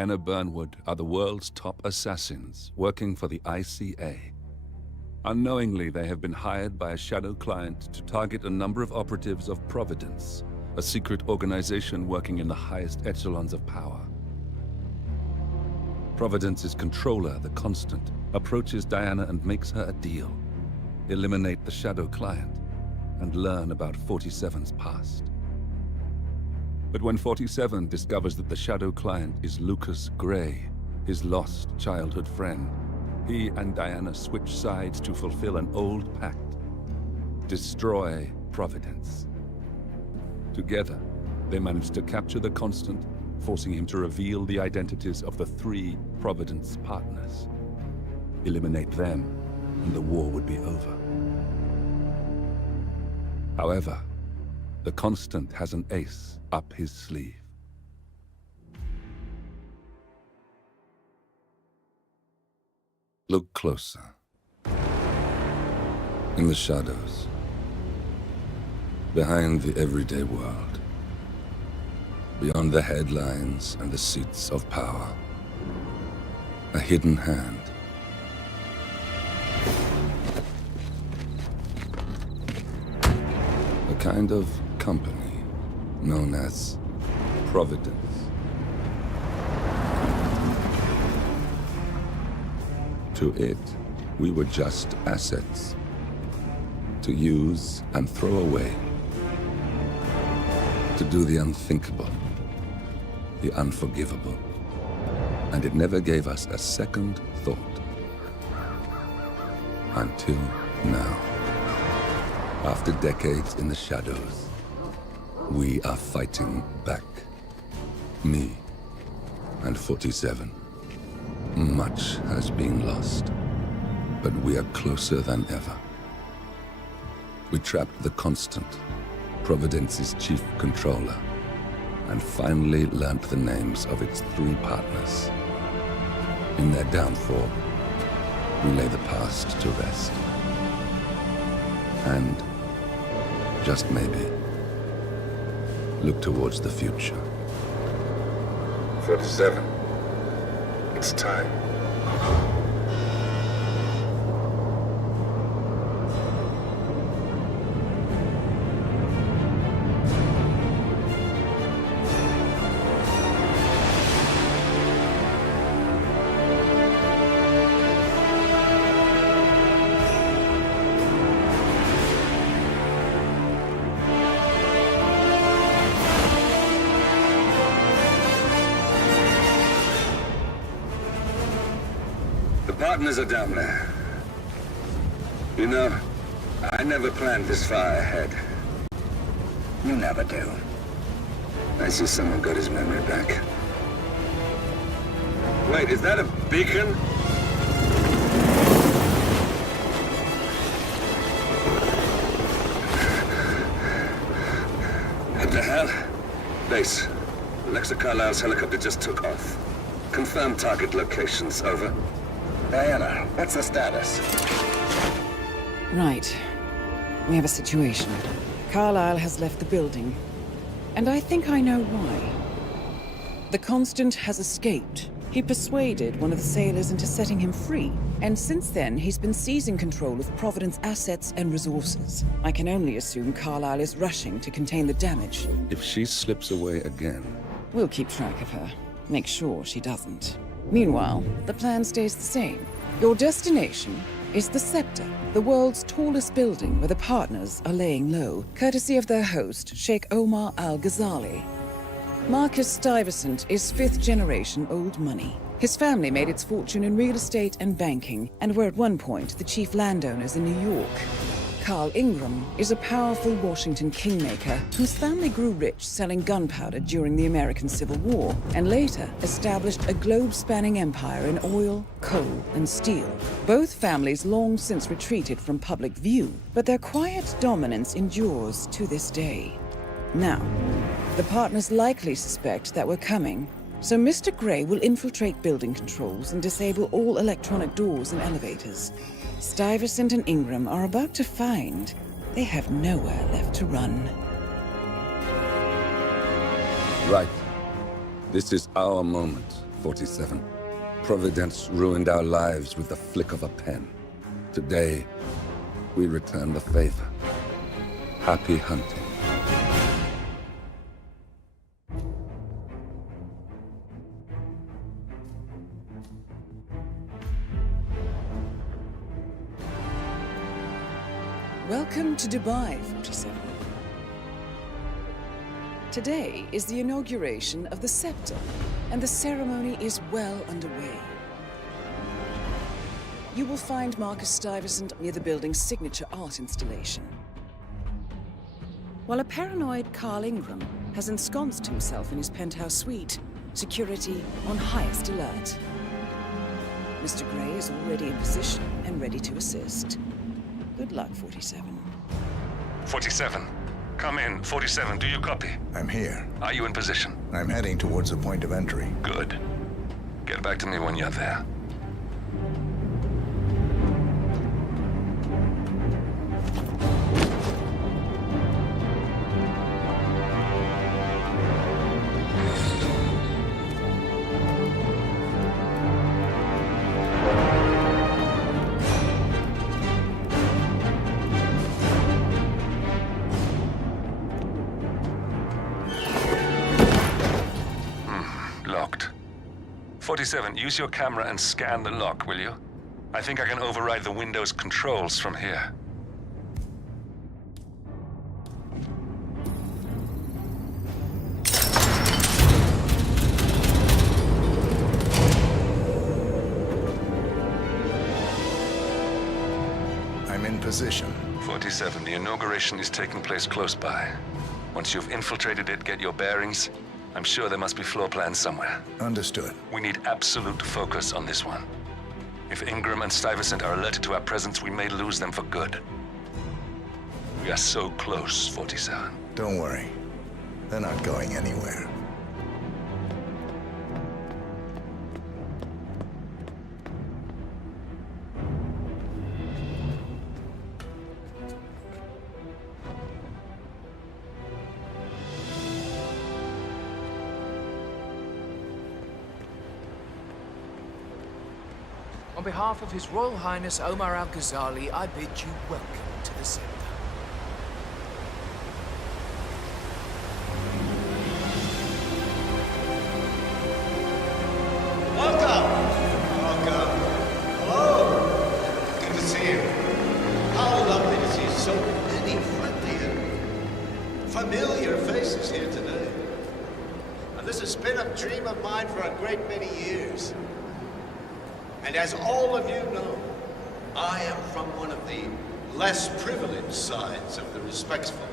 Diana Burnwood are the world's top assassins working for the ICA. Unknowingly, they have been hired by a shadow client to target a number of operatives of Providence, a secret organization working in the highest echelons of power. Providence's controller, the Constant, approaches Diana and makes her a deal. Eliminate the shadow client and learn about 47's past. But when 47 discovers that the shadow client is Lucas Gray, his lost childhood friend, he and Diana switch sides to fulfill an old pact: destroy Providence. Together, they manage to capture the Constant, forcing him to reveal the identities of the 3 Providence partners. Eliminate them, and the war would be over. However, the Constant has an ace up his sleeve. Look closer. In the shadows. Behind the everyday world. Beyond the headlines and the seats of power. A hidden hand. A kind of company known as Providence. To it, we were just assets. To use and throw away. To do the unthinkable. The unforgivable. And it never gave us a second thought. Until now. After decades in the shadows, we are fighting back. Me and 47. Much has been lost, but we are closer than ever. We trapped the Constant, Providence's chief controller, and finally learnt the names of its 3 partners. In their downfall, we lay the past to rest. And, just maybe, look towards the future. 47. It's time. Partners are down there. You know, I never planned this far ahead. You never do. I see someone got his memory back. Wait, is that a beacon? What the hell? Base. Alexa Carlisle's helicopter just took off. Confirm target locations, over. Diana, what's the status? Right. We have a situation. Carlisle has left the building. And I think I know why. The Constant has escaped. He persuaded one of the sailors into setting him free. And since then, he's been seizing control of Providence assets and resources. I can only assume Carlisle is rushing to contain the damage. If she slips away again... We'll keep track of her. Make sure she doesn't. Meanwhile, the plan stays the same. Your destination is the Scepter, the world's tallest building where the partners are laying low, courtesy of their host, Sheikh Omar Al-Ghazali. Marcus Stuyvesant is 5th-generation old money. His family made its fortune in real estate and banking, and were at one point the chief landowners in New York. Carl Ingram is a powerful Washington kingmaker whose family grew rich selling gunpowder during the American Civil War, and later established a globe-spanning empire in oil, coal, and steel. Both families long since retreated from public view, but their quiet dominance endures to this day. Now, the partners likely suspect that we're coming, so Mr. Gray will infiltrate building controls and disable all electronic doors and elevators. Stuyvesant and Ingram are about to find they have nowhere left to run. Right. This is our moment. 47. Providence ruined our lives with the flick of a pen. Today, we return the favor. Happy hunting. Welcome to Dubai, 47. Today is the inauguration of the scepter, and the ceremony is well underway. You will find Marcus Stuyvesant near the building's signature art installation. While a paranoid Carl Ingram has ensconced himself in his penthouse suite, security on highest alert. Mr. Gray is already in position and ready to assist. Good luck, 47. 47. Come in. 47, do you copy? I'm here. Are you in position? I'm heading towards the point of entry. Good. Get back to me when you're there. Locked. 47, use your camera and scan the lock, will you? I think I can override the Windows controls from here. I'm in position. 47, the inauguration is taking place close by. Once you've infiltrated it, get your bearings. I'm sure there must be floor plans somewhere. Understood. We need absolute focus on this one. If Ingram and Stuyvesant are alerted to our presence, we may lose them for good. We are so close, 47. Don't worry. They're not going anywhere. On behalf of His Royal Highness Omar Al-Ghazali, I bid you welcome to the center. Welcome. Hello. Good to see you. How lovely to see so many friendly and familiar faces here today. Now, this has been a dream of mine for a great many years. And as all of you know, I am from one of the less privileged sides of the respectful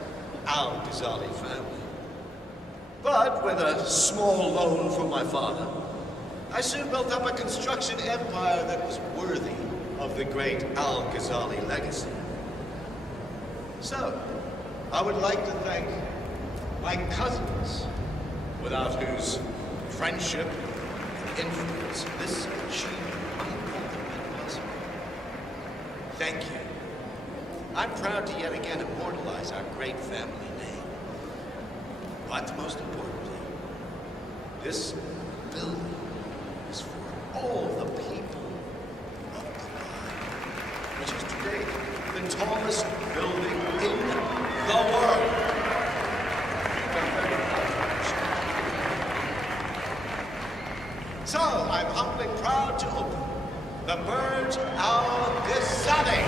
Al-Ghazali family. But with a small loan from my father, I soon built up a construction empire that was worthy of the great Al-Ghazali legacy. So, I would like to thank my cousins, without whose friendship and influence this achievement thank you. I'm proud to yet again immortalize our great family name. But most importantly, this building is for all the people of Dubai, which is today the tallest building in the world. So, I'm humbly proud to open the Burj Al Ghazali.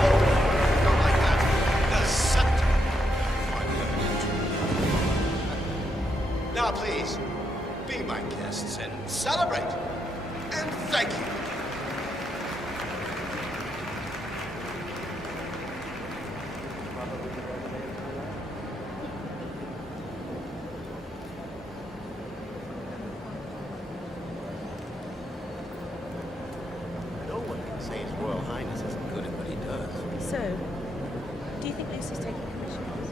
Oh, not like that. The scepter. Now, please, be my guests and celebrate. And thank you. No one can say His Royal Highness isn't good at what he does. So, do you think Lucy's taking commissions?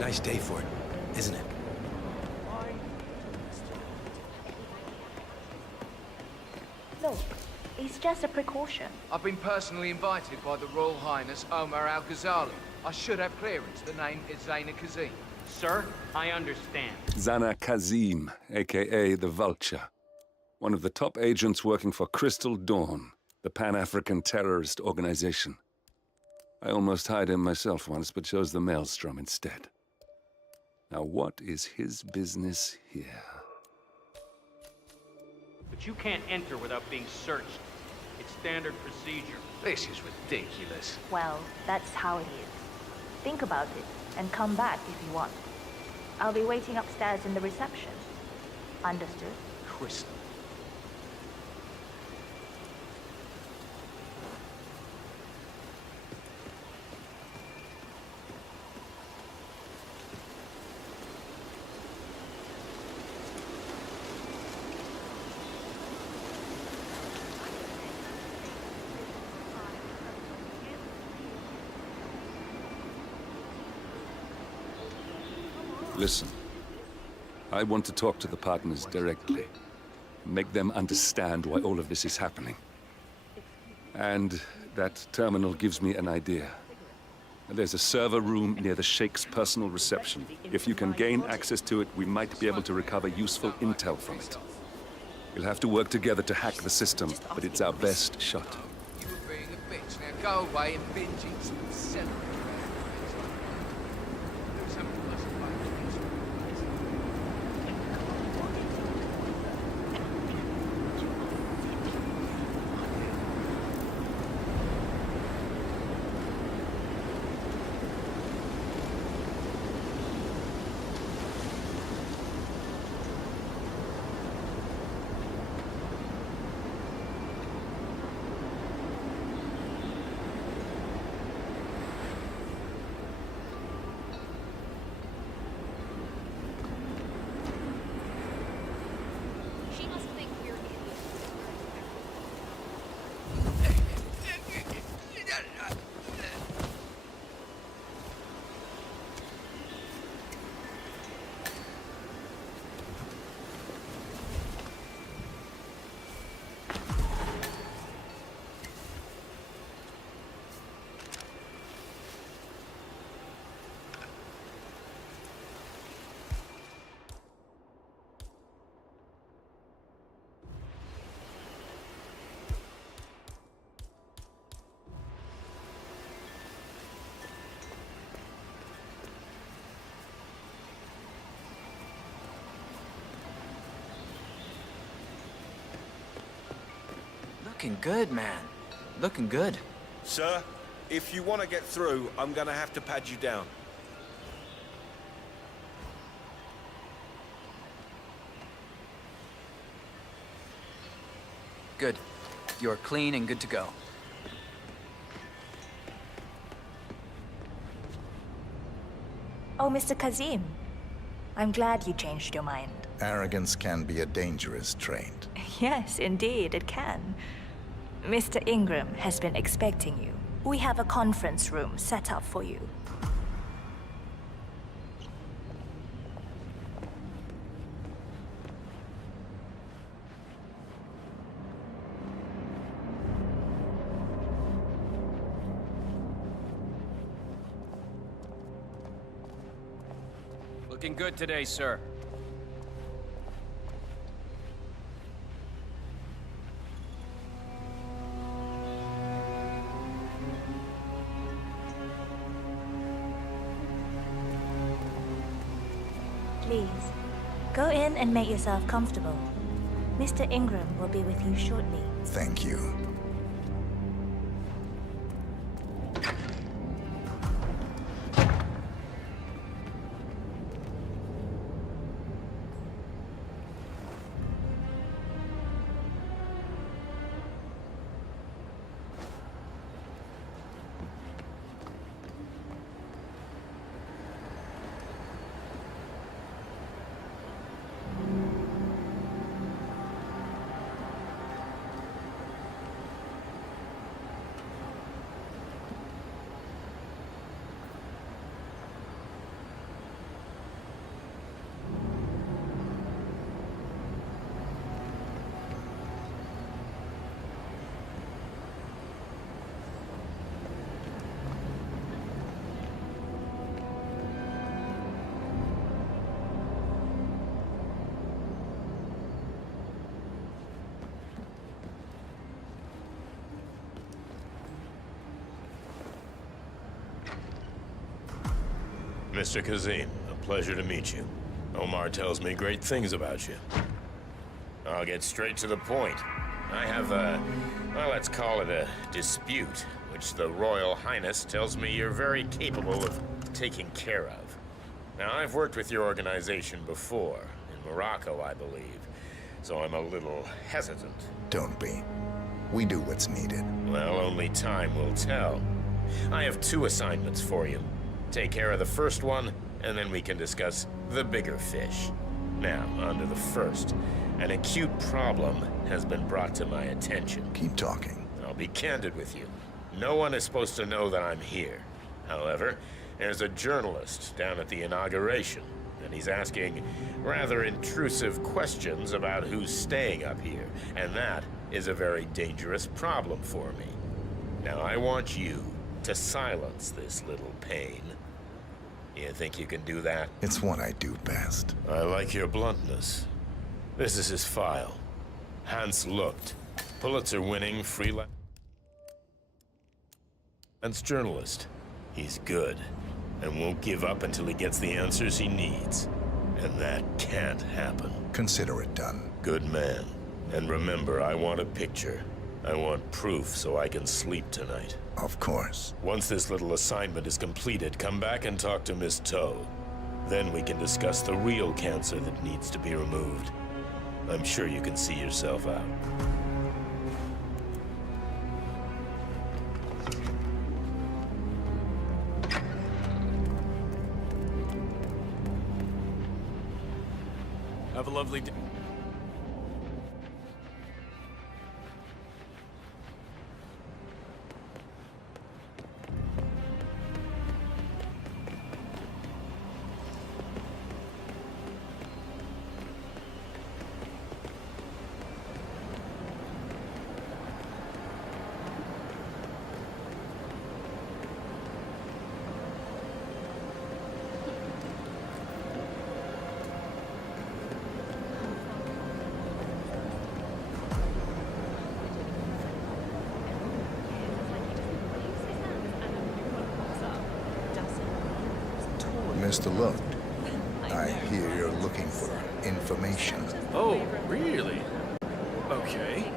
Nice day for it, isn't it? Look, it's just a precaution. I've been personally invited by the Royal Highness Omar Al-Ghazali. I should have clearance. The name is Zaina Kazim. Sir, I understand. Zana Kazim, aka the Vulture. One of the top agents working for Crystal Dawn, the Pan-African terrorist organization. I almost hired him myself once, but chose the Maelstrom instead. Now what is his business here? But you can't enter without being searched. It's standard procedure. This is ridiculous. Well, that's how it is. Think about it, and come back if you want. I'll be waiting upstairs in the reception. Understood? Crystal. Listen, I want to talk to the partners directly. Make them understand why all of this is happening. And that terminal gives me an idea. There's a server room near the Sheikh's personal reception. If you can gain access to it, we might be able to recover useful intel from it. We'll have to work together to hack the system, but it's our best shot. You were being a bitch. Now go away and binge eat some celery. Looking good, man. Looking good. Sir, if you want to get through, I'm gonna have to pad you down. Good. You're clean and good to go. Oh, Mr. Kazim. I'm glad you changed your mind. Arrogance can be a dangerous trait. Yes, indeed, it can. Mr. Ingram has been expecting you. We have a conference room set up for you. Looking good today, sir. Please, go in and make yourself comfortable. Mr. Ingram will be with you shortly. Thank you. Mr. Kazim. A pleasure to meet you. Omar tells me great things about you. I'll get straight to the point. I have well, let's call it a dispute, which the Royal Highness tells me you're very capable of taking care of. Now, I've worked with your organization before, in Morocco, I believe, so I'm a little hesitant. Don't be. We do what's needed. Well, only time will tell. I have 2 assignments for you. Take care of the first one, and then we can discuss the bigger fish. Now, on to the first. An acute problem has been brought to my attention. Keep talking. I'll be candid with you. No one is supposed to know that I'm here. However, there's a journalist down at the inauguration, and he's asking rather intrusive questions about who's staying up here, and that is a very dangerous problem for me. Now, I want you to silence this little pain. You think you can do that? It's what I do best. I like your bluntness. This is his file. Hans Lucht, Pulitzer-winning freelance journalist. He's good, and won't give up until he gets the answers he needs. And that can't happen. Consider it done. Good man. And remember, I want a picture. I want proof so I can sleep tonight. Of course. Once this little assignment is completed, come back and talk to Miss Toe. Then we can discuss the real cancer that needs to be removed. I'm sure you can see yourself out. Have a lovely day. Mr. Lucht, I hear you're looking for information. Oh, really? Okay.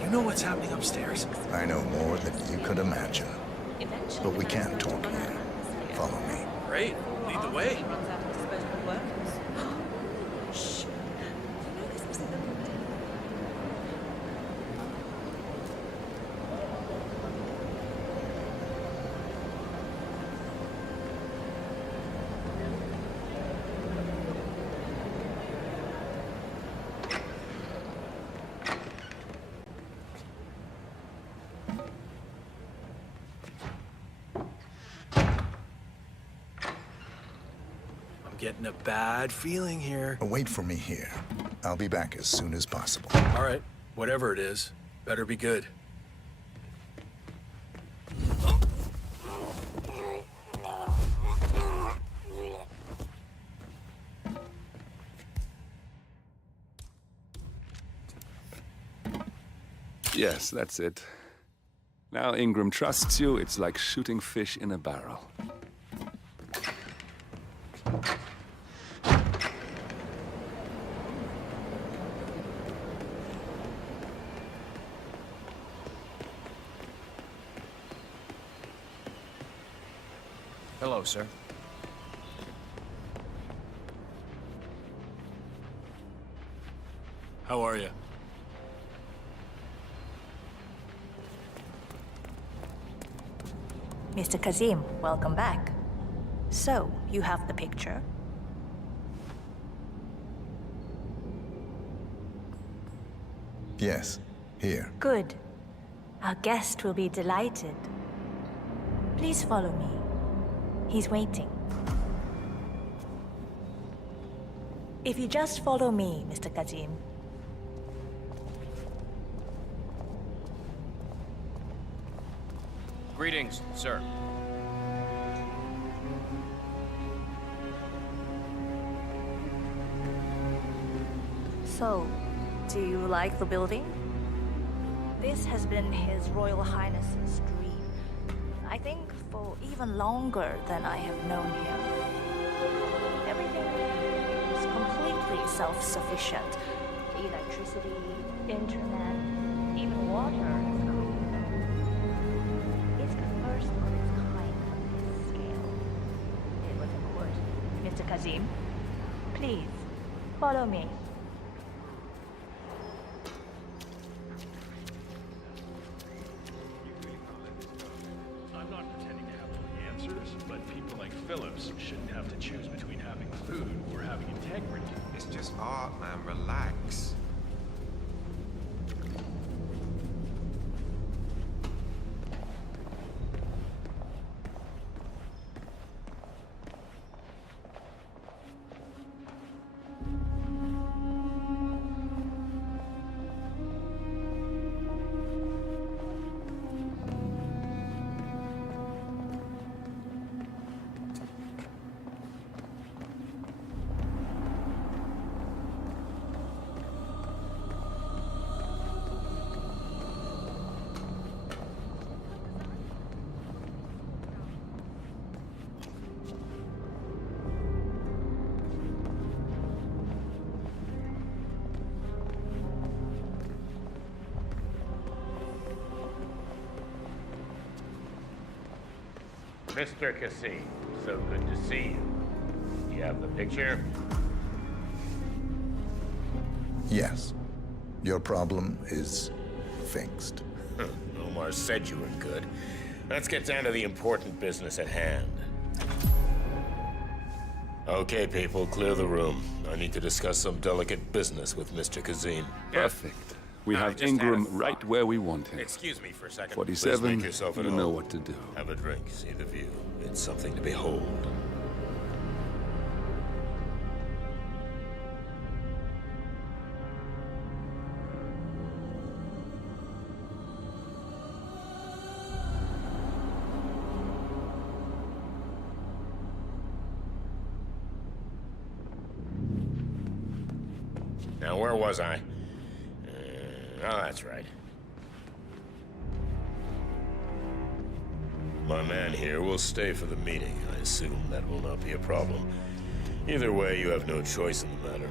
You know what's happening upstairs? I know more than you could imagine. But we can't talk here. Follow me. Great. Lead the way. Getting a bad feeling here. Wait for me here. I'll be back as soon as possible. All right, whatever it is, better be good. Yes, that's it. Now Ingram trusts you, it's like shooting fish in a barrel. Hello, sir. How are you? Mr. Kazim, welcome back. So, you have the picture? Yes, here. Good. Our guest will be delighted. Please follow me. He's waiting. If you just follow me, Mr. Kazim. Greetings, sir. So, do you like the building? This has been His Royal Highness's dream. I think for even longer than I have known him. Everything is completely self-sufficient. Electricity, internet, even water is clean. It's the first of its kind on this scale. It was a court. Mr. Kazim, please, follow me. I'm not pretending to have all the answers, but people like Phillips shouldn't have to choose between having food or having integrity. It's just art, man. Relax. Mr. Cassim, so good to see you. You have the picture? Yes. Your problem is fixed. Omar said you were good. Let's get down to the important business at hand. Okay, people, clear the room. I need to discuss some delicate business with Mr. Kazim. Perfect. We I have just Ingram had a right where we want him. Excuse me for a second. 47, Please make yourself at you home. know what to do. Have a drink, see the view. It's something to behold. Now, where was I? Oh, that's right. My man here will stay for the meeting. I assume that will not be a problem. Either way, you have no choice in the matter.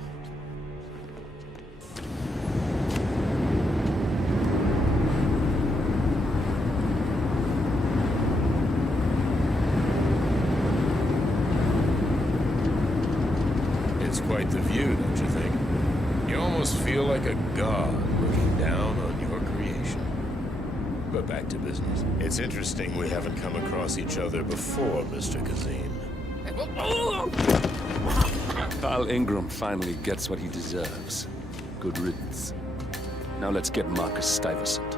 It's quite the view, don't you think? You almost feel like a god looking down on your creation. But back to business. It's interesting we haven't come across each other before, Mr. Kazim. Carl Ingram finally gets what he deserves. Good riddance. Now let's get Marcus Stuyvesant.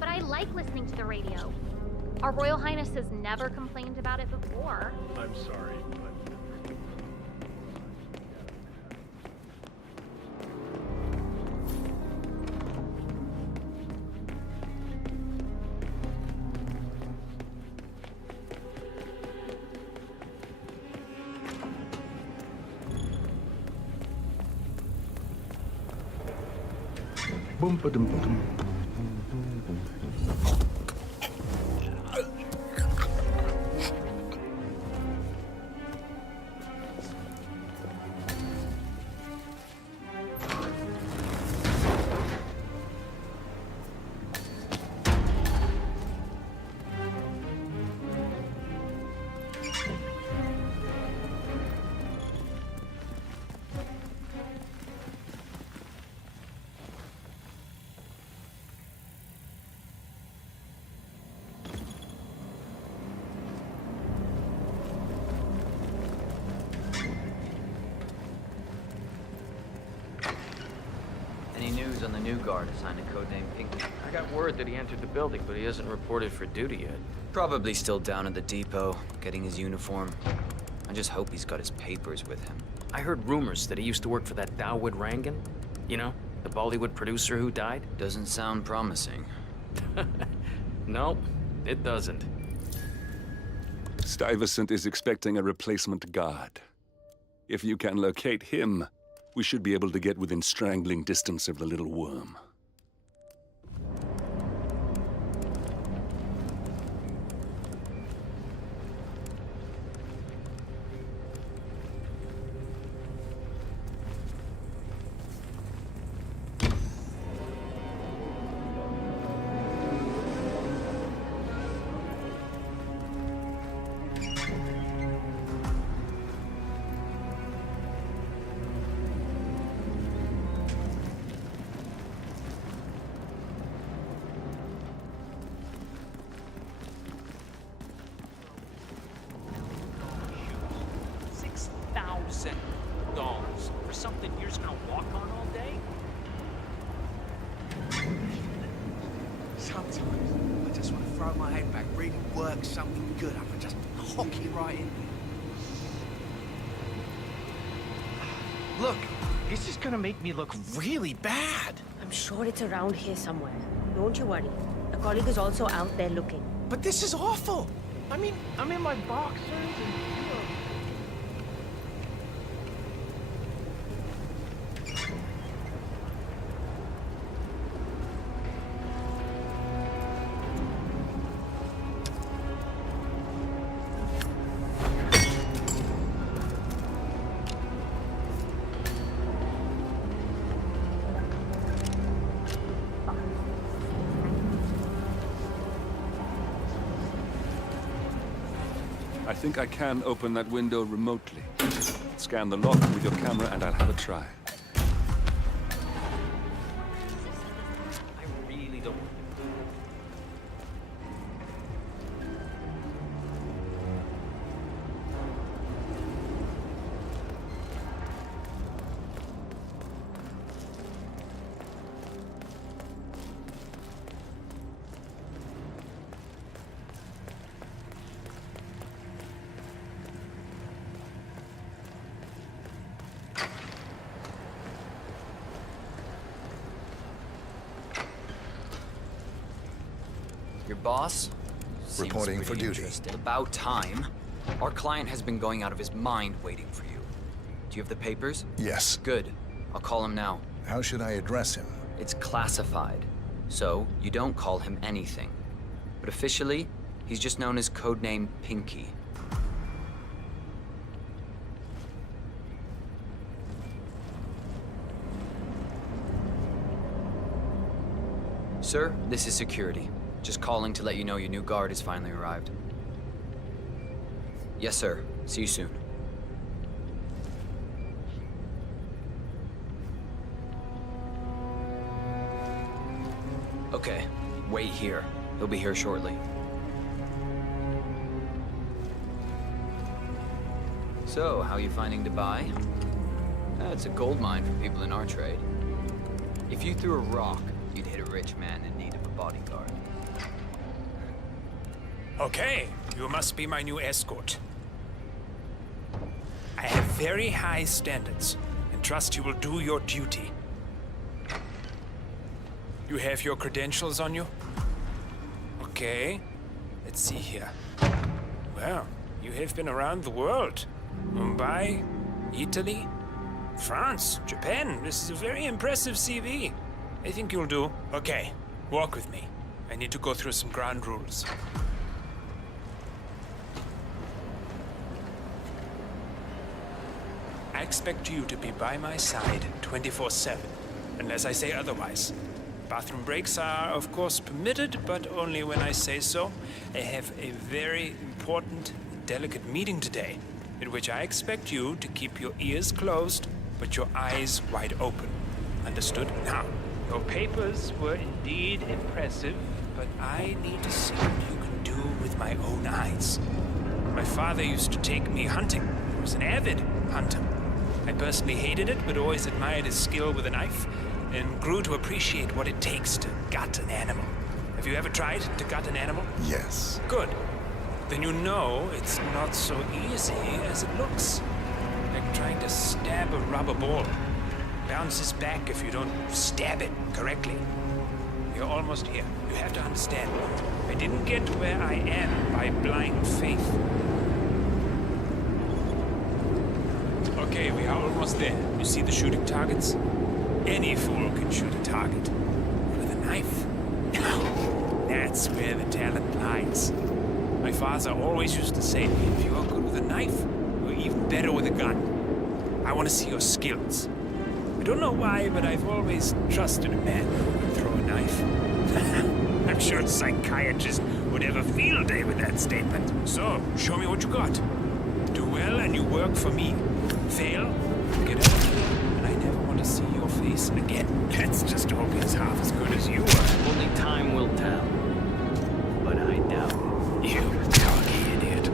I like listening to the radio. Our Royal Highness has never complained about it before. I'm sorry, but... Boom, ba-dum, ba-dum. Any news on the new guard assigned to codename Pinky? I got word that he entered the building, but he hasn't reported for duty yet. Probably still down at the depot, getting his uniform. I just hope he's got his papers with him. I heard rumors that he used to work for that Dawood Rangan. You know, The Bollywood producer who died? Doesn't sound promising. Nope, it doesn't. Stuyvesant is expecting a replacement guard. If you can locate him, we should be able to get within strangling distance of the little worm. $6,000 for something you're just gonna walk on all day? Sometimes I just want to throw my head back, really work something good up and just hock it right in. Look, he's just gonna make me look really bad. I'm sure it's around here somewhere. Don't you worry. A colleague is also out there looking. But this is awful. I mean, I'm in my boxers and... I think I can open that window remotely. Scan the lock with your camera and I'll have a try. I really don't. Your boss? Seems Reporting for pretty duty. interested. About time. Our client has been going out of his mind waiting for you. Do you have the papers? Yes. Good. I'll call him now. How should I address him? It's classified, so you don't call him anything. But officially, he's just known as codename Pinky. Sir, this is security. Just calling to let you know your new guard has finally arrived. Yes, sir. See you soon. Okay, wait here. He'll be here shortly. So, how you finding Dubai? It's a gold mine for people in our trade. If you threw a rock, you'd hit a rich man in need of a bodyguard. Okay, you must be my new escort. I have very high standards, and trust you will do your duty. You have your credentials on you? Okay, let's see here. Well, you have been around the world. Mumbai, Italy, France, Japan. This is a very impressive CV. I think you'll do. Okay, walk with me. I need to go through some ground rules. I expect you to be by my side 24/7, unless I say otherwise. Bathroom breaks are, of course, permitted, but only when I say so. I have a very important, delicate meeting today, in which I expect you to keep your ears closed, but your eyes wide open. Understood? Now, your papers were indeed impressive, but I need to see what you can do with my own eyes. My father used to take me hunting. He was an avid hunter. I personally hated it, but always admired his skill with a knife, and grew to appreciate what it takes to gut an animal. Have you ever tried to gut an animal? Yes. Good. Then you know it's not so easy as it looks. Like trying to stab a rubber ball. bounces back if you don't stab it correctly. You're almost here. You have to understand. I didn't get where I am by blind faith. Okay, we are almost there. You see the shooting targets? Any fool can shoot a target. With a knife? No. That's where the talent lies. My father always used to say, if you are good with a knife, you're even better with a gun. I want to see your skills. I don't know why, but I've always trusted a man who can throw a knife. I'm sure a psychiatrist would have a field day with that statement. So, show me what you got. Do well and you work for me. Fail, get out of here, and I never want to see your face again. Let's just hope he's half as good as you are. Only time will tell. But I doubt it. You cocky idiot.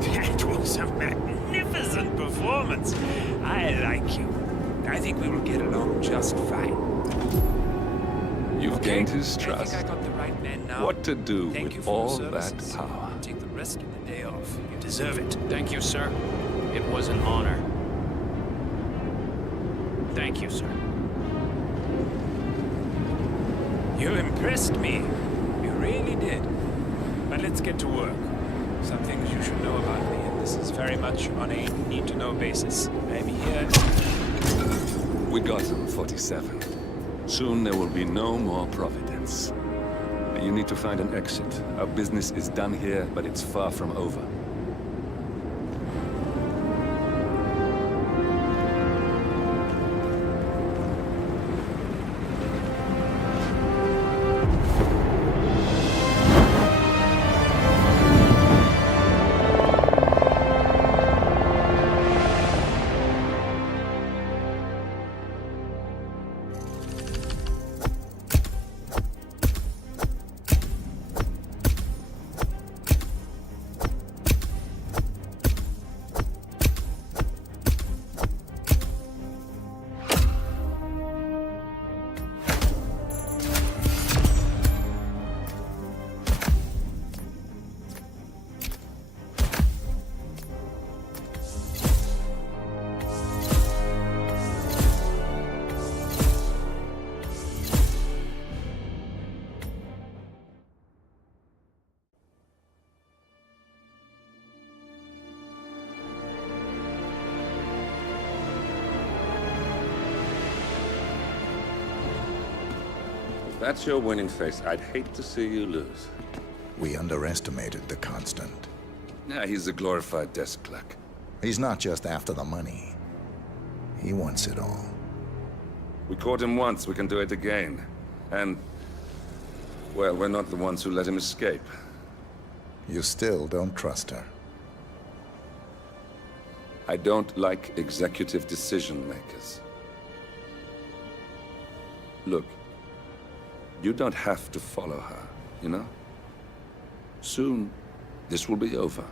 That was a magnificent performance. I like you. I think we will get along just fine. You've gained his trust. I think I got the right man now. What to do Thank you with for all your that services. power? Take the rest of the day off. You deserve it. Thank you, sir. It was an honor. Thank you, sir. You impressed me. You really did. But let's get to work. Some things you should know about me, and this is very much on a need-to-know basis. I'm here. We got him, 47. Soon there will be no more Providence. You need to find an exit. Our business is done here, but it's far from over. If that's your winning face, I'd hate to see you lose. We underestimated the Constant. Yeah, he's a glorified desk clerk. He's not just after the money. He wants it all. We caught him once, we can do it again. And, well, we're not the ones who let him escape. You still don't trust her. I don't like executive decision makers. Look, you don't have to follow her, you know? Soon, this will be over.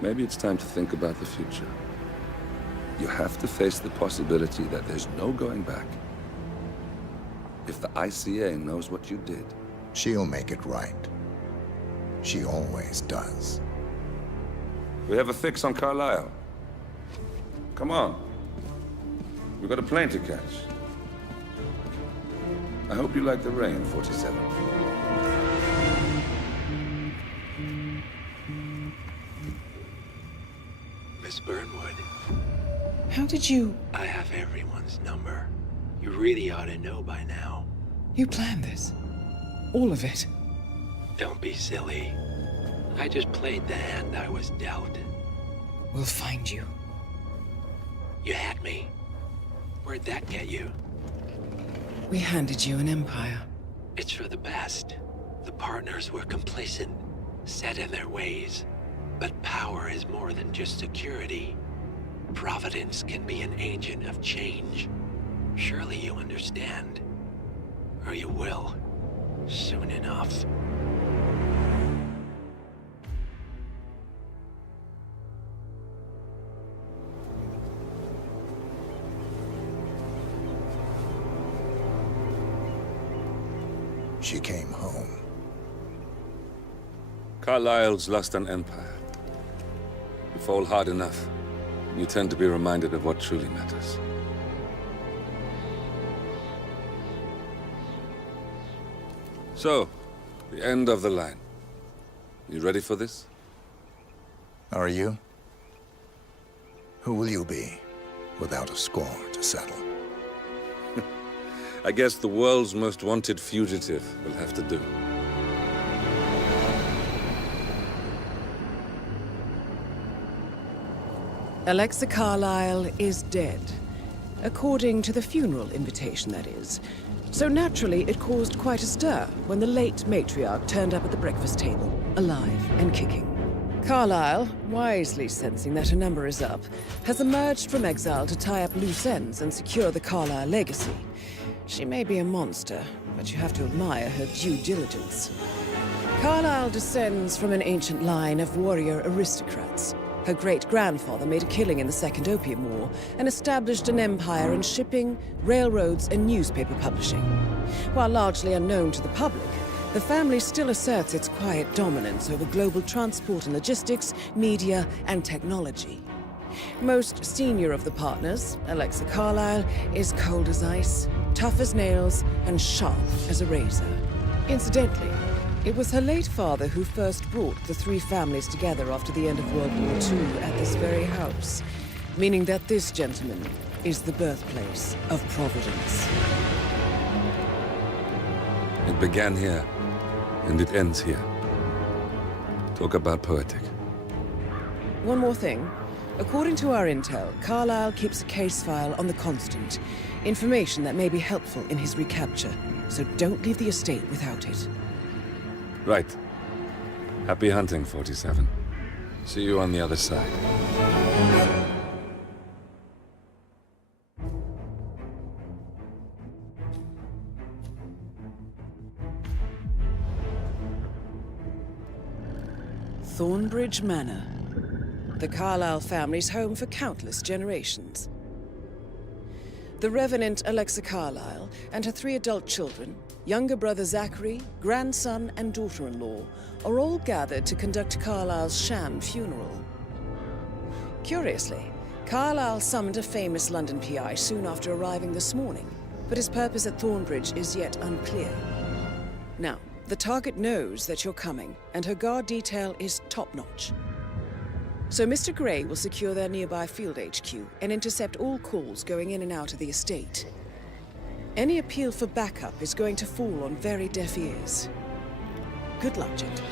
Maybe it's time to think about the future. You have to face the possibility that there's no going back. If the ICA knows what you did, she'll make it right. She always does. we have a fix on Carlisle. Come on. We've got a plane to catch. I hope you like the rain, 47. Miss Burnwood. How did you... I have everyone's number. You really ought to know by now. You planned this? All of it? Don't be silly. I just played the hand I was dealt. We'll find you. You had me. Where'd that get you? We handed you an empire. It's for the best. The partners were complacent, set in their ways. But power is more than just security. Providence can be an agent of change. Surely you understand. Or you will. Soon enough. She came home. Carlyle's lost an empire. You fall hard enough, you tend to be reminded of what truly matters. So, the end of the line. You ready for this? Are you? Who will you be, without a score to settle? I guess the world's most wanted fugitive will have to do. Alexa Carlyle is dead. According to the funeral invitation, that is. So naturally, it caused quite a stir when the late matriarch turned up at the breakfast table, alive and kicking. Carlyle, wisely sensing that her number is up, has emerged from exile to tie up loose ends and secure the Carlyle legacy. She may be a monster, but you have to admire her due diligence. Carlyle descends from an ancient line of warrior aristocrats. Her great-grandfather made a killing in the Second Opium War and established an empire in shipping, railroads, and newspaper publishing. While largely unknown to the public, the family still asserts its quiet dominance over global transport and logistics, media, and technology. Most senior of the partners, Alexa Carlyle, is cold as ice, tough as nails, and sharp as a razor. Incidentally, it was her late father who first brought the three families together after the end of World War II at this very house, meaning that this gentleman is the birthplace of Providence. It began here, and it ends here. Talk about poetic. One more thing. According to our intel, Carlyle keeps a case file on the Constant. Information that may be helpful in his recapture, so don't leave the estate without it. Right. Happy hunting, 47. See you on the other side. Thornbridge Manor. The Carlyle family's home for countless generations. The Revenant Alexa Carlyle and her 3 adult children, younger brother Zachary, grandson, and daughter-in-law, are all gathered to conduct Carlyle's sham funeral. Curiously, Carlyle summoned a famous London PI soon after arriving this morning, but his purpose at Thornbridge is yet unclear. Now, the target knows that you're coming, and her guard detail is top-notch. So Mr. Gray will secure their nearby field HQ and intercept all calls going in and out of the estate. Any appeal for backup is going to fall on very deaf ears. Good luck, gentlemen.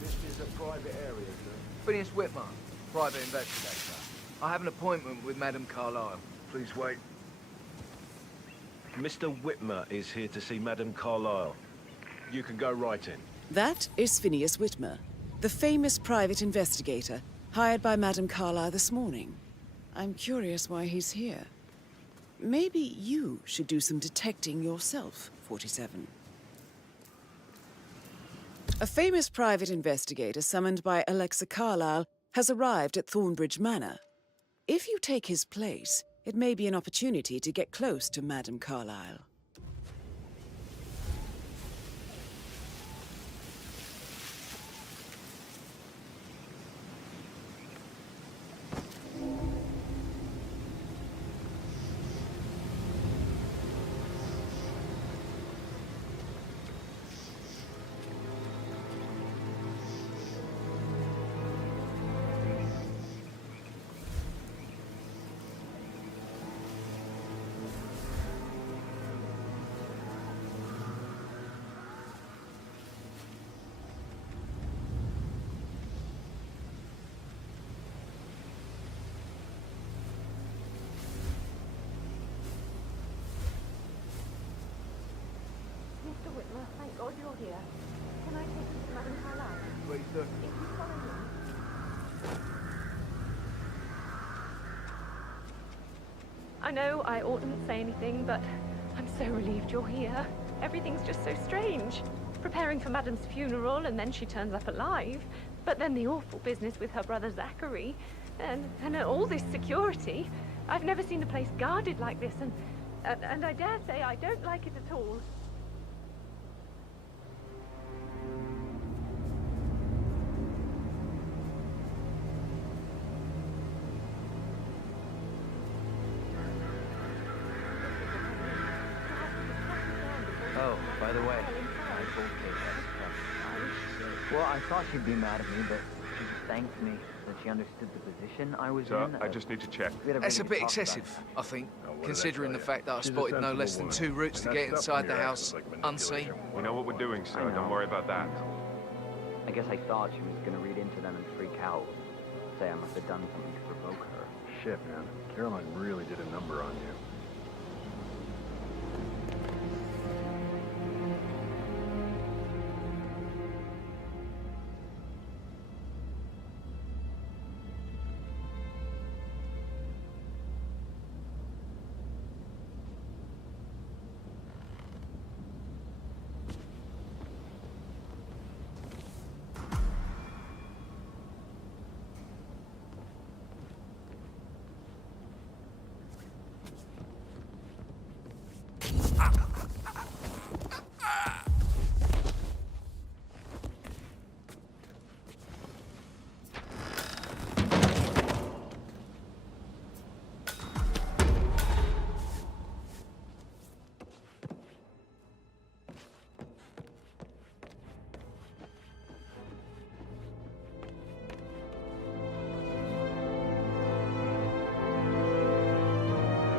This is a private area, sir. Phineas Whitmer, private investigator. I have an appointment with Madame Carlyle. Please wait. Mr. Whitmer is here to see Madame Carlyle. You can go right in. That is Phineas Whitmer, the famous private investigator hired by Madame Carlyle this morning. I'm curious why he's here. Maybe you should do some detecting yourself, 47. A famous private investigator summoned by Alexa Carlyle has arrived at Thornbridge Manor. If you take his place, it may be an opportunity to get close to Madame Carlyle. Mr. Whitmer, thank God you're here. Can I take you to Madame Carlyle? Please do. If you follow me. I know I oughtn't say anything, but I'm so relieved you're here. Everything's just so strange. Preparing for Madame's funeral, and then she turns up alive. But then the awful business with her brother Zachary. And all this security. I've never seen the place guarded like this, and I dare say I don't like it at all. Oh, by the way, well, I thought she'd be mad at me, but she just thanked me that she understood the position I was in. I just need to check. That's a bit excessive, I think, considering the fact that I spotted no less than 2 routes to get inside the house unseen. We know what we're doing, so don't worry about that. I guess I thought she was gonna read into them and freak out. Say I must have done something to provoke her. Shit, man. Caroline really did a number on you.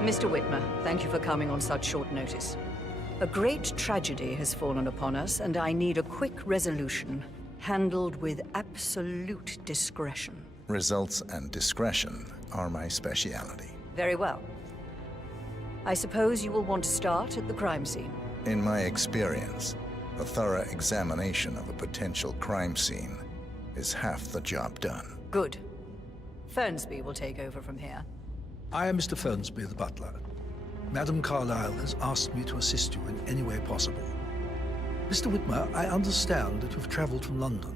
Mr. Whitmer, thank you for coming on such short notice. A great tragedy has fallen upon us, and I need a quick resolution, handled with absolute discretion. Results and discretion are my speciality. Very well. I suppose you will want to start at the crime scene. In my experience, a thorough examination of a potential crime scene is half the job done. Good. Fernsby will take over from here. I am Mr. Fernsby, the butler. Madam Carlyle has asked me to assist you in any way possible. Mr. Whitmer, I understand that you've traveled from London.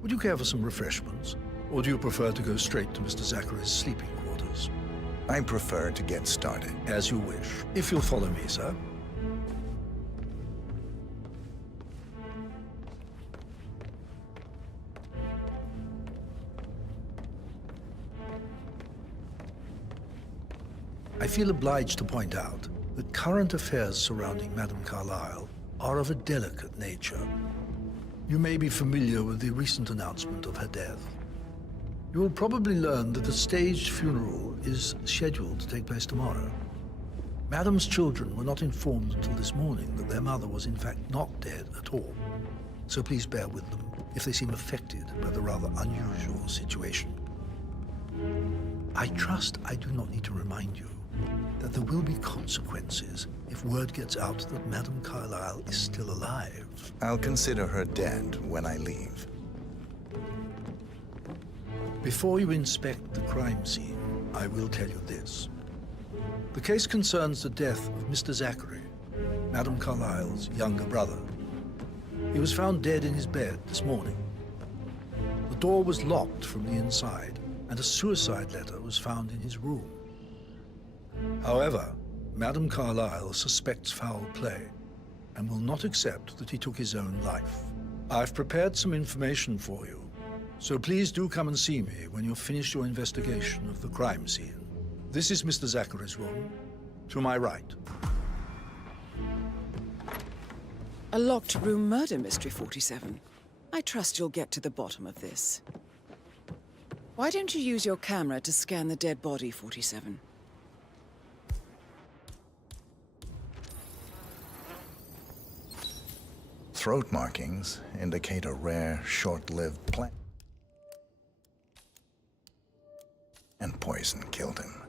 Would you care for some refreshments? Or do you prefer to go straight to Mr. Zachary's sleeping quarters? I prefer to get started. As you wish. If you'll follow me, sir. I feel obliged to point out that current affairs surrounding Madame Carlyle are of a delicate nature. You may be familiar with the recent announcement of her death. You will probably learn that a staged funeral is scheduled to take place tomorrow. Madame's children were not informed until this morning that their mother was in fact not dead at all. So please bear with them if they seem affected by the rather unusual situation. I trust I do not need to remind you that there will be consequences if word gets out that Madame Carlyle is still alive. I'll consider her dead when I leave. Before you inspect the crime scene, I will tell you this. The case concerns the death of Mr. Zachary, Madame Carlyle's younger brother. He was found dead in his bed this morning. The door was locked from the inside, and a suicide letter was found in his room. However, Madame Carlyle suspects foul play and will not accept that he took his own life. I've prepared some information for you, so please do come and see me when you've finished your investigation of the crime scene. This is Mr. Zachary's room, to my right. A locked room murder mystery, 47. I trust you'll get to the bottom of this. Why don't you use your camera to scan the dead body, 47? Throat markings indicate a rare, short-lived plant. And poison killed him.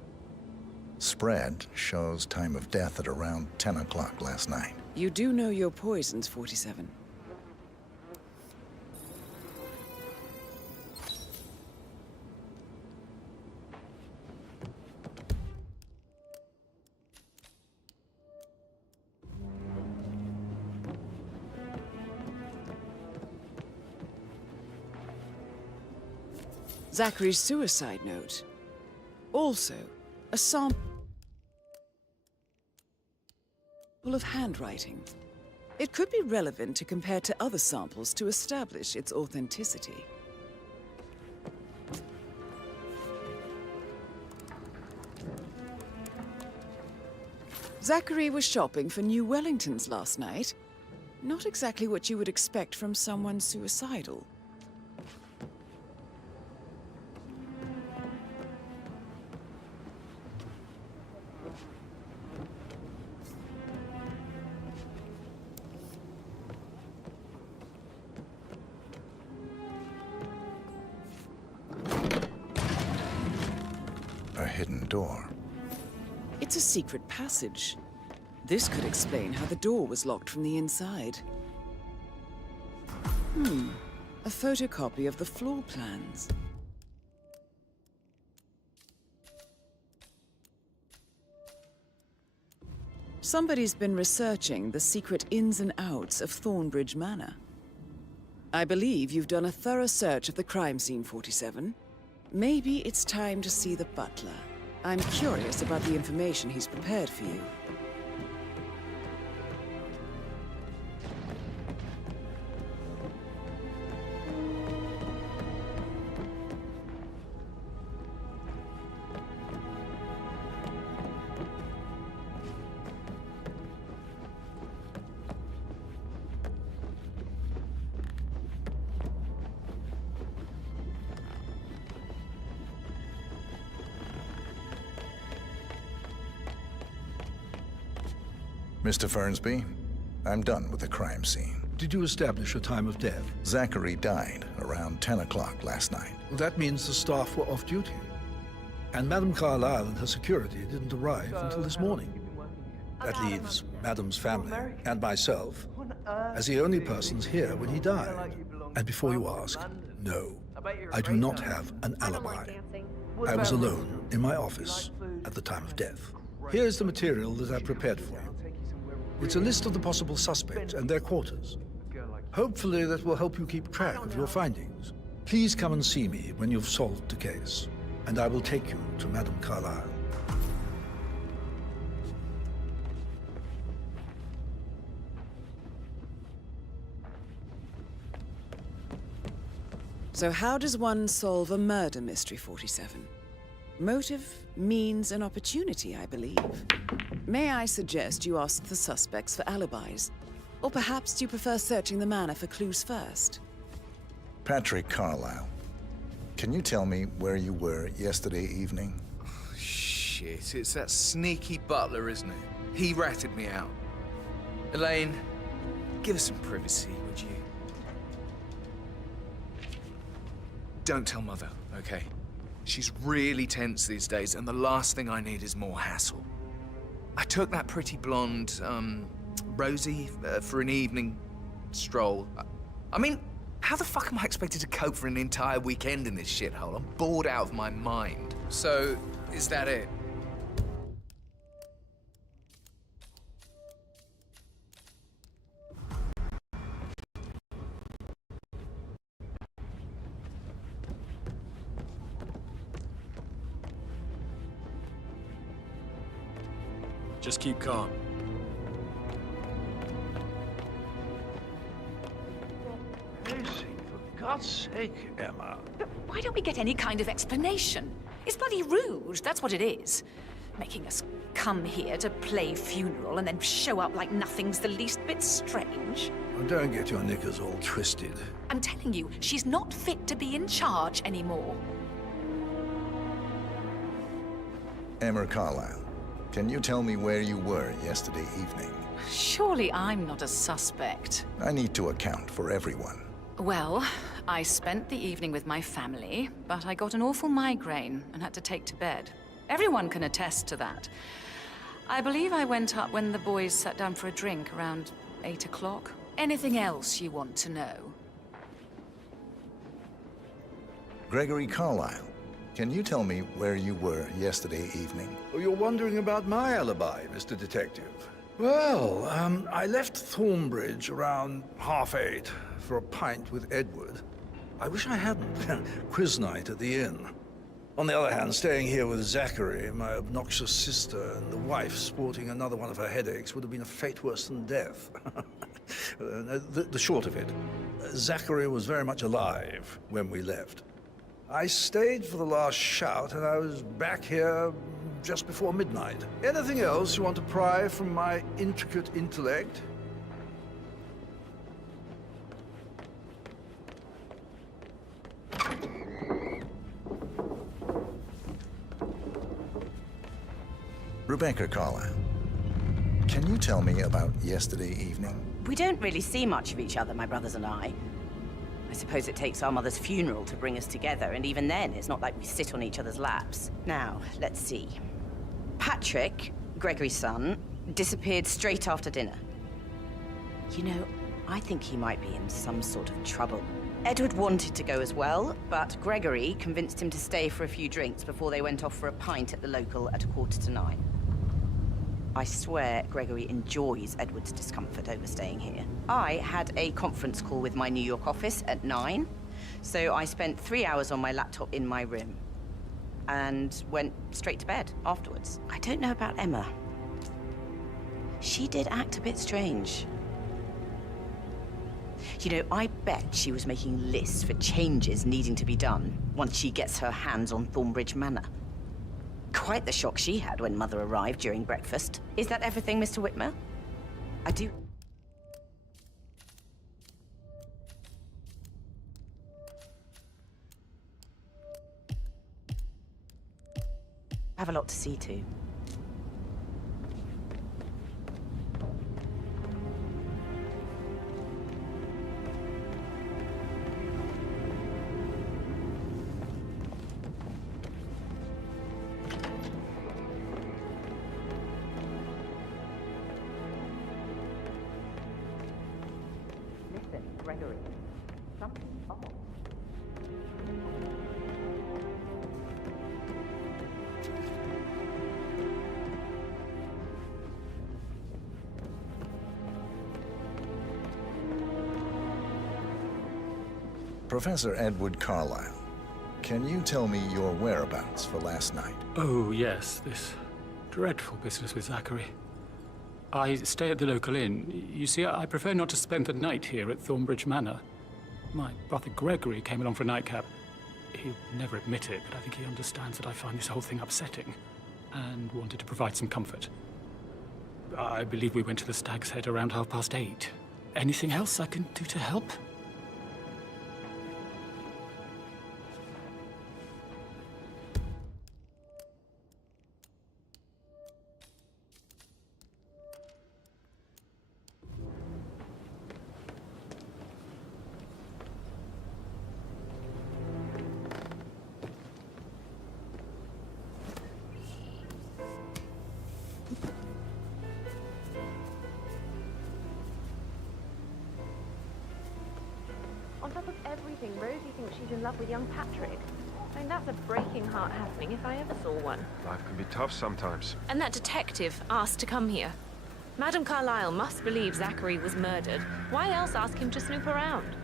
Spread shows time of death at around 10 o'clock last night. You do know your poisons, 47. Zachary's suicide note. Also, a sample of handwriting. It could be relevant to compare to other samples to establish its authenticity. Zachary was shopping for new Wellingtons last night. Not exactly what you would expect from someone suicidal. A hidden door. It's a secret passage. This could explain how the door was locked from the inside. A photocopy of the floor plans. Somebody's been researching the secret ins and outs of Thornbridge Manor. I believe you've done a thorough search of the crime scene, 47. Maybe it's time to see the butler. I'm curious about the information he's prepared for you. Mr. Fernsby, I'm done with the crime scene. Did you establish a time of death? Zachary died around 10 o'clock last night. Well, that means the staff were off duty. And Madame Carlyle and her security didn't arrive until this morning. That leaves Madame's family and myself as the only persons here when he died. And before you ask, no, I do not have an alibi. I was alone in my office at the time of death. Here's the material that I prepared for you. It's a list of the possible suspects and their quarters. Hopefully that will help you keep track of your findings. Please come and see me when you've solved the case, and I will take you to Madame Carlyle. So how does one solve a murder mystery, 47? Motive, means, and opportunity, I believe. May I suggest you ask the suspects for alibis? Or perhaps you prefer searching the manor for clues first? Patrick Carlyle, can you tell me where you were yesterday evening? Oh, shit, it's that sneaky butler, isn't it? He ratted me out. Elaine, give us some privacy, would you? Don't tell Mother, okay? She's really tense these days, and the last thing I need is more hassle. I took that pretty blonde, Rosie, for an evening stroll. I mean, how the fuck am I expected to cope for an entire weekend in this shithole? I'm bored out of my mind. So, is that it? Just keep calm. For God's sake, Emma. But why don't we get any kind of explanation? It's bloody rude, that's what it is. Making us come here to play funeral and then show up like nothing's the least bit strange. Well, don't get your knickers all twisted. I'm telling you, she's not fit to be in charge anymore. Emma Carlyle, can you tell me where you were yesterday evening? Surely I'm not a suspect. I need to account for everyone. Well, I spent the evening with my family, but I got an awful migraine and had to take to bed. Everyone can attest to that. I believe I went up when the boys sat down for a drink around 8 o'clock. Anything else you want to know? Gregory Carlyle, can you tell me where you were yesterday evening? Oh, you're wondering about my alibi, Mr. Detective. Well, I left Thornbridge around 8:30 for a pint with Edward. I wish I hadn't. Quiz night at the inn. On the other hand, staying here with Zachary, my obnoxious sister, and the wife sporting another one of her headaches would have been a fate worse than death. The short of it, Zachary was very much alive when we left. I stayed for the last shout, and I was back here just before midnight. Anything else you want to pry from my intricate intellect? Rebecca Carlyle, can you tell me about yesterday evening? We don't really see much of each other, my brothers and I. I suppose it takes our mother's funeral to bring us together, and even then, it's not like we sit on each other's laps. Now, let's see. Patrick, Gregory's son, disappeared straight after dinner. You know, I think he might be in some sort of trouble. Edward wanted to go as well, but Gregory convinced him to stay for a few drinks before they went off for a pint at the local at 9:15. I swear Gregory enjoys Edward's discomfort over staying here. I had a conference call with my New York office at 9, so I spent 3 hours on my laptop in my room and went straight to bed afterwards. I don't know about Emma. She did act a bit strange. You know, I bet she was making lists for changes needing to be done once she gets her hands on Thornbridge Manor. Quite the shock she had when Mother arrived during breakfast. Is that everything, Mr. Whitmer? I do... have a lot to see to. Gregory, something's off. Professor Edward Carlyle, can you tell me your whereabouts for last night? Oh, yes, this dreadful business with Zachary. I stay at the local inn. You see, I prefer not to spend the night here at Thornbridge Manor. My brother Gregory came along for a nightcap. He'll never admit it, but I think he understands that I find this whole thing upsetting and wanted to provide some comfort. I believe we went to the Stag's Head around 8:30. Anything else I can do to help? On top of everything, Rosie thinks she's in love with young Patrick. I mean, that's a breaking heart happening if I ever saw one. Life can be tough sometimes. And that detective asked to come here. Madame Carlyle must believe Zachary was murdered. Why else ask him to snoop around?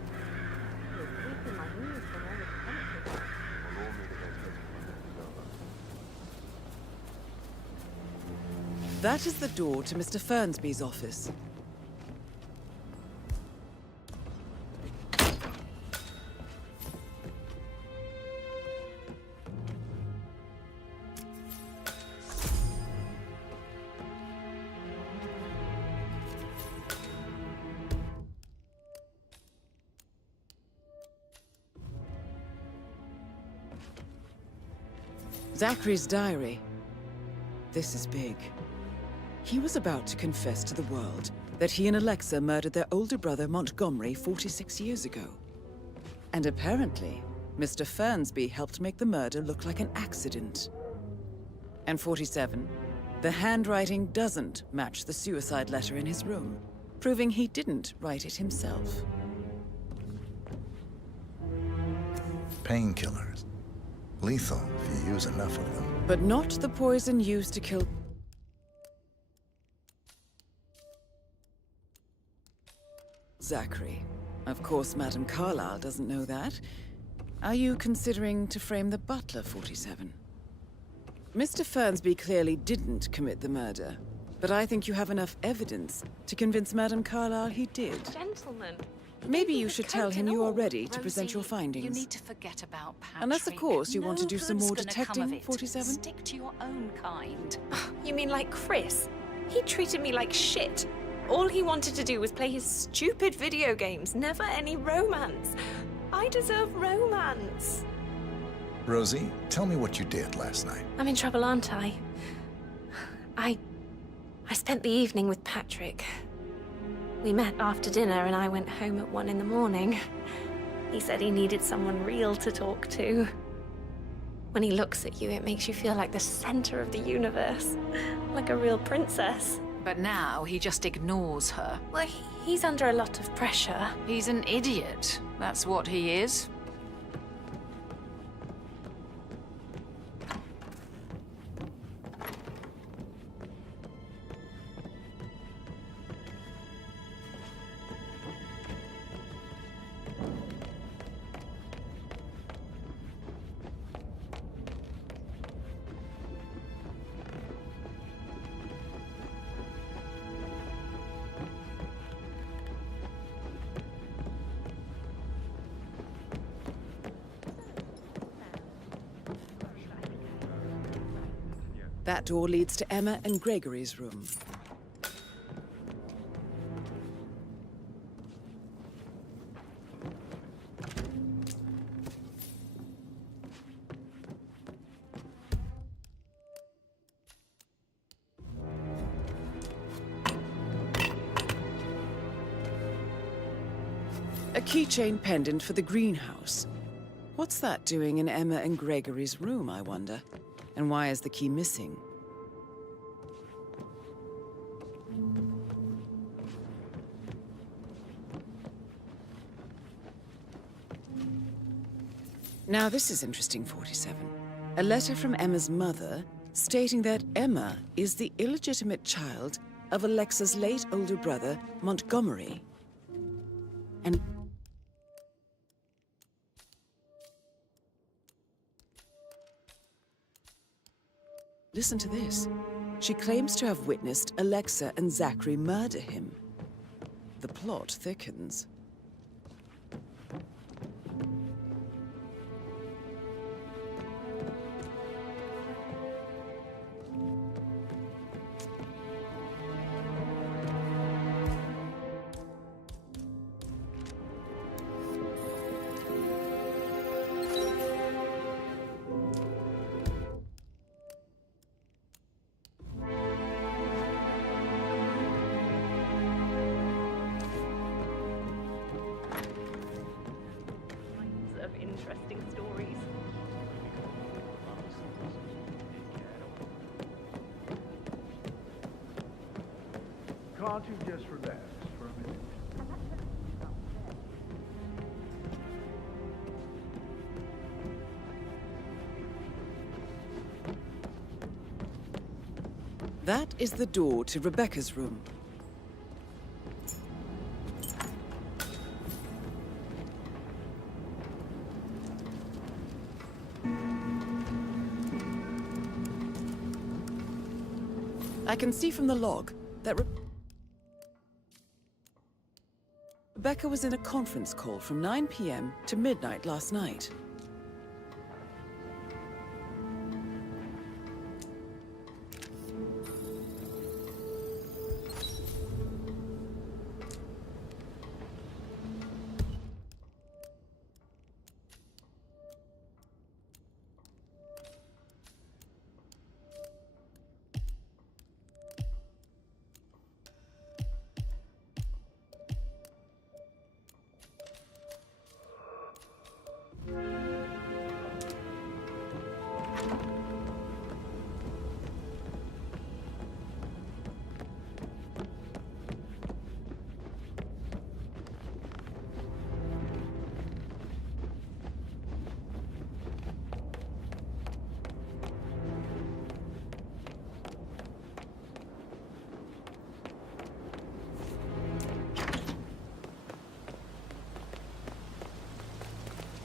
That is the door to Mr. Fernsby's office. Zachary's diary. This is big. He was about to confess to the world that he and Alexa murdered their older brother Montgomery 46 years ago. And apparently, Mr. Fernsby helped make the murder look like an accident. And 47, the handwriting doesn't match the suicide letter in his room, proving he didn't write it himself. Painkillers. Lethal if you use enough of them. But not the poison used to kill Zachary. Of course, Madame Carlyle doesn't know that. Are you considering to frame the butler, 47? Mr. Fernsby clearly didn't commit the murder, but I think you have enough evidence to convince Madame Carlyle he did. Gentlemen. Maybe you should tell him you are ready to present your Rosie, findings. You need to forget about Patrick. Unless, of course, you want to No do some good's more gonna come of detecting, it. 47? Stick to your own kind. You mean like Chris? He treated me like shit. All he wanted to do was play his stupid video games, never any romance. I deserve romance. Rosie, tell me what you did last night. I'm in trouble, aren't I? I spent the evening with Patrick. We met after dinner and I went home at 1 in the morning. He said he needed someone real to talk to. When he looks at you, it makes you feel like the center of the universe. Like a real princess. But now he just ignores her. Well, he's under a lot of pressure. He's an idiot. That's what he is. That door leads to Emma and Gregory's room. A keychain pendant for the greenhouse. What's that doing in Emma and Gregory's room, I wonder? And why is the key missing? Now this is interesting, 47. A letter from Emma's mother stating that Emma is the illegitimate child of Alexa's late older brother, Montgomery. And listen to this. She claims to have witnessed Alexa and Zachary murder him. The plot thickens. Of interesting stories. Can't you just relax for a minute? That is the door to Rebecca's room. I can see from the log that Rebecca was in a conference call from 9 p.m. to midnight last night.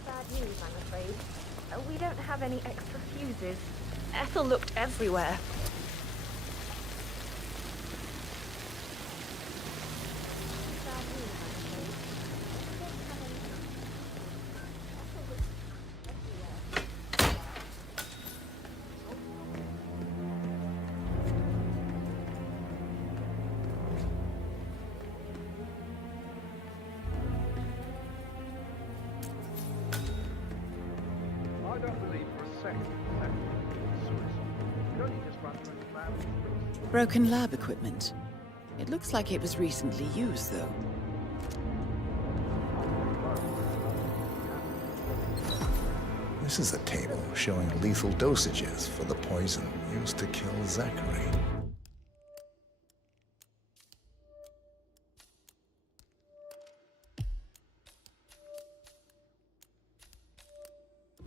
Bad news, I'm have any extra fuses. Ethel looked everywhere. I don't believe for a second that was suicide. It only just ran through the lab. Broken lab equipment. It looks like it was recently used, though. This is a table showing lethal dosages for the poison used to kill Zachary.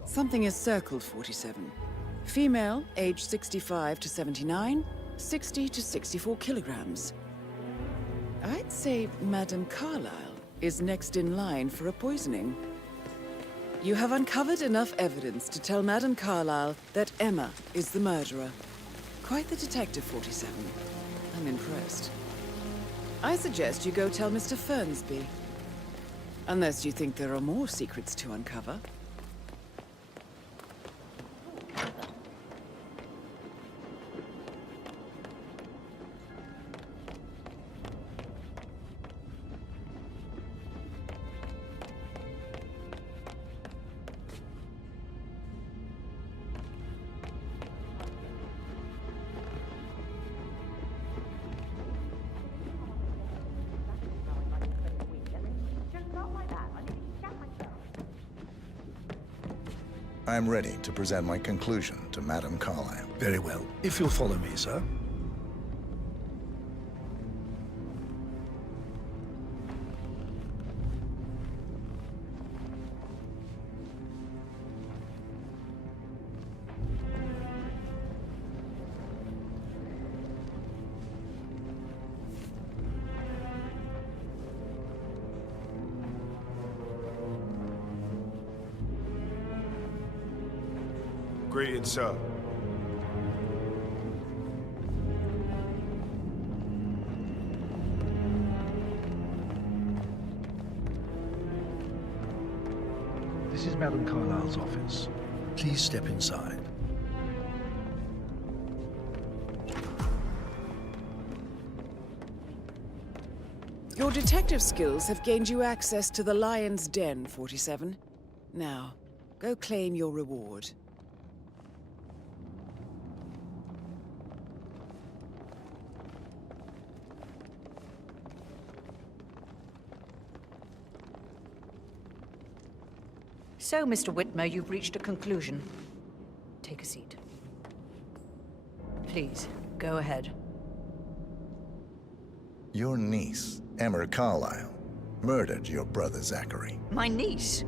Something is circled 47. Female, age 65 to 79, 60 to 64 kilograms. I'd say Madame Carlyle is next in line for a poisoning. You have uncovered enough evidence to tell Madame Carlyle that Emma is the murderer. Quite the detective, 47. I'm impressed. I suggest you go tell Mr. Fernsby. Unless you think there are more secrets to uncover. I'm ready to present my conclusion to Madame Carlyle. Very well. If you'll follow me, sir. Greetings, sir. This is Madame Carlyle's office. Please step inside. Your detective skills have gained you access to the Lion's Den, 47. Now, go claim your reward. So, Mr. Whitmer, you've reached a conclusion. Take a seat. Please, go ahead. Your niece, Emma Carlyle, murdered your brother Zachary. My niece?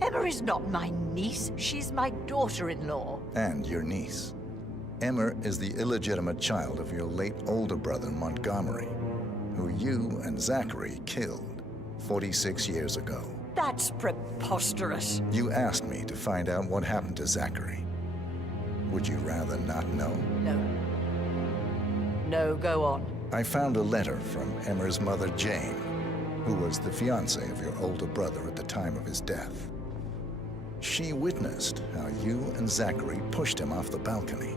Emma is not my niece. She's my daughter-in-law. And your niece. Emma is the illegitimate child of your late older brother Montgomery, who you and Zachary killed 46 years ago. That's preposterous. You asked me to find out what happened to Zachary. Would you rather not know? No. No, go on. I found a letter from Emma's mother, Jane, who was the fiancée of your older brother at the time of his death. She witnessed how you and Zachary pushed him off the balcony.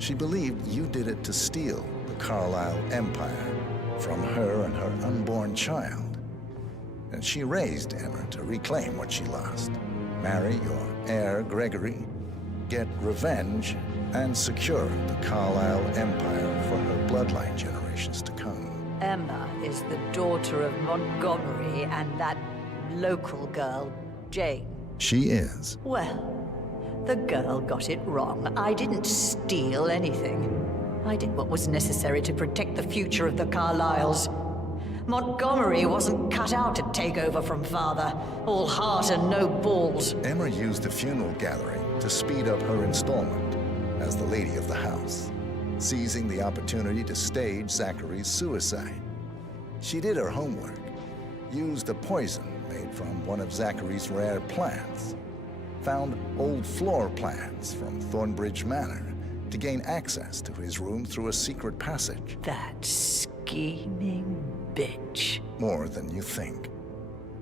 She believed you did it to steal the Carlyle empire from her and her unborn child. And she raised Emma to reclaim what she lost. Marry your heir, Gregory, get revenge, and secure the Carlyle empire for her bloodline generations to come. Emma is the daughter of Montgomery and that local girl, Jane. She is. Well, the girl got it wrong. I didn't steal anything. I did what was necessary to protect the future of the Carlyles. Montgomery wasn't cut out to take over from father. All heart and no balls. Emma used a funeral gathering to speed up her installment as the lady of the house, seizing the opportunity to stage Zachary's suicide. She did her homework, used a poison made from one of Zachary's rare plants, found old floor plans from Thornbridge Manor to gain access to his room through a secret passage. That scheming bitch. More than you think.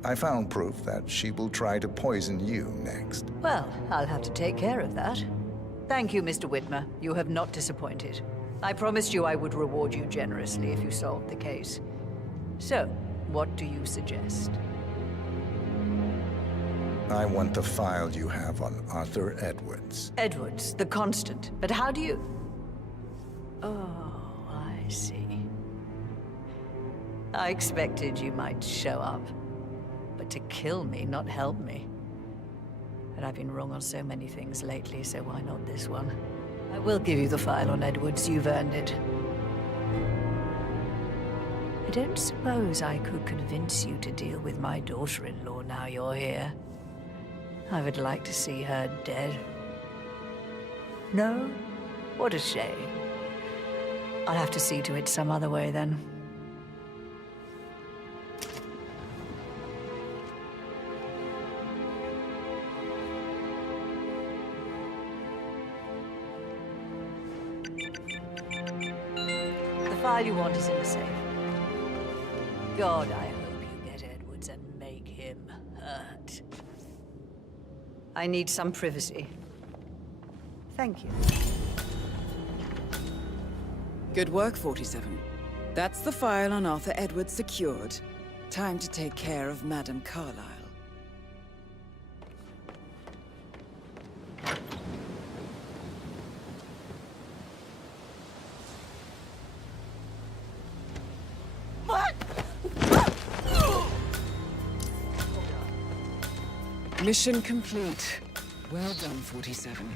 I found proof that she will try to poison you next. Well, I'll have to take care of that. Thank you, Mr. Whitmer. You have not disappointed. I promised you I would reward you generously if you solved the case. So, what do you suggest? I want the file you have on Arthur Edwards. Edwards, the Constant. But how do you... Oh, I see. I expected you might show up. But to kill me, not help me. But I've been wrong on so many things lately, so why not this one? I will give you the file on Edwards. You've earned it. I don't suppose I could convince you to deal with my daughter-in-law now you're here. I would like to see her dead. No? What a shame. I'll have to see to it some other way then. The file you want is in the safe. God, I hope you get Edwards and make him hurt. I need some privacy. Thank you. Good work, 47. That's the file on Arthur Edwards secured. Time to take care of Madame Carlyle. Mission complete. Well done, 47.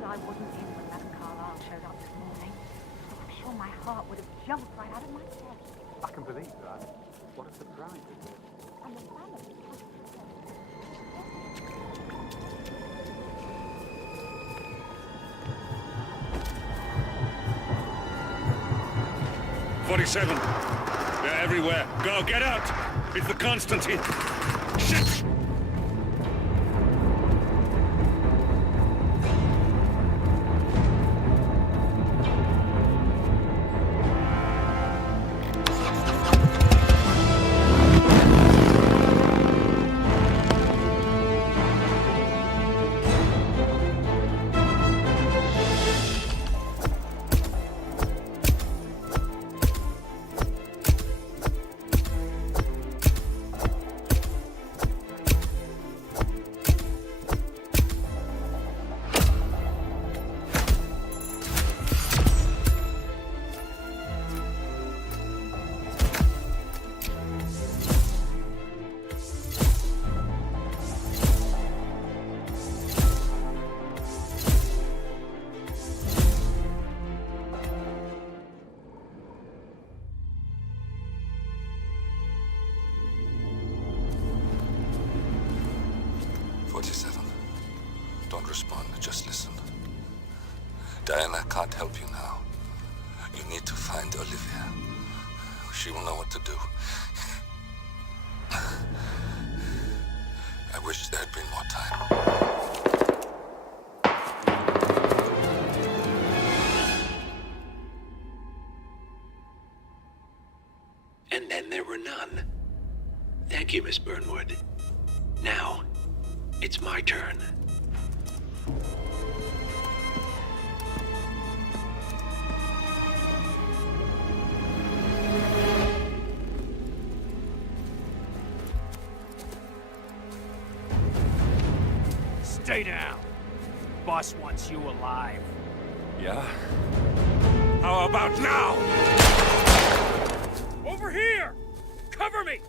I wasn't in when Madame Carlyle showed up this morning. I'm sure my heart would have jumped right out of my chest. I can believe that. What a surprise. And the family. 47. They're everywhere. Go, get out! It's the Constantine. Shit! Don't respond, just listen. Diana can't help you now. You need to find Olivia. She will know what to do. I wish there had been more time. And then there were none. Thank you, Miss Burnwood. Now, it's my turn. Stay down. Boss wants you alive. Yeah? How about now? Over here! Cover me!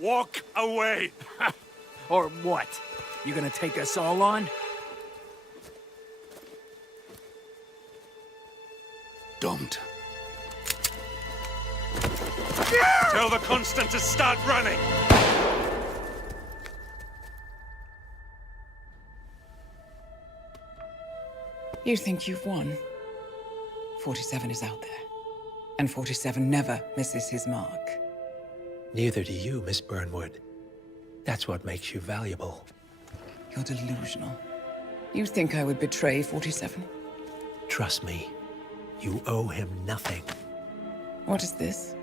Walk away! Or what? You gonna take us all on? Don't. Tell the Constant to start running! You think you've won? 47 is out there. And 47 never misses his mark. Neither do you, Miss Burnwood. That's what makes you valuable. You're delusional. You think I would betray 47? Trust me, you owe him nothing. What is this?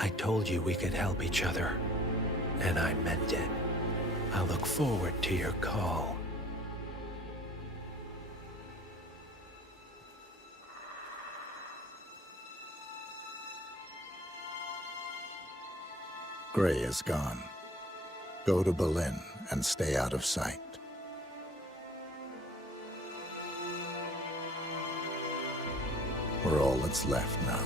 I told you we could help each other, and I meant it. I look forward to your call. Gray is gone. Go to Berlin and stay out of sight. We're all that's left now.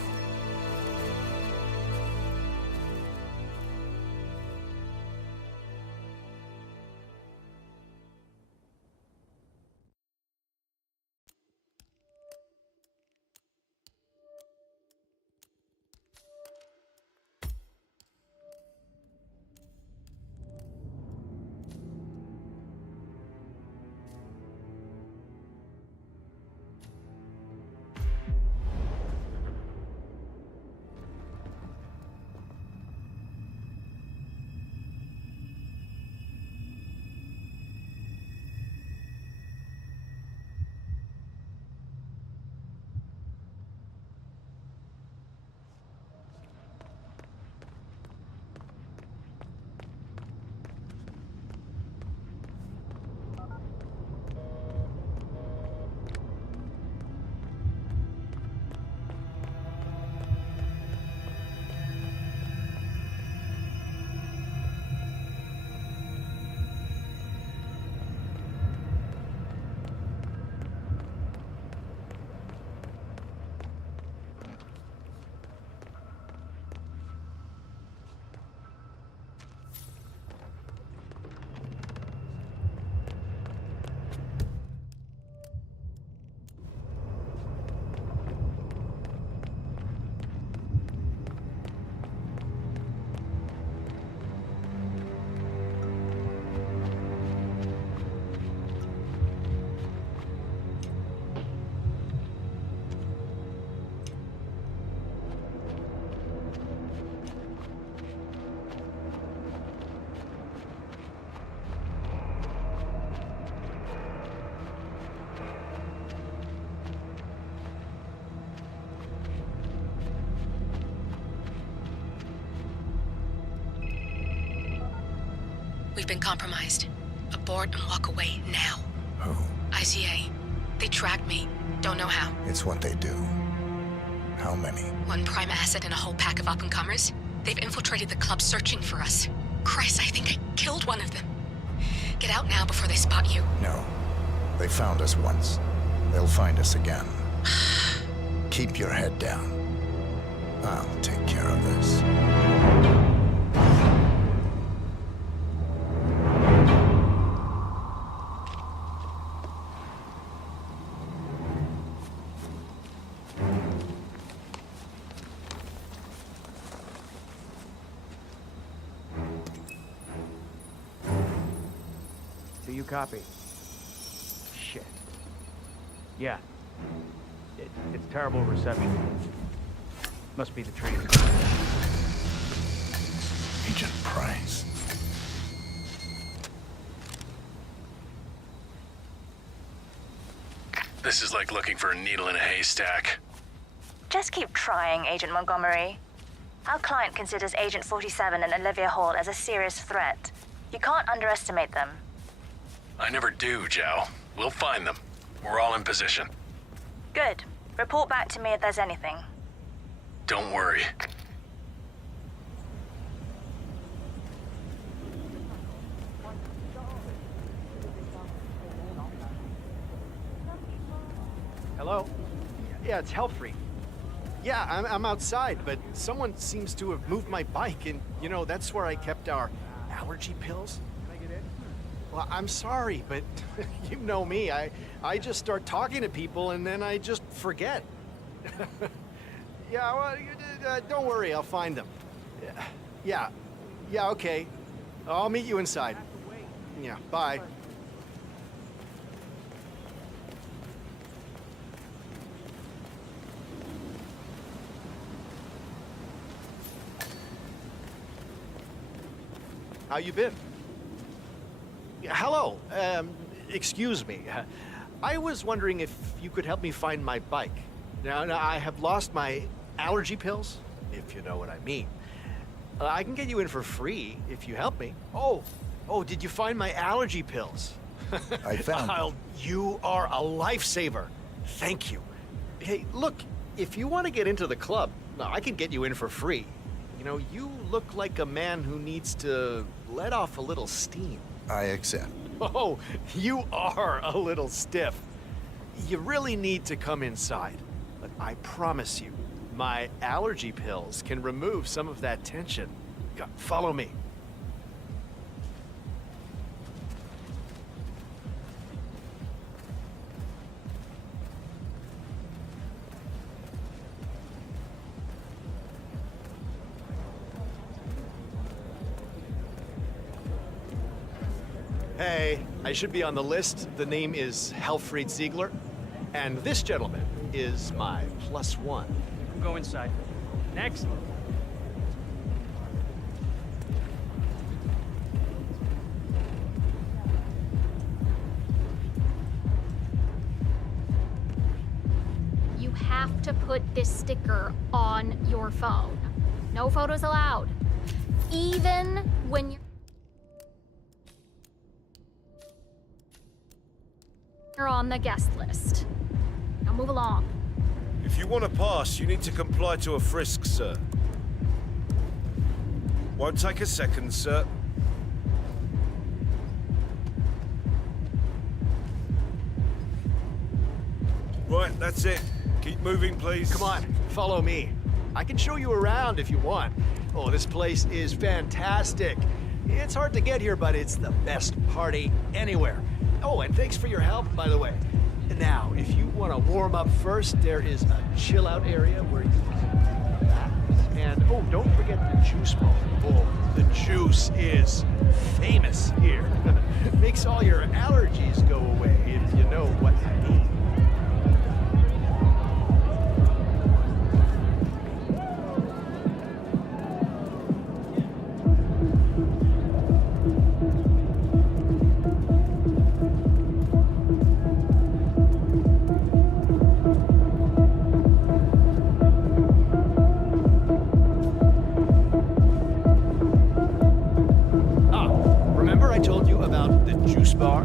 We've been compromised. Abort and walk away now. Who? ICA. They tracked me. Don't know how. It's what they do. How many? One prime asset and a whole pack of up-and-comers. They've infiltrated the club searching for us. Christ, I think I killed one of them. Get out now before they spot you. No. They found us once. They'll find us again. Keep your head down. I'll take care of this. Do you copy? Shit. Yeah. It's terrible reception. Must be the tree. Agent Price. This is like looking for a needle in a haystack. Just keep trying, Agent Montgomery. Our client considers Agent 47 and Olivia Hall as a serious threat. You can't underestimate them. I never do, Zhao. We'll find them. We're all in position. Good. Report back to me if there's anything. Don't worry. Hello? Yeah, it's Hellfree. Yeah, I'm outside, but someone seems to have moved my bike, and, you know, that's where I kept our allergy pills. Can I get in? Well, I'm sorry, but you know me. I just start talking to people, and then I just forget. Yeah, well, don't worry, I'll find them. Yeah, okay. I'll meet you inside. Yeah, bye. How you been? Hello. Excuse me. I was wondering if you could help me find my bike. Now, I have lost my allergy pills, if you know what I mean. I can get you in for free if you help me. Oh, did you find my allergy pills? I found them. You are a lifesaver. Thank you. Hey, look, if you want to get into the club, I can get you in for free. You know, you look like a man who needs to let off a little steam. I accept. Oh, you are a little stiff. You really need to come inside. But I promise you, my allergy pills can remove some of that tension. Follow me. Hey, I should be on the list. The name is Helfried Ziegler, and this gentleman is my +1. Go inside. Next. You have to put this sticker on your phone. No photos allowed. Even when you're on the guest list. Now move along. If you want to pass, you need to comply to a frisk, sir. Won't take a second, sir. Right, that's it. Keep moving, please. Come on, follow me. I can show you around if you want. Oh, this place is fantastic. It's hard to get here, but it's the best party anywhere. Oh, and thanks for your help, by the way. Now, if you want to warm up first, there is a chill-out area where you can relax. And, oh, don't forget the juice bar. Oh, the juice is famous here. Makes all your allergies go away, if you know what I mean. Bar.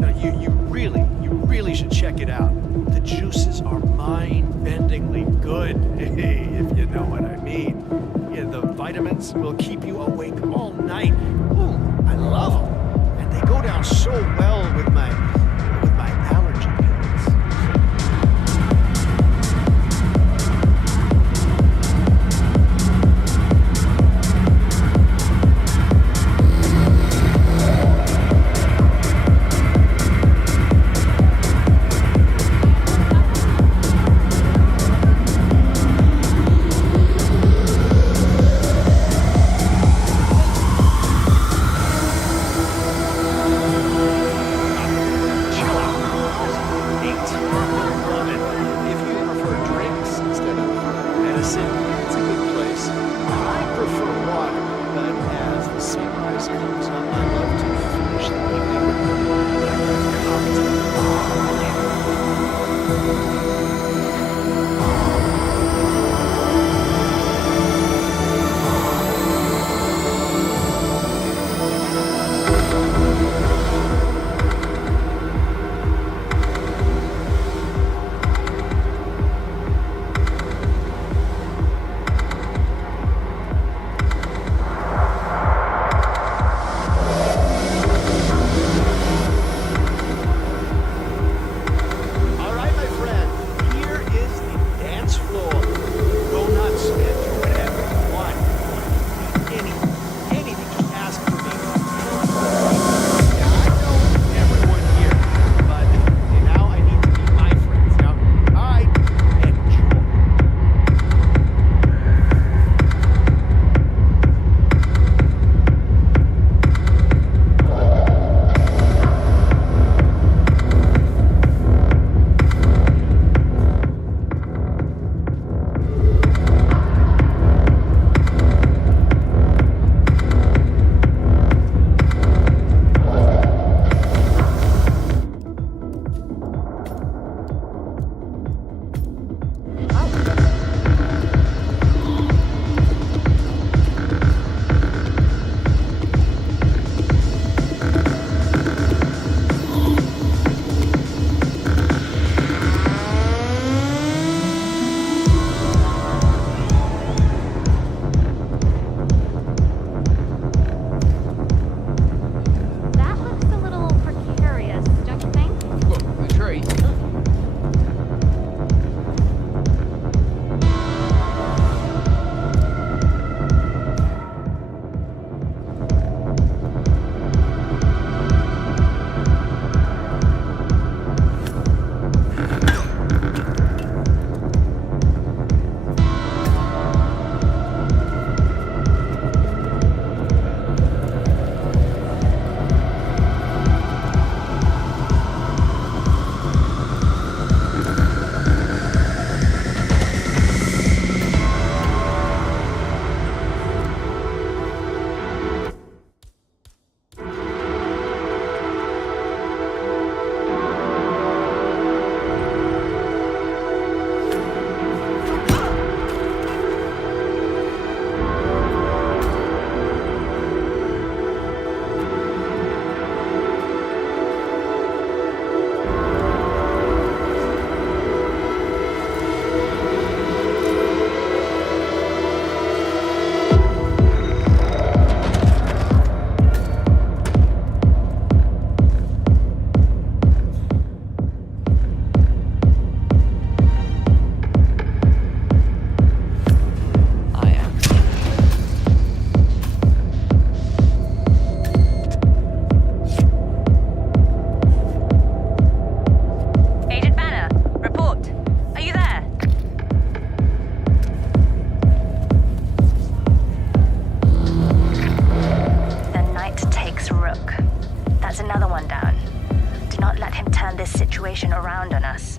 Now, you really should check it out. The juices are mind-bendingly good, if you know what I mean. Yeah, the vitamins will keep you awake all night. Ooh, I love them. And they go down so well with my allergy pills. this.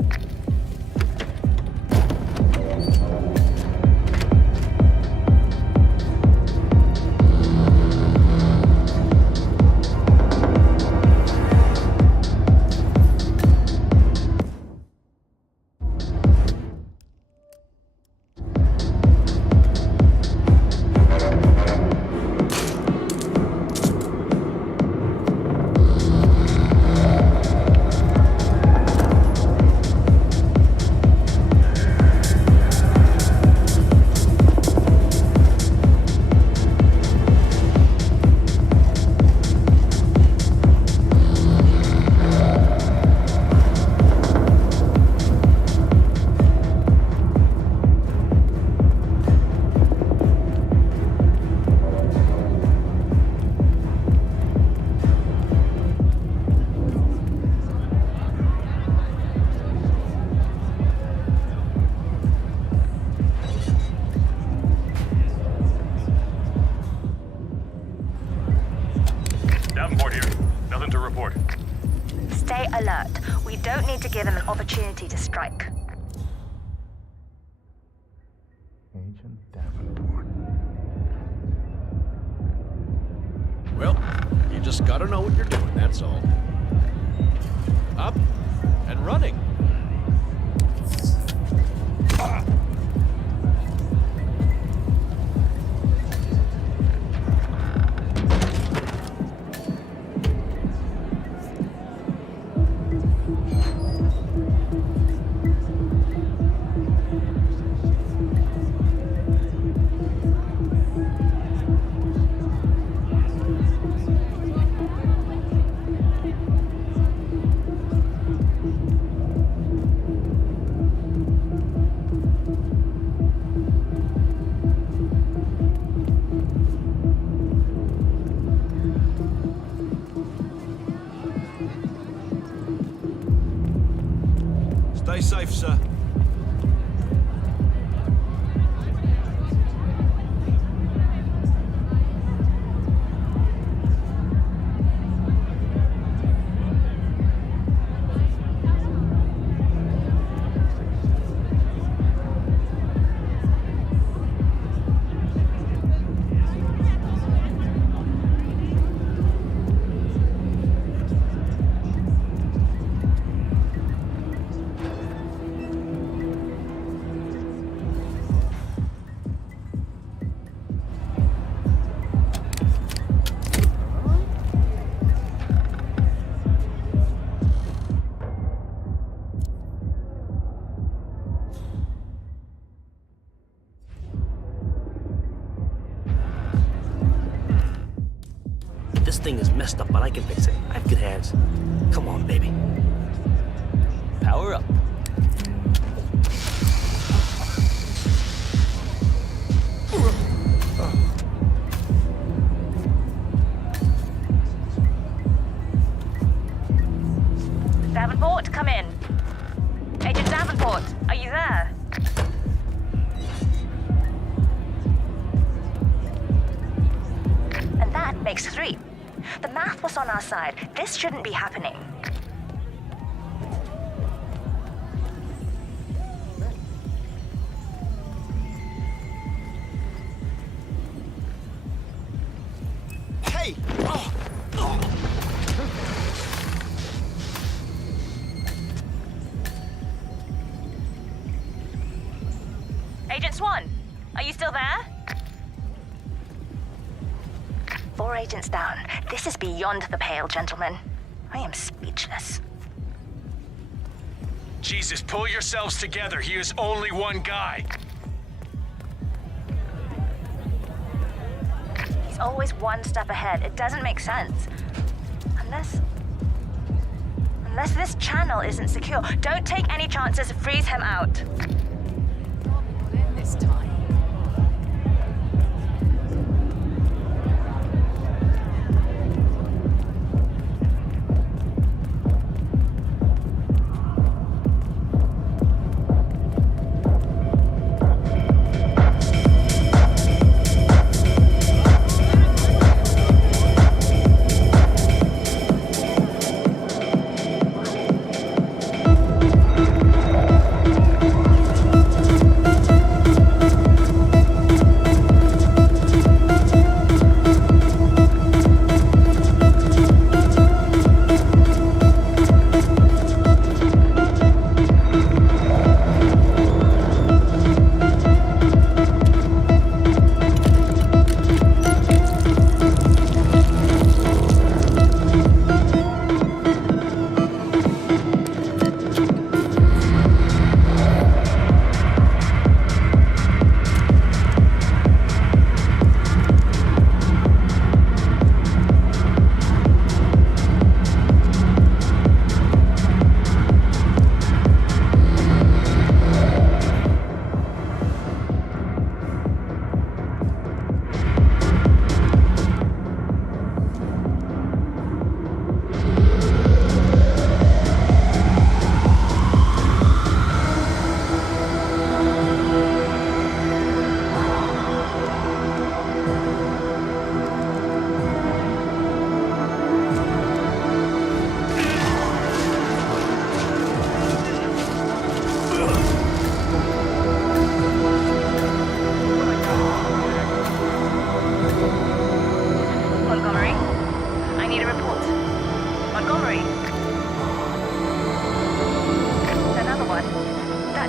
Davenport here. Nothing to report. Stay alert. We don't need to give them an opportunity to strike. Agent Davenport. Well, you just gotta know what you're doing, that's all. Up and running. Stay safe, sir. This thing is messed up, but I can fix it. I have good hands. Come on, baby. Power up. Davenport, come in. Agent Davenport, are you there? And that makes 3. The math was on our side. This shouldn't be happening. Hey! Oh. Agent Swan, are you still there? 4 agents down. This is beyond the pale, gentlemen. I am speechless. Jesus, pull yourselves together. He is only one guy. He's always one step ahead. It doesn't make sense. Unless this channel isn't secure. Don't take any chances. Freeze him out. Then this time.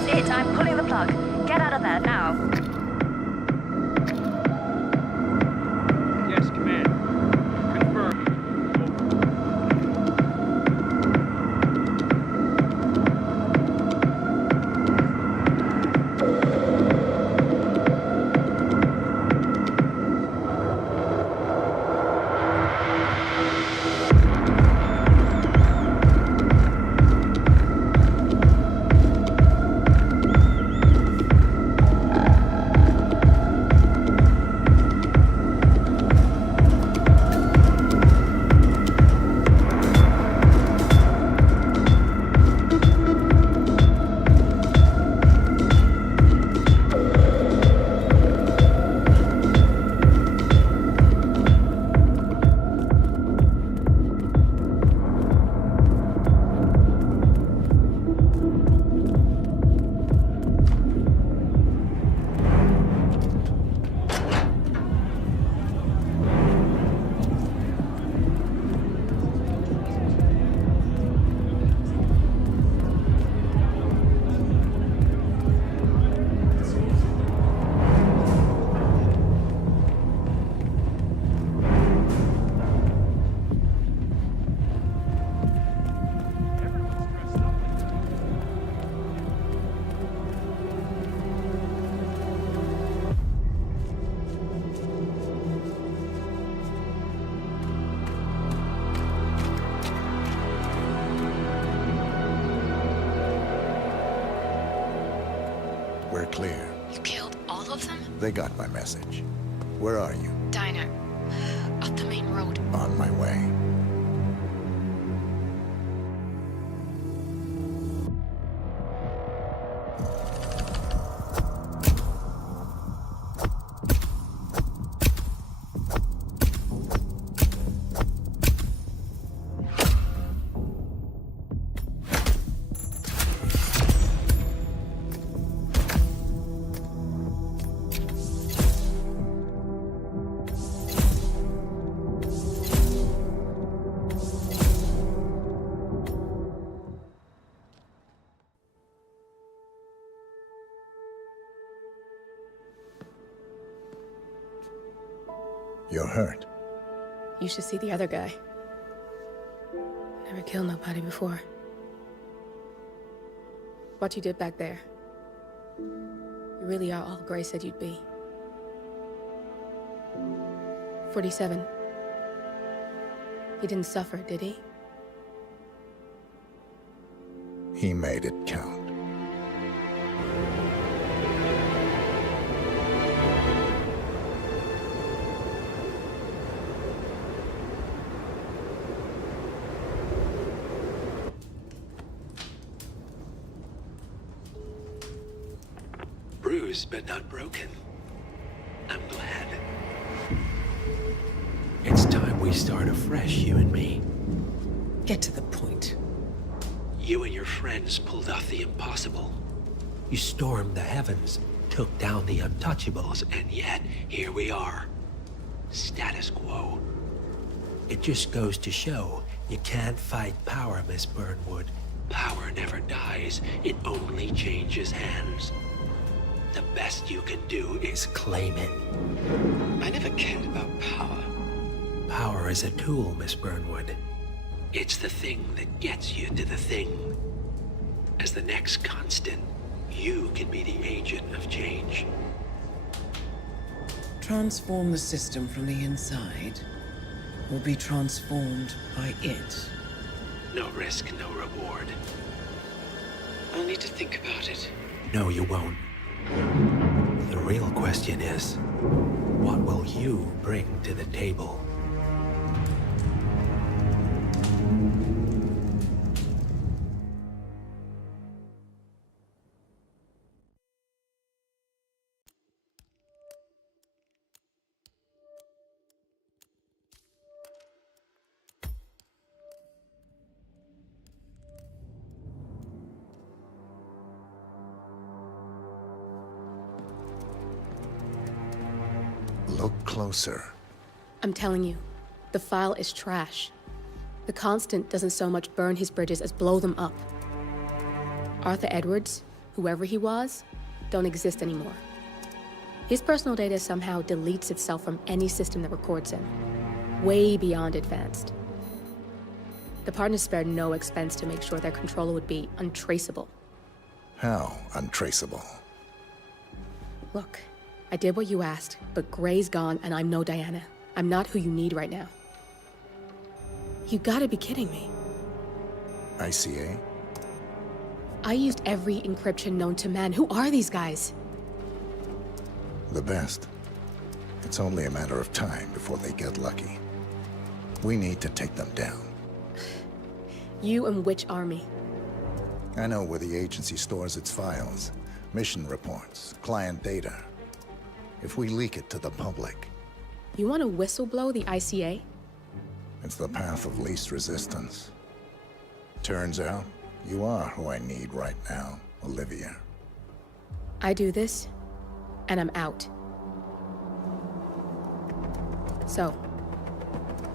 That's it. I'm pulling the plug. Get out of there now. Yes, command. Confirm. We're clear. You killed all of them? They got my message. Where are you? Diner. Up the main road. On my way. You're hurt. You should see the other guy. Never killed nobody before. What you did back there. You really are all Gray said you'd be. 47. He didn't suffer, did he? He made it count. Bruised but not broken. I'm glad. It's time we start afresh, you and me. Get to the point. You and your friends pulled off the impossible. You stormed the heavens, took down the untouchables, and yet here we are. Status quo. It just goes to show you can't fight power, Miss Burnwood. Power never dies, it only changes hands. The best you can do is claim it. I never cared about power. Power is a tool, Miss Burnwood. It's the thing that gets you to the thing. As the next constant, you can be the agent of change. Transform the system from the inside, or be transformed by it. No risk, no reward. I'll need to think about it. No, you won't. The real question is, what will you bring to the table? Look closer. I'm telling you, the file is trash. The Constant doesn't so much burn his bridges as blow them up. Arthur Edwards, whoever he was, don't exist anymore. His personal data somehow deletes itself from any system that records him, way beyond advanced. The partners spared no expense to make sure their controller would be untraceable. How untraceable? Look, I did what you asked, but Gray's gone and I'm no Diana. I'm not who you need right now. You gotta be kidding me. ICA? I used every encryption known to man. Who are these guys? The best. It's only a matter of time before they get lucky. We need to take them down. You and which army? I know where the agency stores its files, mission reports, client data. If we leak it to the public... You want to whistleblow the ICA? It's the path of least resistance. Turns out, you are who I need right now, Olivia. I do this, and I'm out. So,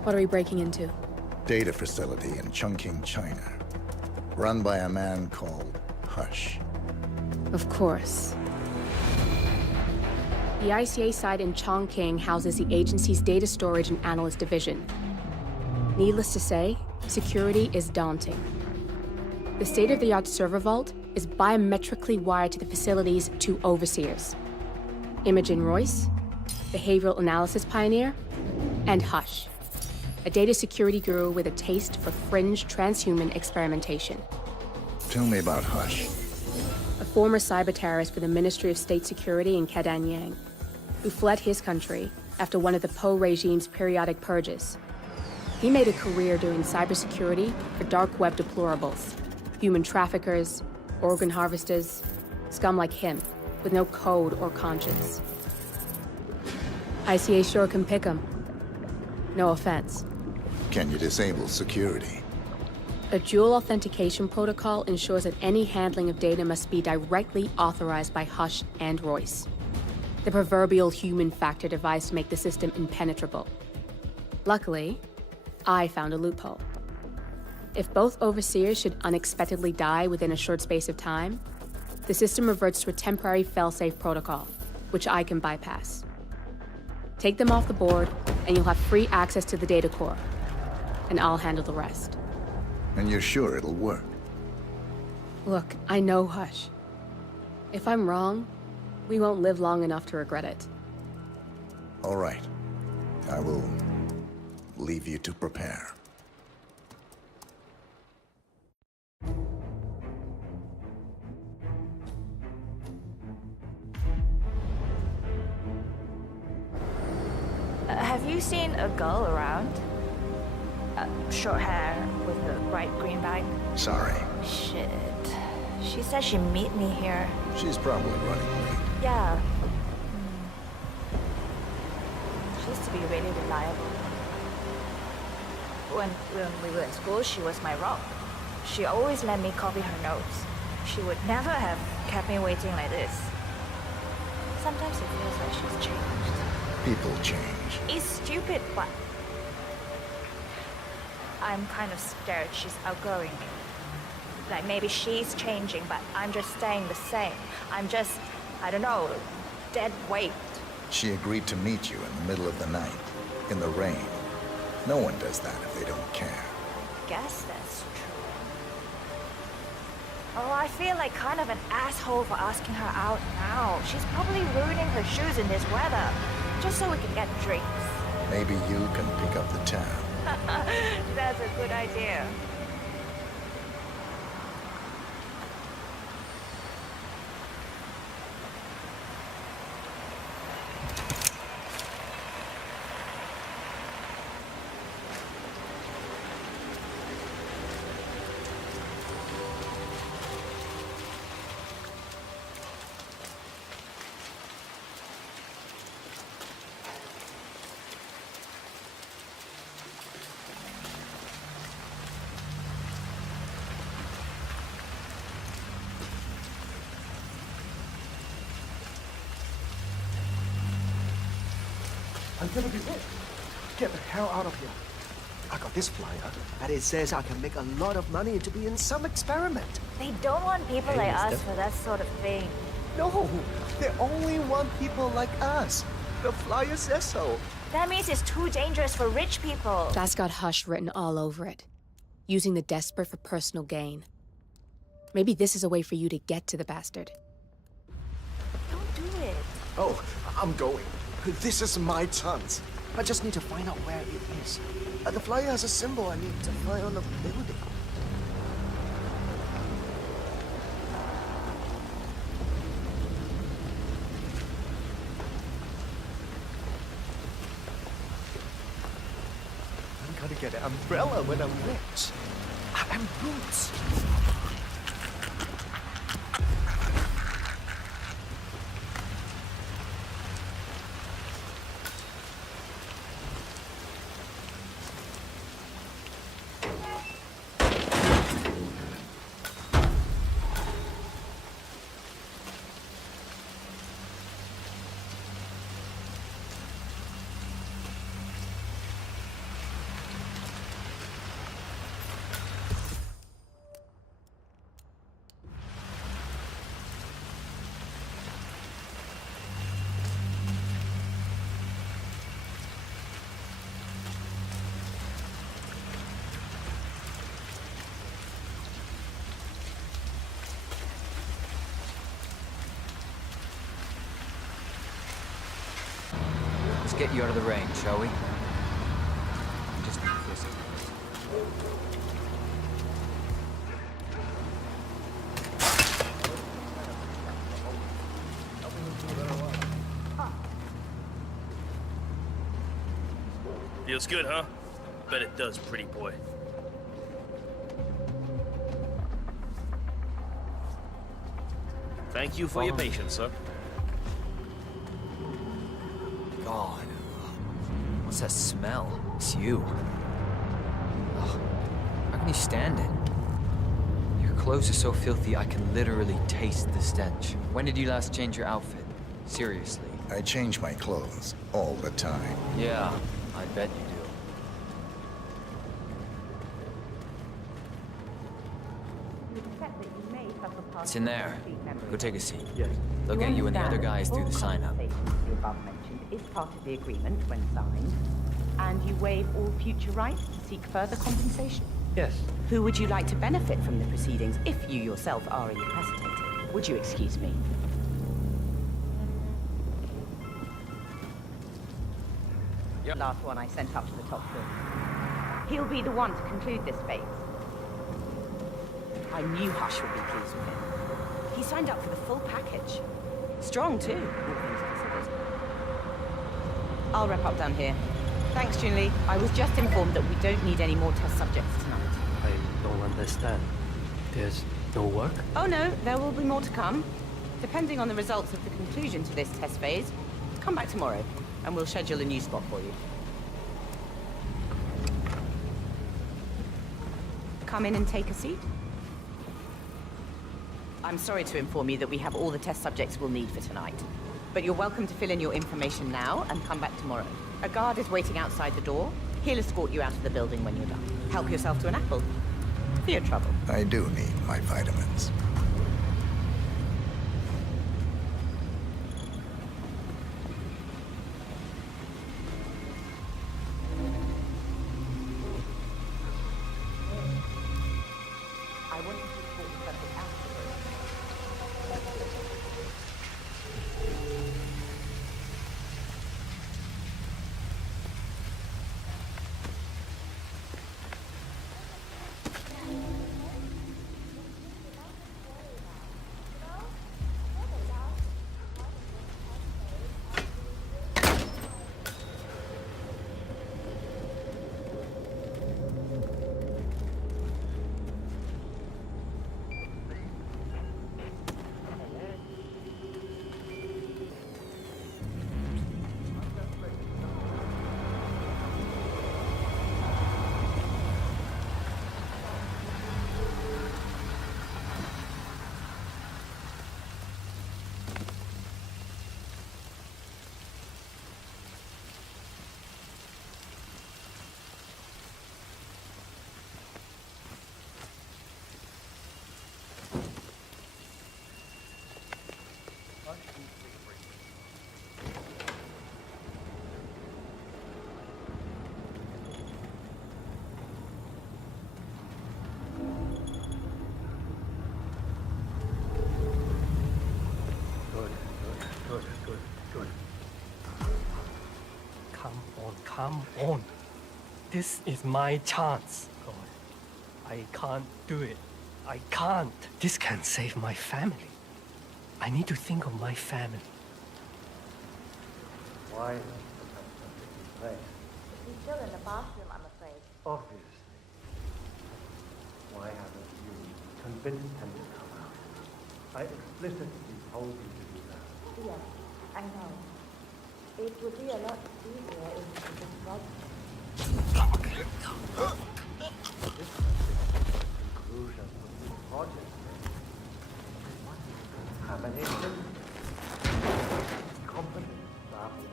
what are we breaking into? Data facility in Chongqing, China. Run by a man called Hush. Of course. The ICA site in Chongqing houses the agency's data storage and analyst division. Needless to say, security is daunting. The state-of-the-art server vault is biometrically wired to the facility's 2 overseers: Imogen Royce, behavioral analysis pioneer, and Hush, a data security guru with a taste for fringe transhuman experimentation. Tell me about Hush. A former cyber terrorist for the Ministry of State Security in Kadanyang, who fled his country after one of the Po regime's periodic purges. He made a career doing cybersecurity for dark web deplorables, human traffickers, organ harvesters, scum like him, with no code or conscience. ICA sure can pick 'em. No offense. Can you disable security? A dual authentication protocol ensures that any handling of data must be directly authorized by Hush and Royce. The proverbial human factor device to make the system impenetrable. Luckily, I found a loophole. If both overseers should unexpectedly die within a short space of time, the system reverts to a temporary fail-safe protocol, which I can bypass. Take them off the board, and you'll have free access to the data core, and I'll handle the rest. And you're sure it'll work? Look, I know Hush. If I'm wrong, we won't live long enough to regret it. All right. I will leave you to prepare. Have you seen a girl around? Short hair with a bright green bag? Sorry. Shit. She said she'd meet me here. She's probably running late. Yeah. She used to be really reliable. When we were in school, she was my rock. She always let me copy her notes. She would never have kept me waiting like this. Sometimes it feels like she's changed. People change. It's stupid, but I'm kind of scared she's outgrowing me. Like maybe she's changing, but I'm just staying the same. I'm just, I don't know, dead weight. She agreed to meet you in the middle of the night, in the rain. No one does that if they don't care. Guess that's true. Oh, I feel like kind of an asshole for asking her out now. She's probably ruining her shoes in this weather, just so we can get drinks. Maybe you can pick up the tab. That's a good idea. I'm gonna be it. Get the hell out of here. I got this flyer, and it says I can make a lot of money to be in some experiment. They don't want people Hey, like us mister. for that sort of thing. No, they only want people like us. The flyer says so. That means it's too dangerous for rich people. That's got Hush written all over it. Using the desperate for personal gain. Maybe this is a way for you to get to the bastard. Don't do it. Oh, I'm going. This is my chance. I just need to find out where it is. The flyer has a symbol I need to find on the building. I'm gonna get an umbrella when I'm rich. And boots. Let's get you out of the rain, shall we? Just need this. Feels good, huh? Bet it does, pretty boy. Thank you for your patience, sir. God. What's that smell? It's you. Ugh. How can you stand it? Your clothes are so filthy I can literally taste the stench. When did you last change your outfit? Seriously. I change my clothes all the time. Yeah, I bet you do. It's in there. Go take a seat. They'll get you and the other guys through the sign-up. The above mentioned is part of the agreement when signed, and you waive all future rights to seek further compensation. Yes. Who would you like to benefit from the proceedings if you yourself are incapacitated? Would you excuse me? Yep. Last one I sent up to the top floor. He'll be the one to conclude this phase. I knew Hush would be pleased with him. He signed up for the full package. Strong, too, all things considered. I'll wrap up down here. Thanks, Junli. I was just informed that we don't need any more test subjects tonight. I don't understand. There's no work? Oh, no, there will be more to come. Depending on the results of the conclusion to this test phase, come back tomorrow, and we'll schedule a new spot for you. Come in and take a seat. I'm sorry to inform you that we have all the test subjects we'll need for tonight. But you're welcome to fill in your information now and come back tomorrow. A guard is waiting outside the door. He'll escort you out of the building when you're done. Help yourself to an apple. For your trouble. I do need my vitamins. I want you to talk about it afterwards. Good. Come on. This is my chance. God, I can't do it. I can't. This can save my family. I need to think of my family. Why has the He's still in the bathroom, I'm afraid. Obviously. Why haven't you convinced him to come out? I explicitly told you to do that. Yes, I know. It would be a lot easier if you just got This conclusion of the project. What is contamination? Competent travel.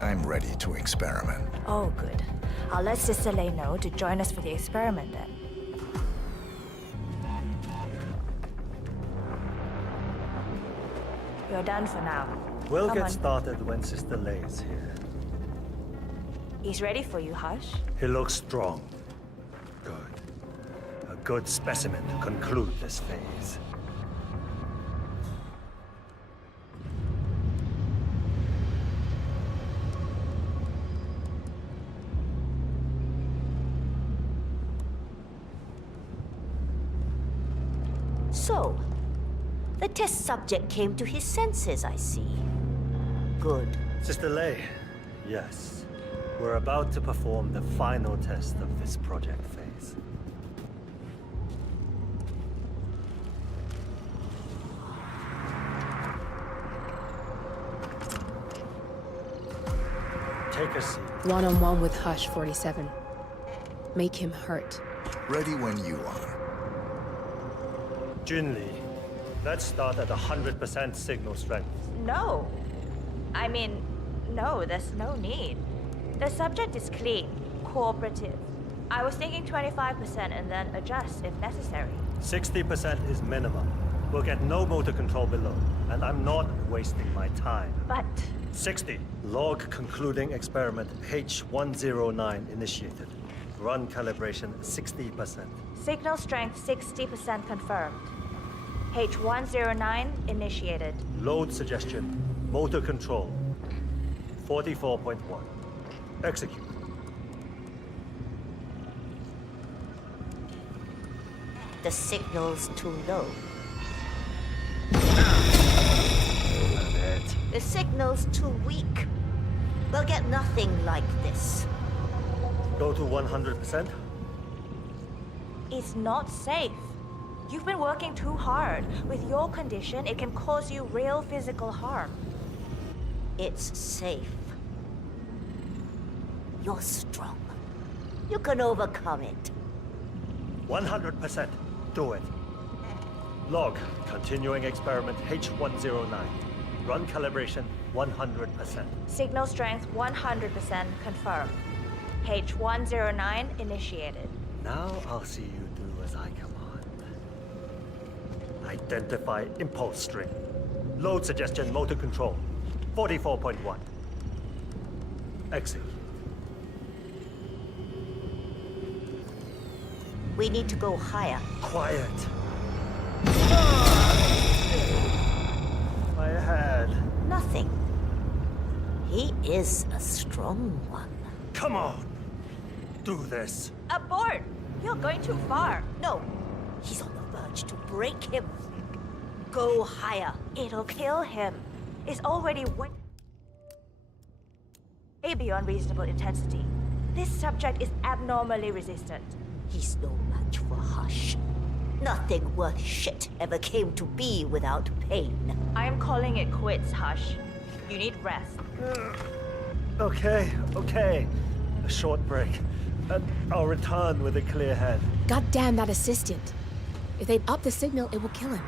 I'm ready to experiment. Oh, good. I'll let Sister Lei know to join us for the experiment then. You're done for now. We'll Come get on. started when Sister Lei is here. He's ready for you, Hush. He looks strong. Good. A good specimen to conclude this phase. So, the test subject came to his senses, I see. Good. Sister Lei, yes. We're about to perform the final test of this project phase. Take a seat. One-on-one with Hush 47. Make him hurt. Ready when you are. Junli, let's start at 100% signal strength. No. I mean, no, there's no need. The subject is clean, cooperative. I was thinking 25% and then adjust if necessary. 60% is minimum. We'll get no motor control below, and I'm not wasting my time. But 60. Log concluding experiment H109 initiated. Run calibration 60%. signal strength 60% confirmed. H109 initiated. Load suggestion, motor control 44.1. Execute. The signal's too low. The signal's too weak. We'll get nothing like this. Go to 100%. It's not safe. You've been working too hard. With your condition, it can cause you real physical harm. It's safe. You're strong. You can overcome it. 100%. Do it. Log continuing experiment H109. Run calibration 100%. Signal strength 100% confirmed. H109 initiated. Now I'll see you do as I command. Identify impulse string. Load suggestion motor control 44.1. Execute. We need to go higher. Quiet. My head. Nothing. He is a strong one. Come on. Do this. Abort! You're going too far. No. He's on the verge to break him. Go higher. It'll kill him. It's already way beyond reasonable intensity. This subject is abnormally resistant. He's no match for Hush. Nothing worth shit ever came to be without pain. I am calling it quits, Hush. You need rest. Okay. A short break. And I'll return with a clear head. God damn that assistant. If they'd up the signal, it will kill him.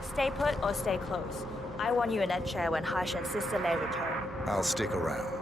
Stay put or stay close. I want you in that chair when Hush and Sister Lei return. I'll stick around.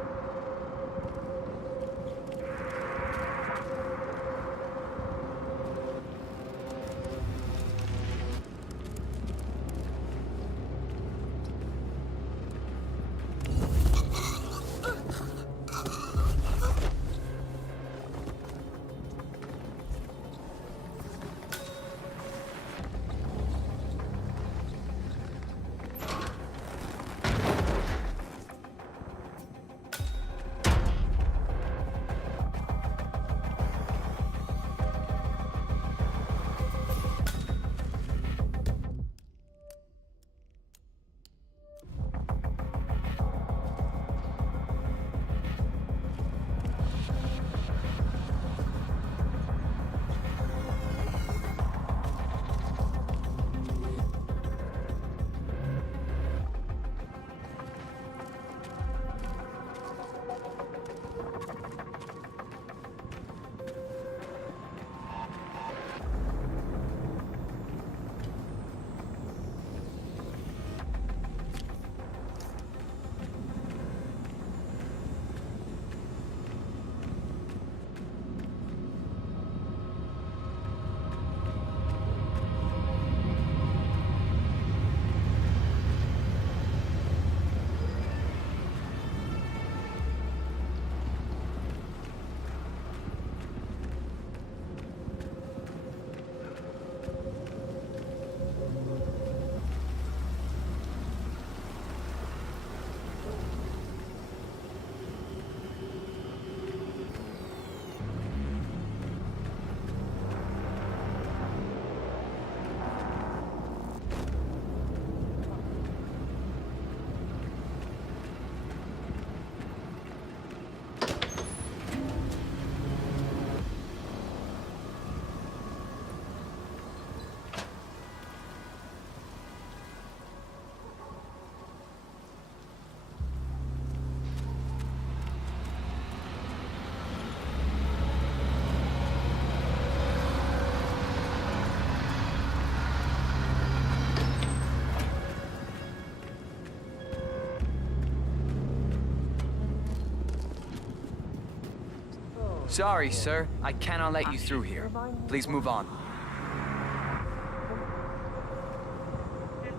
Sorry, sir. I cannot let you through here. Please move on.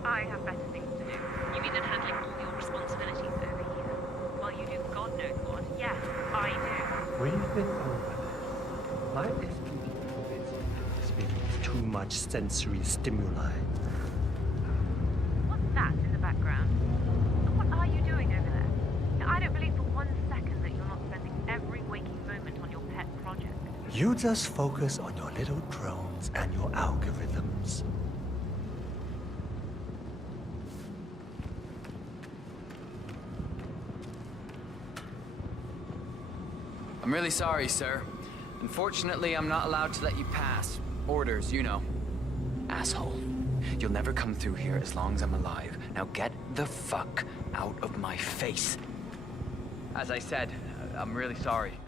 I have better things to do. You mean than handling all your responsibilities over here? While you do God knows what. Yes, I do. We've been over this. My SPD convinced me that this been too much sensory stimuli. What's that in the background? And what are you doing over there? Now, I don't believe for 1 second that you're not spending every waking moment on your pet project. You just focus on your little drones and your algorithms. I'm really sorry, sir. Unfortunately, I'm not allowed to let you pass. Orders, you know. Asshole. You'll never come through here as long as I'm alive. Now get the fuck out of my face. As I said, I'm really sorry.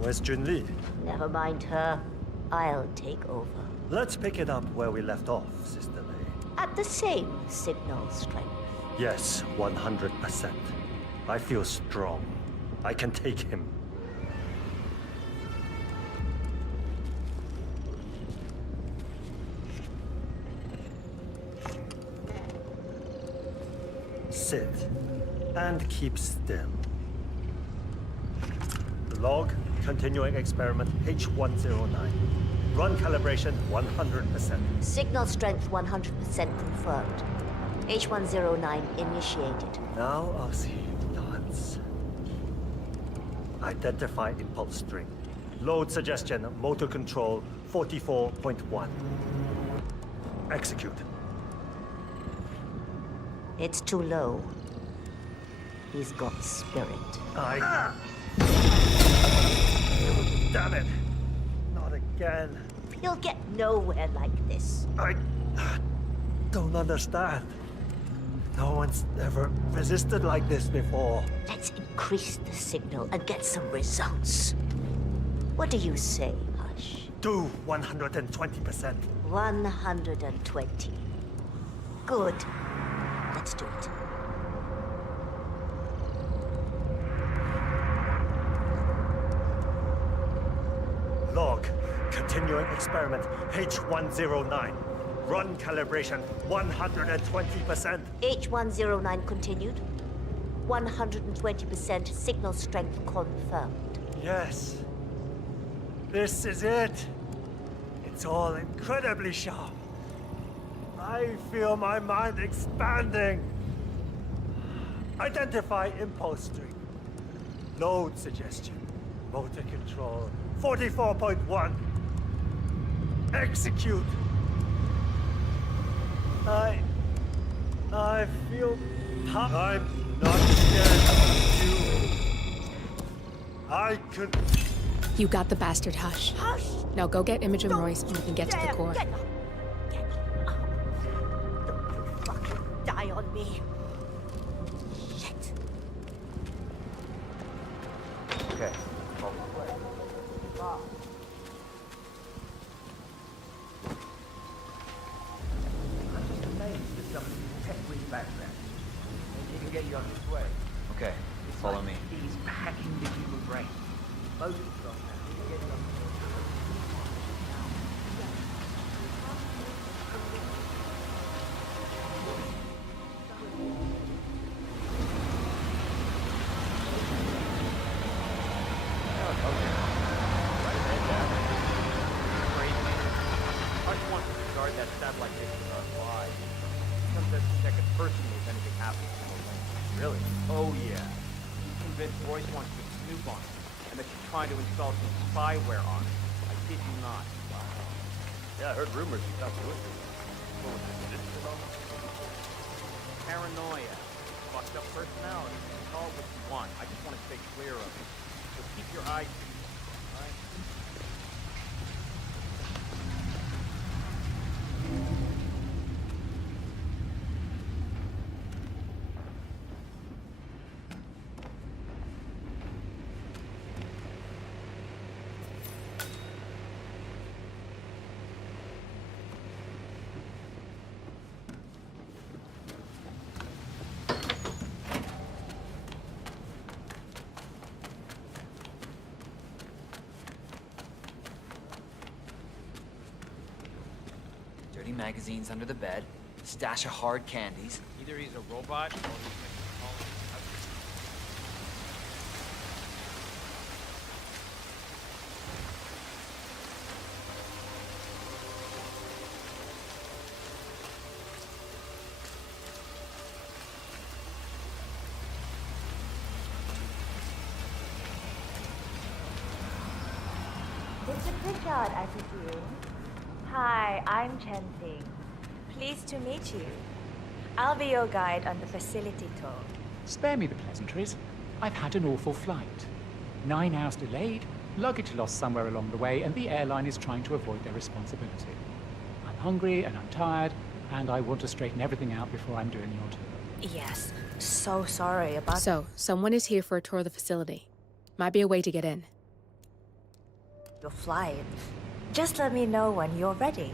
Where's Junli? Never mind her. I'll take over. Let's pick it up where we left off, Sister May. At the same signal strength. Yes, 100%. I feel strong. I can take him. Sit and keep still. Log, continuing experiment H109. Run calibration 100%. Signal strength 100% confirmed. H109 initiated. Now I'll see you dance. Identify impulse string. Load suggestion, motor control 44.1. Execute. It's too low. He's got spirit. Damn it! Not again. You'll get nowhere like this. I don't understand. No one's ever resisted like this before. Let's increase the signal and get some results. What do you say, Hush? Do 120%. 120. Good. Let's do it. Log, continuing experiment H109. Run calibration 120%. H109 continued. 120% signal strength confirmed. Yes. This is it. It's all incredibly sharp. I feel my mind expanding. Identify impulse string. Load suggestion. Motor control 44.1. Execute. I feel I'm not scared of you. I could. You got the bastard, Hush. Hush! Now go get Imogen Royce and we can get to the core. Get up. Get up. Don't you fucking die on me. Shit. Okay. I'm just amazed at some tech-rich background. Maybe he can get you on his way. Okay, It's follow like me. He's hacking the human brain. Most of them he can get you on his way. That satellite mission are alive. He comes out to check it personally if anything happens to the link. Really? Oh yeah. He's convinced Royce wants to snoop on it, and that she's trying to install some spyware on it. I kid you not. Yeah, I heard rumors you got to it. Paranoia. Fucked up personality. Call it what you want. I just want to stay clear of it. So keep your eyes peeled, alright? Dirty magazines under the bed, stash of hard candies. Either he's a robot or he's making a call. Mr. Pritchard, I presume. Hi, I'm Chen Ping. Pleased to meet you. I'll be your guide on the facility tour. Spare me the pleasantries. I've had an awful flight. 9 hours delayed, luggage lost somewhere along the way, and the airline is trying to avoid their responsibility. I'm hungry and I'm tired, and I want to straighten everything out before I'm doing your tour. Yes, so sorry about... So, someone is here for a tour of the facility. Might be a way to get in. your flight. Just let me know when you're ready.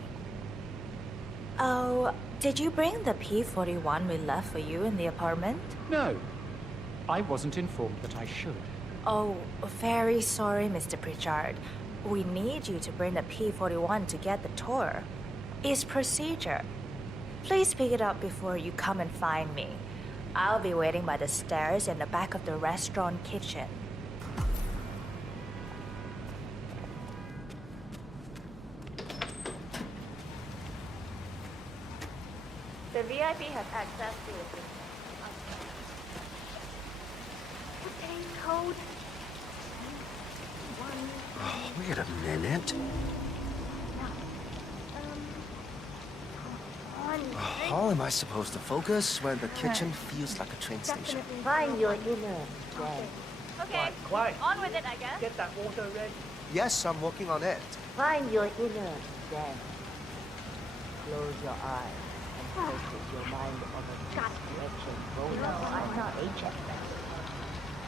Oh, did you bring the P-41 we left for you in the apartment? No. I wasn't informed that I should. Oh, very sorry, Mr. Pritchard. We need you to bring the P-41 to get the tour. It's procedure. Please pick it up before you come and find me. I'll be waiting by the stairs in the back of the restaurant kitchen. The VIP has access to the system. Okay, code. Oh, wait a minute. How am I supposed to focus when the kitchen feels like a train station? Find your inner day. Okay, Quiet. on with it, I guess. Get that water ready. Yes, I'm working on it. Find your inner day. Close your eyes and focus your mind on the direction going. No, I'm not HF.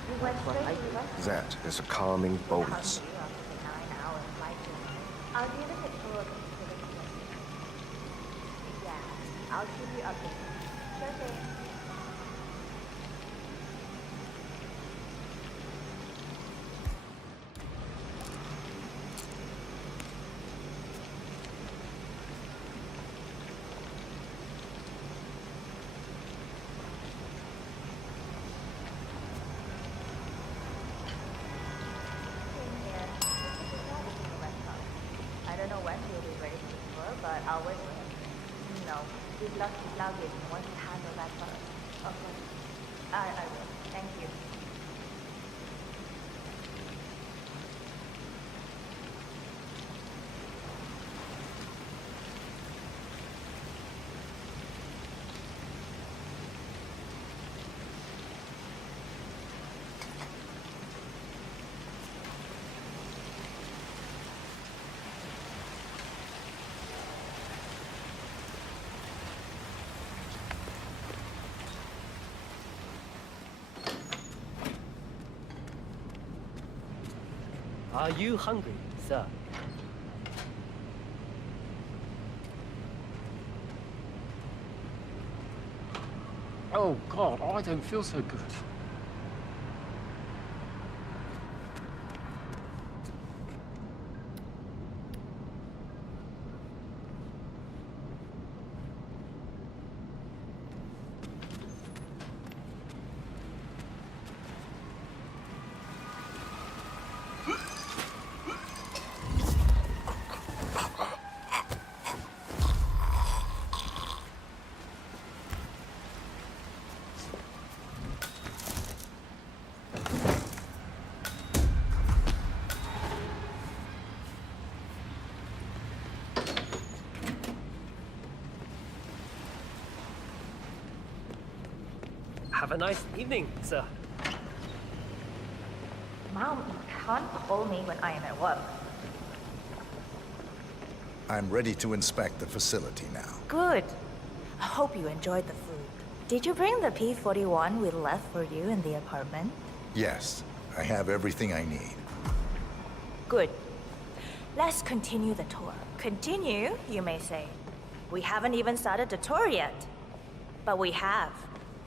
You went straight to the That is a calming bonus. I'll give it a tour of the facility. Yeah, I'll keep you updated. Sure thing. I don't know when he'll be ready for the tour, but I'll wait for him. No, he's lost his luggage and wants to handle that first. Okay. I will. Thank you. Are you hungry, sir? Oh, God, I don't feel so good. Have a nice evening, sir. Mom, you can't call me when I am at work. I'm ready to inspect the facility now. Good. I hope you enjoyed the food. Did you bring the P-41 we left for you in the apartment? Yes, I have everything I need. Good. Let's continue the tour. Continue, you may say. We haven't even started the tour yet. But we have.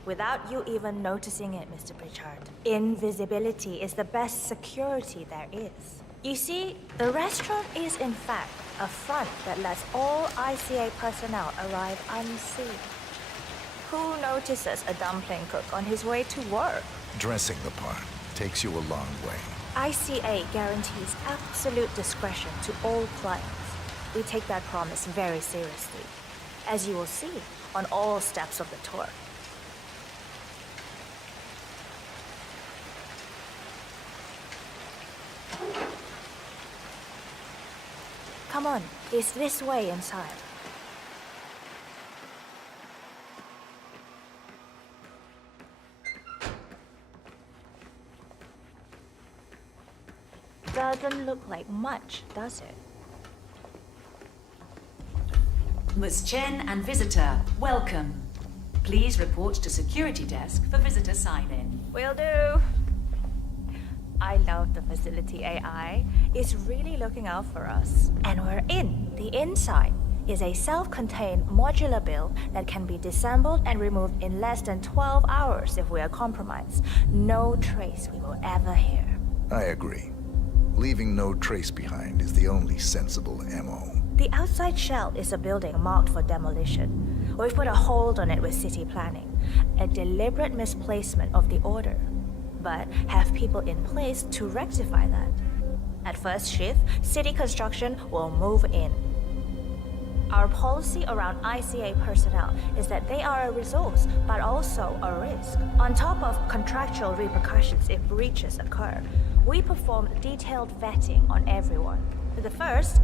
Without you even noticing it, Mr. Pritchard. Invisibility is the best security there is. You see, the restaurant is in fact a front that lets all ICA personnel arrive unseen. Who notices a dumpling cook on his way to work? Dressing the part takes you a long way. ICA guarantees absolute discretion to all clients. We take that promise very seriously, as you will see on all steps of the tour. Come on, it's this way inside. Doesn't look like much, does it? Ms. Chen and visitor, welcome. Please report to security desk for visitor sign-in. Will do. I love the facility AI. It's really looking out for us. And we're in. The inside is a self-contained modular build that can be disassembled and removed in less than 12 hours if we are compromised. No trace we will ever hear. I agree. Leaving no trace behind is the only sensible MO. The outside shell is a building marked for demolition. We've put a hold on it with city planning. A deliberate misplacement of the order. But have people in place to rectify that. At first shift, city construction will move in. Our policy around ICA personnel is that they are a resource, but also a risk. On top of contractual repercussions if breaches occur, we perform detailed vetting on everyone. The first,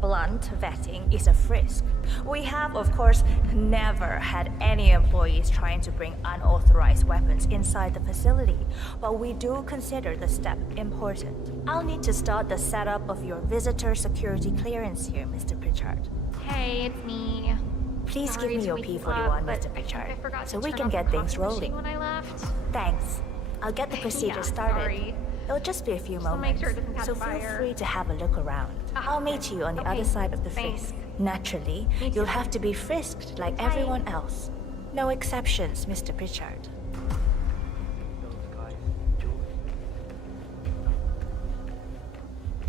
blunt vetting, is a frisk. We have, of course, never had any employees trying to bring unauthorized weapons inside the facility, but we do consider the step important. I'll need to start the setup of your visitor security clearance here, Mr. Pritchard. Hey, it's me. Please Sorry give me to your wake you P41, up, but Mr. Pritchard, I forgot so to we turn can off get the things coffee machine rolling. when I left. Thanks. I'll get the procedure Yeah, started. sorry. It'll just be a few Just to make moments, sure it doesn't catch so feel fire. free to have a look around. I'll meet you on the other side of the thanks. frisk. Naturally, you'll have to be frisked like everyone else. No exceptions, Mr. Pritchard.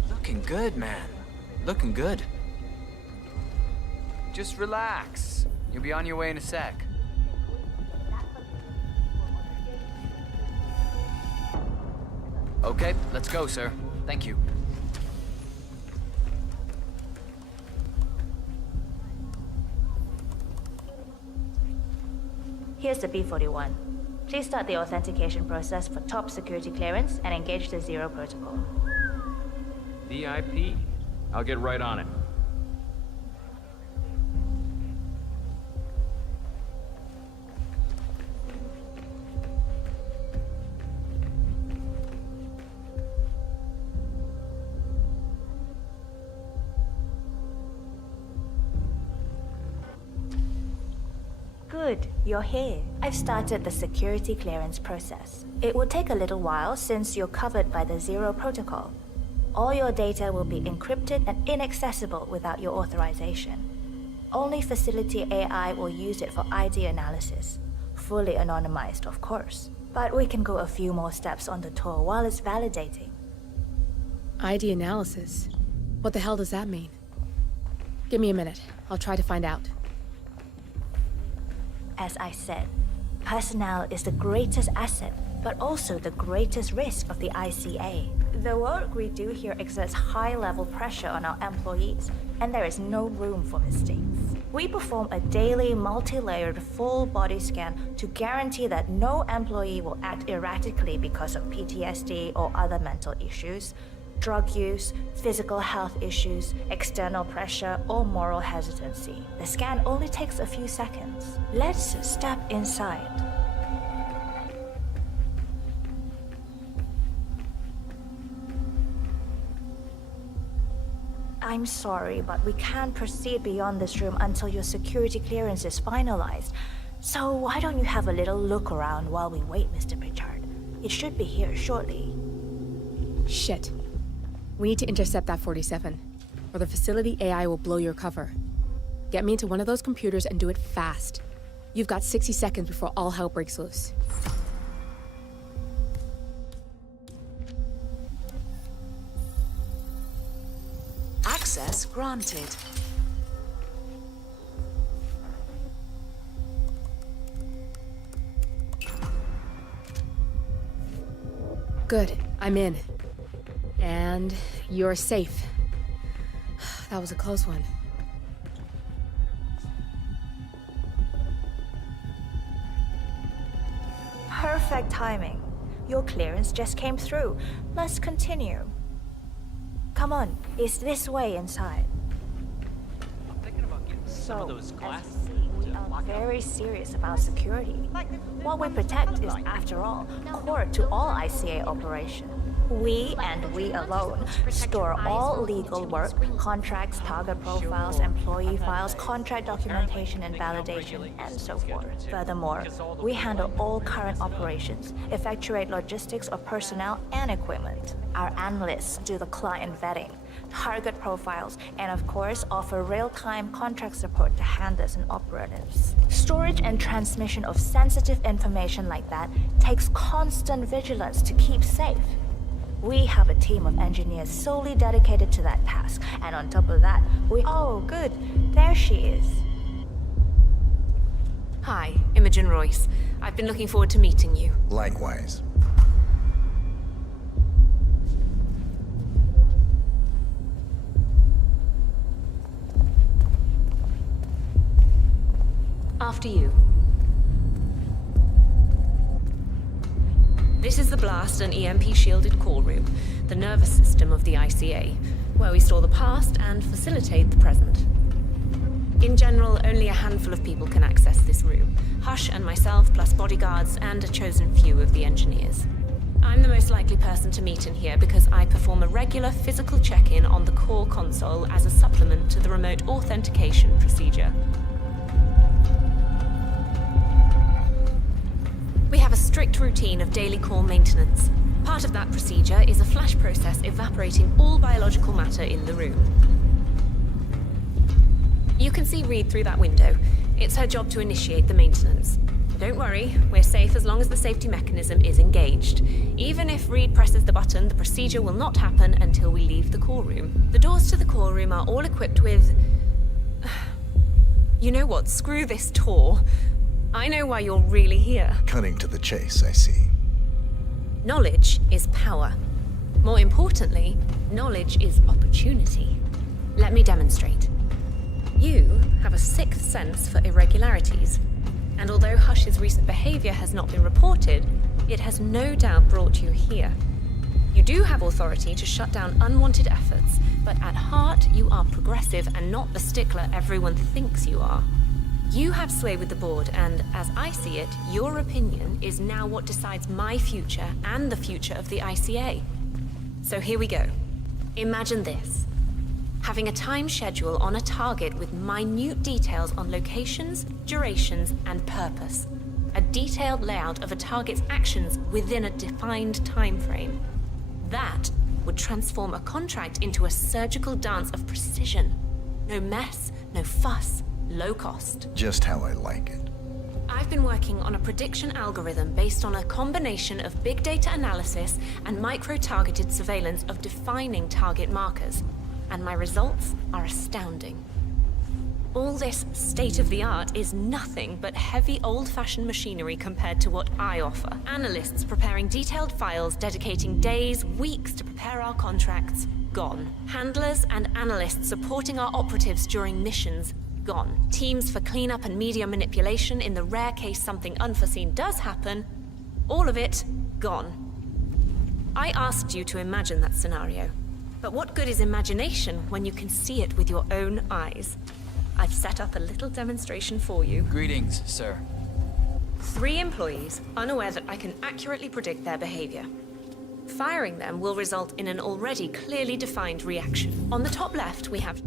Looking good, man. Looking good. Just relax. You'll be on your way in a sec. Okay, let's go, sir. Thank you. Here's the P41. Please start the authentication process for top security clearance and engage the Zero Protocol. VIP. I'll get right on it. Good, you're here. I've started the security clearance process. It will take a little while since you're covered by the Zero Protocol. All your data will be encrypted and inaccessible without your authorization. Only facility AI will use it for ID analysis. Fully anonymized, of course. But we can go a few more steps on the tour while it's validating. ID analysis? What the hell does that mean? Give me a minute. I'll try to find out. As I said, personnel is the greatest asset, but also the greatest risk of the ICA. The work we do here exerts high-level pressure on our employees, and there is no room for mistakes. We perform a daily, multi-layered, full-body scan to guarantee that no employee will act erratically because of PTSD or other mental issues, drug use, physical health issues, external pressure, or moral hesitancy. The scan only takes a few seconds. Let's step inside. I'm sorry, but we can't proceed beyond this room until your security clearance is finalized. So why don't you have a little look around while we wait, Mr. Pritchard? It should be here shortly. Shit. We need to intercept that 47, or the facility AI will blow your cover. Get me into one of those computers and do it fast. You've got 60 seconds before all hell breaks loose. Access granted. Good, I'm in. And you're safe. That was a close one. Perfect timing. Your clearance just came through. Let's continue. Come on, it's this way inside. I'm thinking about getting some of those glasses. We are very serious about security. What we protect is, after all, core to all ICA operation. We, and we alone, store all legal work, contracts, target profiles, employee files, contract documentation and validation, and so forth. Furthermore, we handle all current operations, effectuate logistics of personnel and equipment. Our analysts do the client vetting, target profiles, and of course offer real-time contract support to handlers and operatives. Storage and transmission of sensitive information like that takes constant vigilance to keep safe. We have a team of engineers solely dedicated to that task, and on top of that, Oh, good. There she is. Hi, Imogen Royce. I've been looking forward to meeting you. Likewise. After you. This is the blast and EMP-shielded call room, the nervous system of the ICA, where we store the past and facilitate the present. In general, only a handful of people can access this room. Hush and myself, plus bodyguards and a chosen few of the engineers. I'm the most likely person to meet in here because I perform a regular physical check-in on the core console as a supplement to the remote authentication procedure. We have a strict routine of daily core maintenance. Part of that procedure is a flash process evaporating all biological matter in the room. You can see Reed through that window. It's her job to initiate the maintenance. Don't worry, we're safe as long as the safety mechanism is engaged. Even if Reed presses the button, the procedure will not happen until we leave the core room. The doors to the core room are all equipped with... You know what? Screw this tour. I know why you're really here. Cutting to the chase, I see. Knowledge is power. More importantly, knowledge is opportunity. Let me demonstrate. You have a sixth sense for irregularities, and although Hush's recent behavior has not been reported, it has no doubt brought you here. You do have authority to shut down unwanted efforts, but at heart you are progressive and not the stickler everyone thinks you are. You have sway with the board, and as I see it, your opinion is now what decides my future and the future of the ICA. So here we go. Imagine this. Having a time schedule on a target with minute details on locations, durations, and purpose. A detailed layout of a target's actions within a defined time frame. That would transform a contract into a surgical dance of precision. No mess, no fuss. Low cost. Just how I like it. I've been working on a prediction algorithm based on a combination of big data analysis and micro-targeted surveillance of defining target markers, and my results are astounding. All this state-of-the-art is nothing but heavy old-fashioned machinery compared to what I offer. Analysts preparing detailed files dedicating days, weeks to prepare our contracts, gone. Handlers and analysts supporting our operatives during missions, gone. Teams for cleanup and media manipulation in the rare case something unforeseen does happen, all of it, gone. I asked you to imagine that scenario, but what good is imagination when you can see it with your own eyes? I've set up a little demonstration for you. Greetings, sir. 3 employees, unaware that I can accurately predict their behavior. Firing them will result in an already clearly defined reaction. On the top left, we have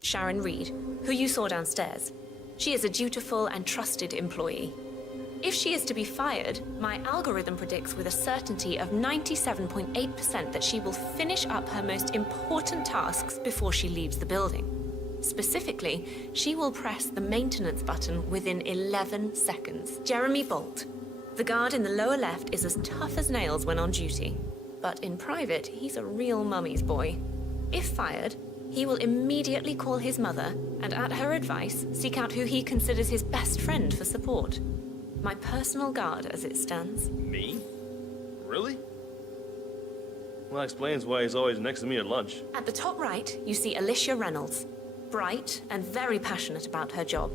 Sharon Reed, who you saw downstairs. She is a dutiful and trusted employee. If she is to be fired, my algorithm predicts with a certainty of 97.8% that she will finish up her most important tasks before she leaves the building. Specifically, she will press the maintenance button within 11 seconds. Jeremy Bolt, The guard in the lower left is as tough as nails when on duty, but in private, he's a real mummy's boy. If fired, he will immediately call his mother and, at her advice, seek out who he considers his best friend for support. My personal guard, as it stands. Me? Really? Well, that explains why he's always next to me at lunch. At the top right, you see Alicia Reynolds. Bright and very passionate about her job.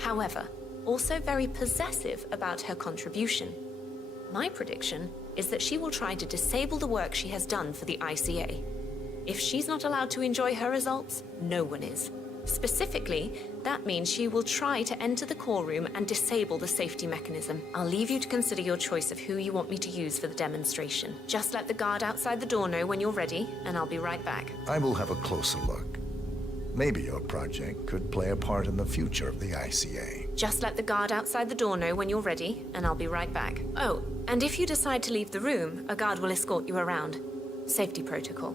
However, also very possessive about her contribution. My prediction is that she will try to disable the work she has done for the ICA. If she's not allowed to enjoy her results, no one is. Specifically, that means she will try to enter the core room and disable the safety mechanism. I'll leave you to consider your choice of who you want me to use for the demonstration. Just let the guard outside the door know when you're ready, and I'll be right back. I will have a closer look. Maybe your project could play a part in the future of the ICA. Just let the guard outside the door know when you're ready, and I'll be right back. Oh, and if you decide to leave the room, a guard will escort you around. Safety protocol.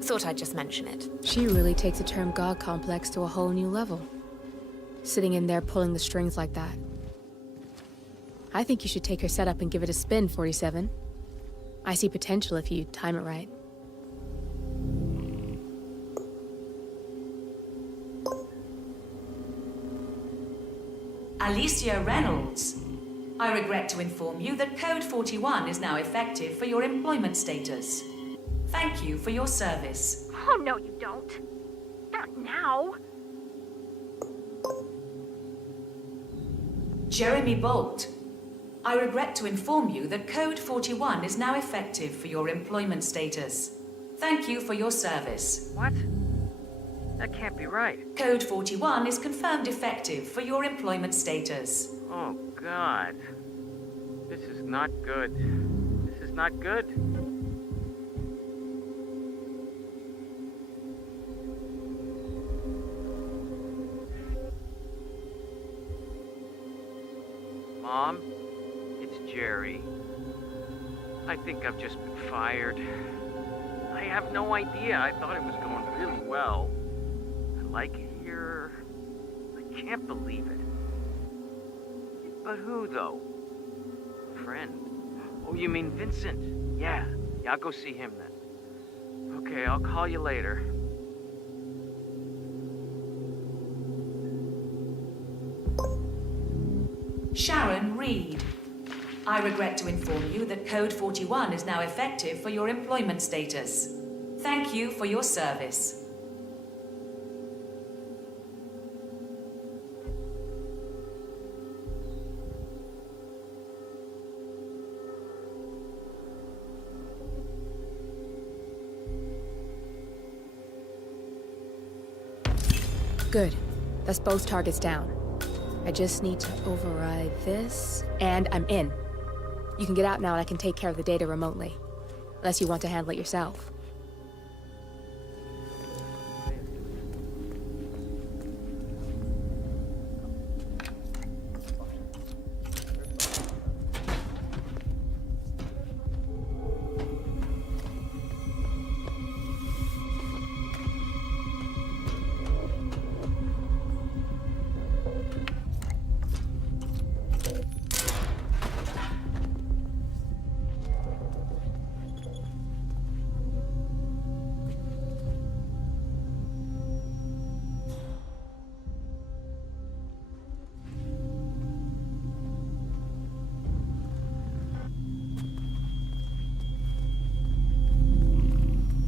Thought I'd just mention it. She really takes the term God complex to a whole new level. Sitting in there pulling the strings like that. I think you should take her setup and give it a spin, 47. I see potential if you time it right. Alicia Reynolds. I regret to inform you that Code 41 is now effective for your employment status. Thank you for your service. Oh, no, you don't. Not now. Jeremy Bolt. I regret to inform you that Code 41 is now effective for your employment status. Thank you for your service. What? That can't be right. Code 41 is confirmed effective for your employment status. Oh, God. This is not good. This is not good. Mom, it's Jerry. I think I've just been fired. I have no idea. I thought it was going really well. I like it here. I can't believe it. But who, though? A friend? Oh, you mean Vincent? Yeah, I'll go see him then. Okay, I'll call you later. Sharon Reed. I regret to inform you that Code 41 is now effective for your employment status. Thank you for your service. Good. That's both targets down. I just need to override this, and I'm in. You can get out now and I can take care of the data remotely. Unless you want to handle it yourself.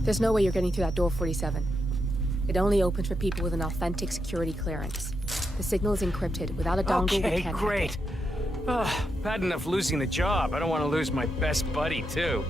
There's no way you're getting through that door, 47. It only opens for people with an authentic security clearance. The signal is encrypted. Without a dongle, we Okay, can't great. Bad enough losing the job. I don't want to lose my best buddy, too.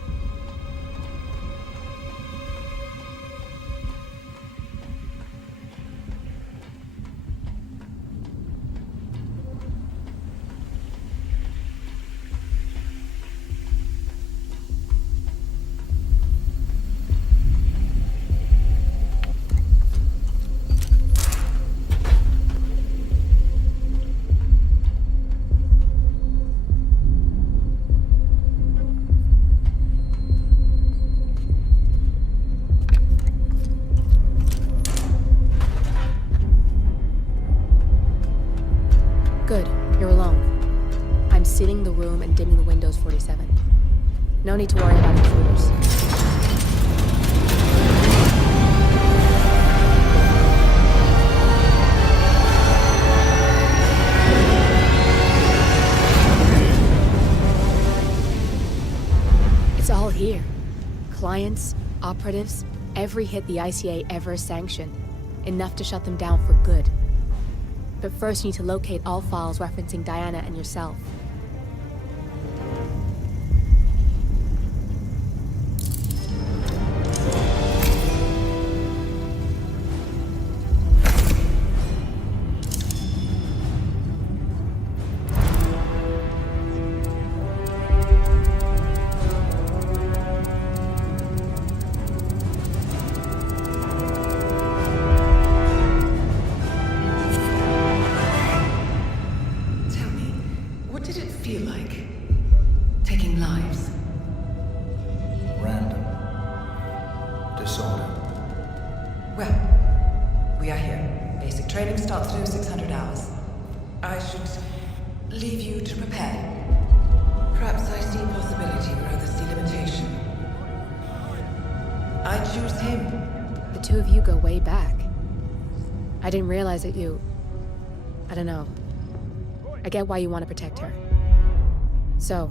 sealing the room and dimming the windows, 47. No need to worry about intruders. It's all here. Clients, operatives, every hit the ICA ever sanctioned. Enough to shut them down for good. But first you need to locate all files referencing Diana and yourself. I didn't realize that you... I don't know. I get why you want to protect her. So,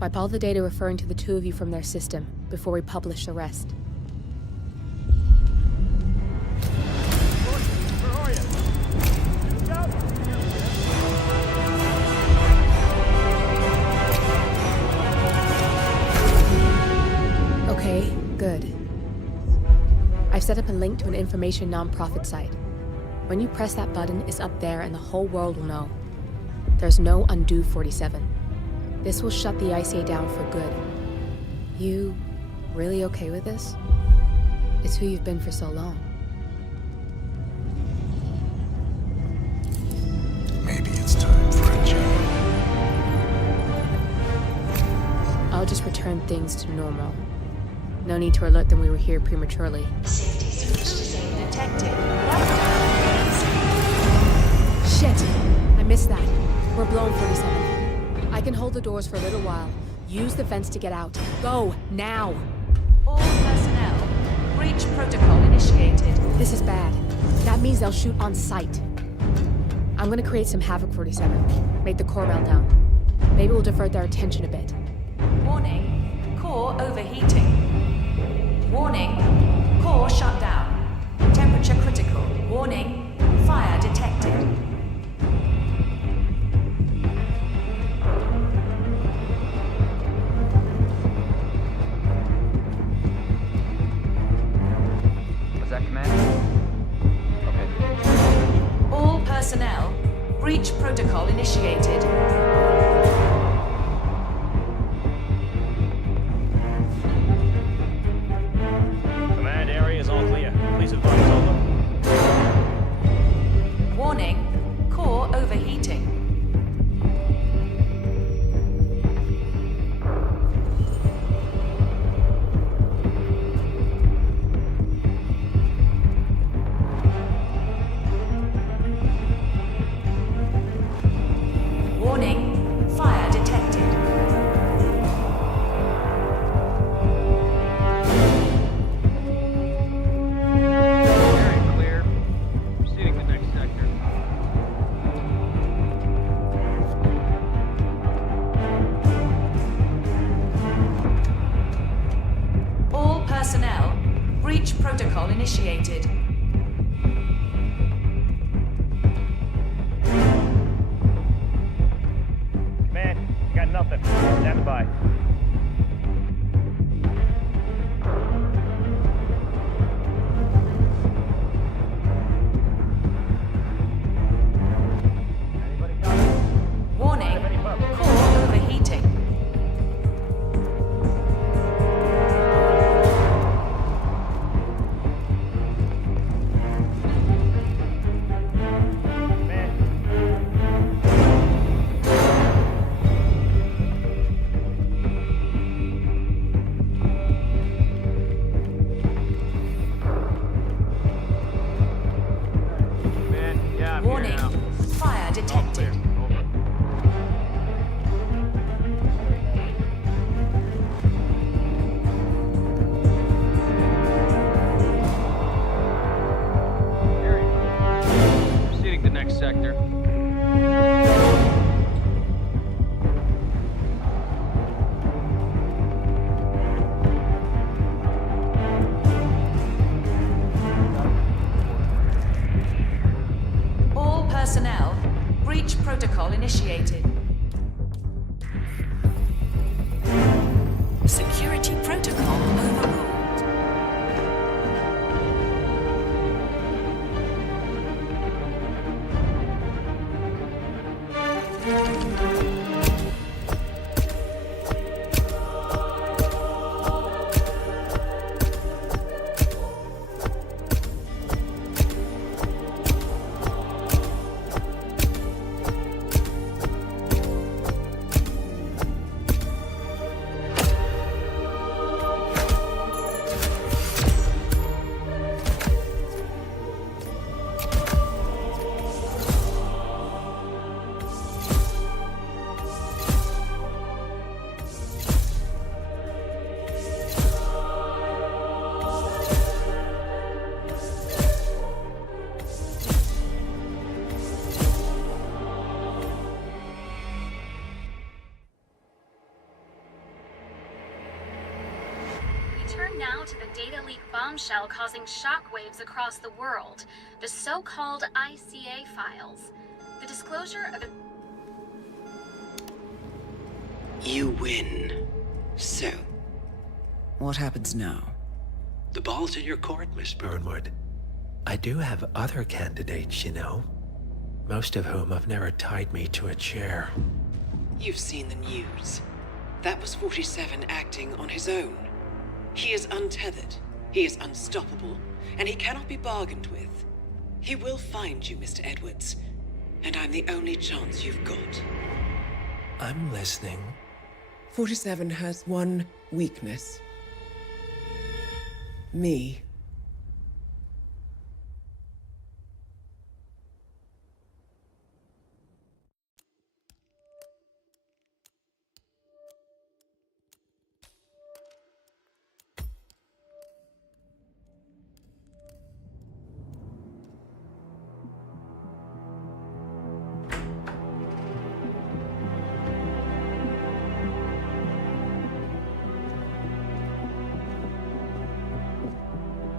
wipe all the data referring to the two of you from their system before we publish the rest. Okay, good. I've set up a link to an information non-profit site. When you press that button, it's up there and the whole world will know. There's no undo 47. This will shut the ICA down for good. You really okay with this? It's who you've been for so long. Maybe it's time for a change. I'll just return things to normal. No need to alert them we were here prematurely. Safety switch detected. Shit! I missed that. We're blown, 47. I can hold the doors for a little while. Use the vents to get out. Go, now! All personnel, breach protocol initiated. This is bad. That means they'll shoot on sight. I'm gonna create some havoc, 47. Make the core melt down. Maybe we'll divert their attention a bit. Warning, core overheating. Warning, core shut down. Temperature critical. Warning, fire detected. Was that command? Okay. All personnel, breach protocol initiated. Command area is all clear. Please advise over. Warning, core overheating. Warning, fire detected. Area clear. Proceeding to next sector. All personnel, breach protocol initiated. Command, you got nothing. Stand by. Warning, core overheating. initiated. Security protocol overruled. Turn now to the data leak bombshell causing shockwaves across the world, the so-called ICA files. The disclosure of... You win. So, what happens now? The ball's in your court, Miss Burnwood. I do have other candidates, you know. Most of whom have never tied me to a chair. You've seen the news. That was 47 acting on his own. He is untethered, he is unstoppable, and he cannot be bargained with. He will find you, Mr. Edwards, and I'm the only chance you've got. I'm listening. 47 has one weakness. Me.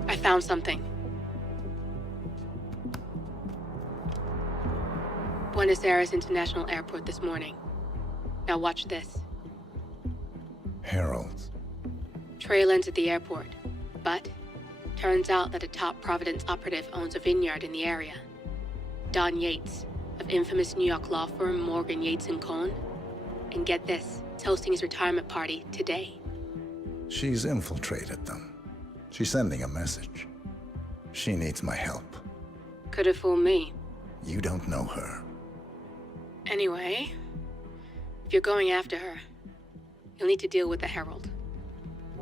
I found something. Buenos Aires International Airport this morning. Now watch this. Heralds. Trail ends at the airport, but turns out that a top Providence operative owns a vineyard in the area. Don Yates, of infamous New York law firm Morgan, Yates & Cohn. And get this, it's hosting his retirement party today. She's infiltrated them. She's sending a message. She needs my help. Could have fooled me. You don't know her. Anyway, if you're going after her, you'll need to deal with the Herald.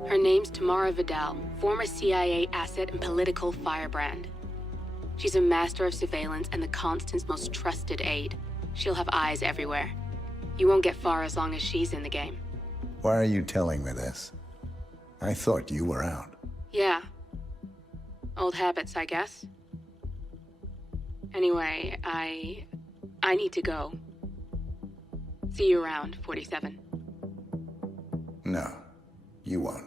Her name's Tamara Vidal, former CIA asset and political firebrand. She's a master of surveillance and the Constant's most trusted aide. She'll have eyes everywhere. You won't get far as long as she's in the game. Why are you telling me this? I thought you were out. Yeah. Old habits, I guess. Anyway, I need to go. See you around, 47. No, you won't.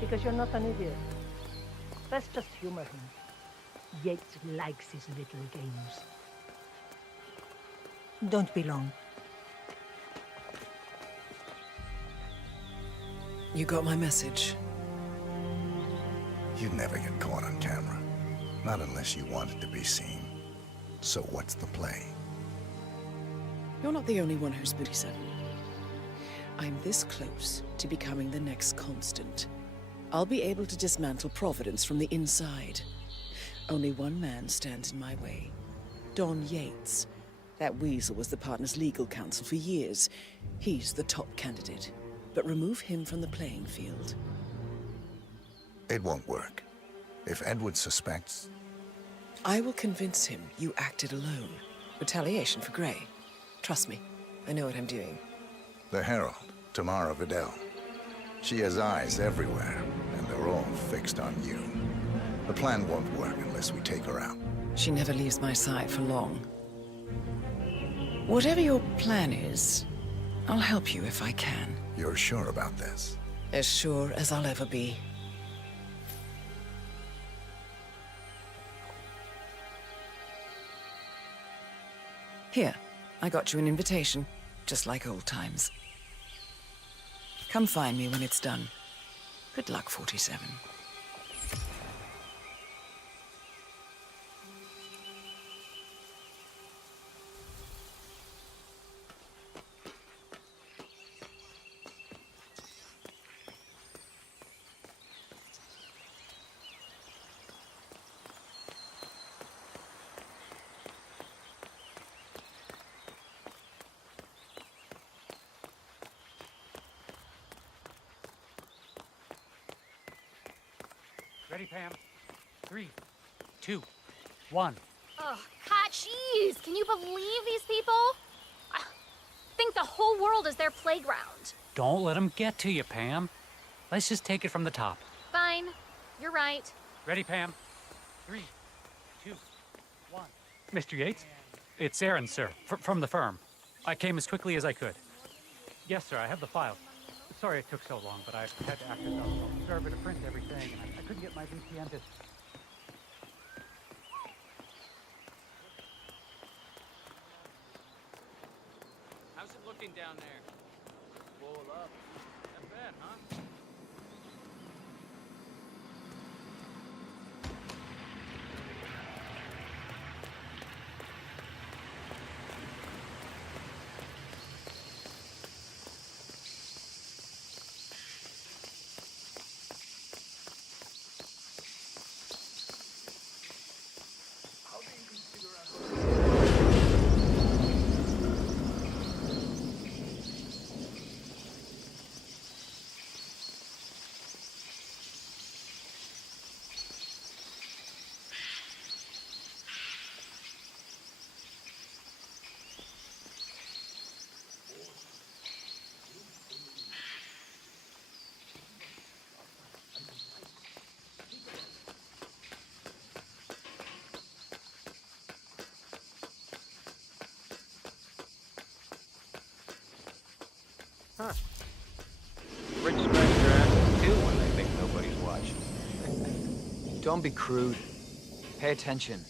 Because you're not an idiot. Let's just humor him. Yates likes his little games. Don't be long. You got my message. You'd never get caught on camera. Not unless you wanted to be seen. So what's the play? You're not the only one who's 47. I'm this close to becoming the next Constant. I'll be able to dismantle Providence from the inside. Only one man stands in my way. Don Yates. That weasel was the partner's legal counsel for years. He's the top candidate. But remove him from the playing field. It won't work. If Edward suspects, I will convince him you acted alone. Retaliation for Grey. Trust me, I know what I'm doing. The Herald, Tamara Vidal. She has eyes everywhere, and they're all fixed on you. The plan won't work unless we take her out. She never leaves my side for long. Whatever your plan is, I'll help you if I can. You're sure about this? As sure as I'll ever be. Here, I got you an invitation, just like old times. Come find me when it's done. Good luck, 47. Ready, Pam? 3, 2, 1. Oh, God, jeez! Can you believe these people? I think the whole world is their playground. Don't let them get to you, Pam. Let's just take it from the top. Fine. You're right. Ready, Pam? 3, 2, 1. Mr. Yates? It's Aaron, sir, from the firm. I came as quickly as I could. Yes, sir, I have the file. Sorry it took so long, but I had to act as a server to print everything, and I couldn't get my VPN to... How's it looking down there? Full up. Not bad, huh? Huh. Rich scratch their asses too when they think nobody's watching. Don't be crude. Pay attention.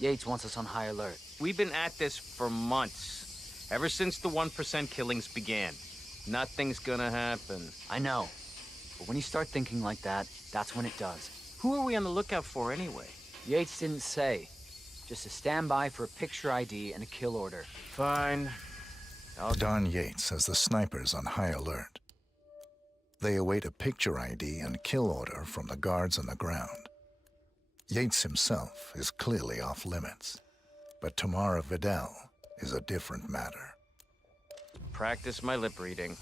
Yates wants us on high alert. We've been at this for months. Ever since the 1% killings began. Nothing's gonna happen. I know. But when you start thinking like that, that's when it does. Who are we on the lookout for anyway? Yates didn't say. Just a standby for a picture ID and a kill order. Fine. Don Yates has the snipers on high alert. They await a picture ID and kill order from the guards on the ground. Yates himself is clearly off limits, but Tamara Vidal is a different matter. Practice my lip reading.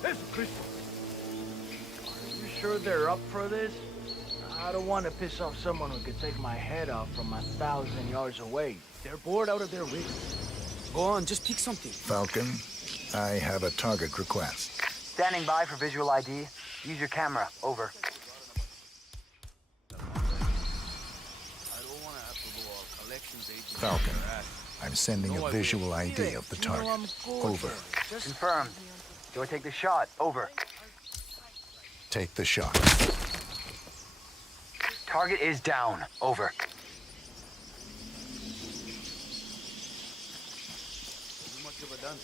Listen, Crystal. Are you sure they're up for this? I don't want to piss off someone who could take my head off from 1,000 yards away. They're bored out of their wits. Go on, just pick something. Falcon, I have a target request. Standing by for visual ID. Use your camera. Over. Falcon, I'm sending a visual ID of the target. Over. Confirmed. Do I take the shot? Over. Take the shot. Target is down. Over. Much of a done.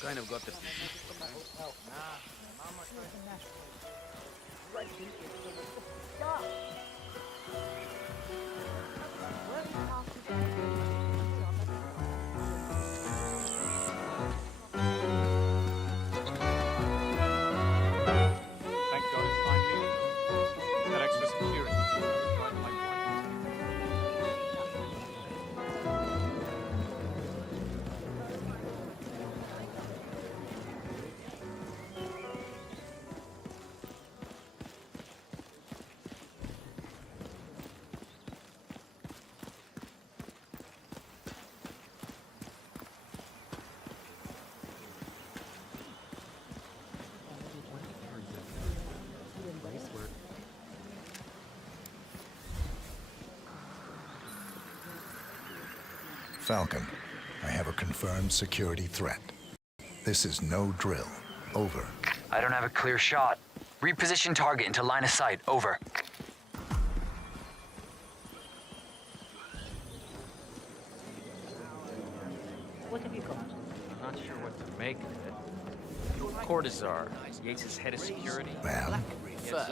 Kind of got the. Thank God it's finally that extra security. Right, my Falcon, I have a confirmed security threat. This is no drill. Over. I don't have a clear shot. Reposition target into line of sight. Over. What have you got? I'm not sure what to make of it. Cortazar, Yates' head of security. Well,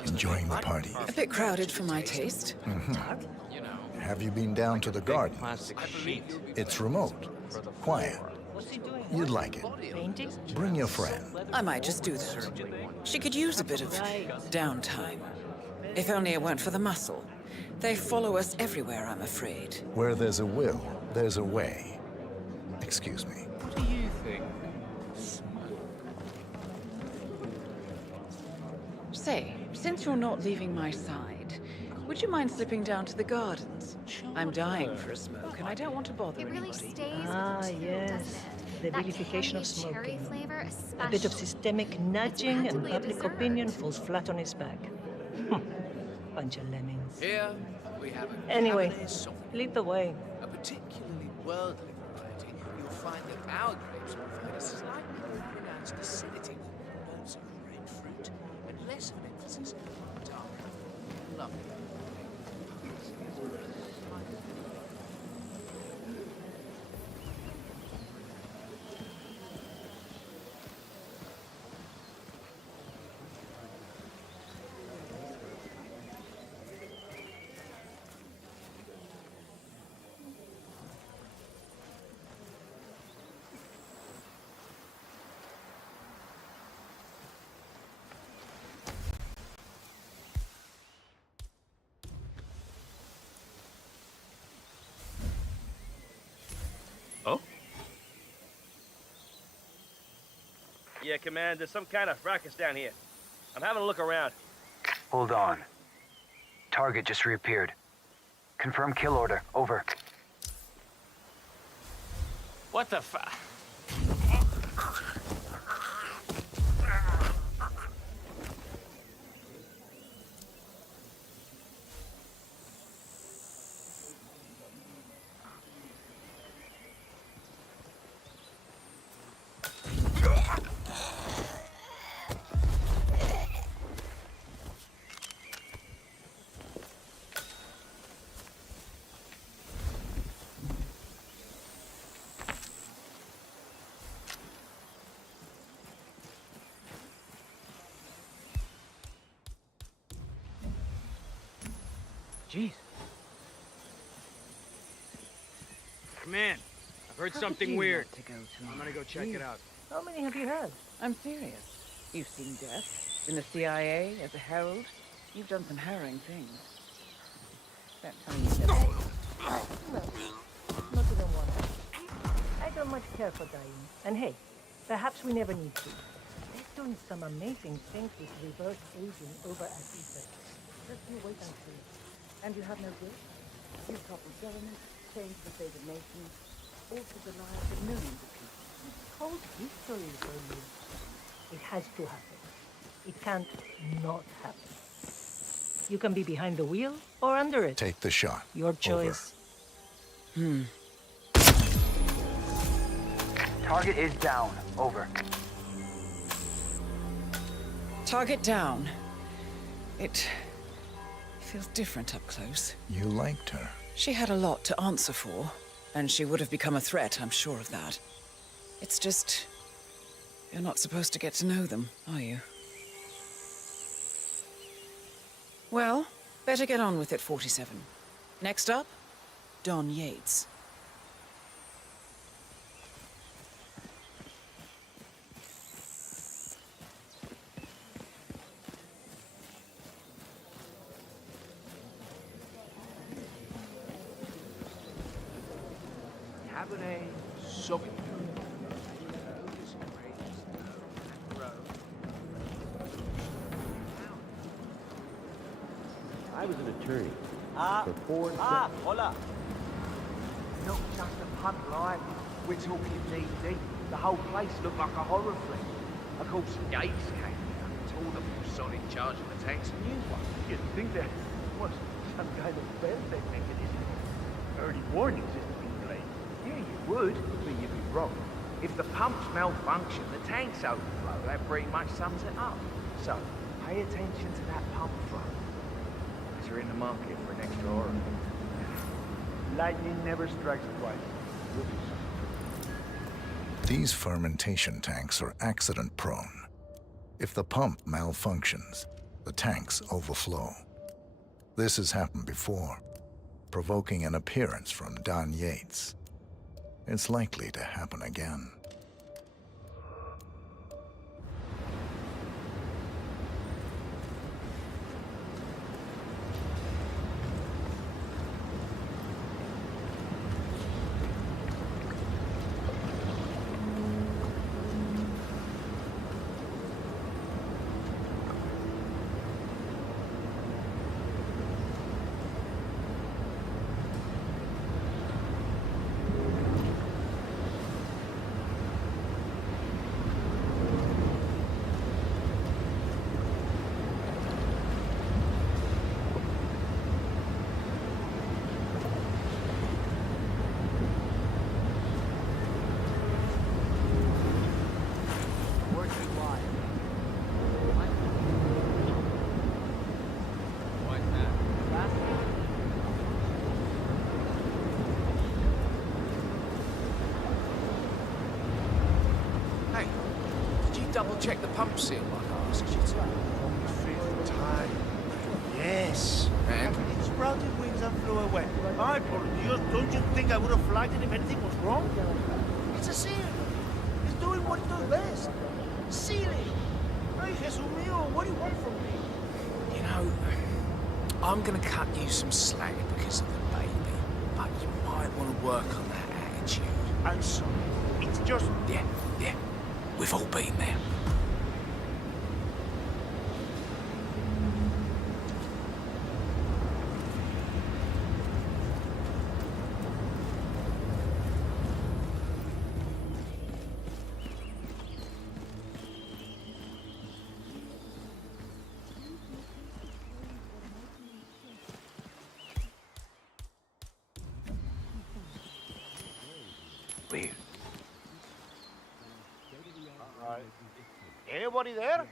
enjoying the party. A bit crowded for my taste. You know. Have you been down to the garden? Plastic sheet. It's remote. Quiet. You'd like it. Painting? Bring your friend. I might just do that. She could use a bit of downtime. If only it weren't for the muscle. They follow us everywhere, I'm afraid. Where there's a will, there's a way. Excuse me. What do you think? Say, since you're not leaving my side, would you mind slipping down to the gardens? I'm dying for a smoke, and I don't want to bother It really anybody. stays Ah, with you, yes. doesn't it? The That vilification of candy cherry smoking. flavor A bit of especially. systemic nudging and practically a public dessert. opinion falls flat on his back. Bunch of lemmings. Here we have a Anyway, Cabernet Sauvignon, lead the way. a particularly worldly variety. You'll find that our grapes provide a slightly more pronounced acidity with notes of red fruit and less of an emphasis on dark. Lovely. Oh? Yeah, Command, there's some kind of fracas down here. I'm having a look around. Hold on. Target just reappeared. Confirm kill order. Over. What the fa- Jeez. Command, I've heard something weird. I'm gonna go check it out. How many have you had? I'm serious. You've seen death. In the CIA, as a herald. You've done some harrowing things. Don't tell me you never... No, not even one. I don't much care for dying. And hey, perhaps we never need to. They're doing some amazing things with reverse aging over at Ether. Just you wait and see. And you have no guilt? You've toppled government, changed the fate of nations, altered the lives of millions of people. Hold history for you. It has to happen. It can't not happen. You can be behind the wheel or under it. Take the shot. Your choice. Target is down. Over. Target down. It feels different up close. You liked her. She had a lot to answer for, and she would have become a threat, I'm sure of that. It's just... you're not supposed to get to know them, are you? Well, better get on with it, 47. Next up, Don Yates. Cabernet Sauvignon. I was an attorney. Hola. Not just a pub life. We're talking DD. The whole place looked like a horror flick. Of course, Yates came here, told them he was solid charge of the tanks and used one. You'd think there was some kind of fail-safe mechanism. Early warning system in place. Yeah, you would, but you'd be wrong. If the pumps malfunction, the tanks overflow. That pretty much sums it up. So, pay attention to that pump flow. Because you're in the market for an extra orifice. Lightning never strikes twice. These fermentation tanks are accident-prone. If the pump malfunctions, the tanks overflow. This has happened before, provoking an appearance from Don Yates. It's likely to happen again. Double-check the pump seal like I asked you to. Fifth time. Yes. And? It sprouted wings and flew away. I apologize. Don't you think I would have flagged it if anything was wrong? It's a seal. It's doing what it does best. Sealing. Ay, Jesus mío, what do you want from me? You know, I'm gonna cut you some slack because of the baby, but you might want to work on that attitude. I'm sorry. It's just... Yeah. We've all been there. Weird. Anybody there?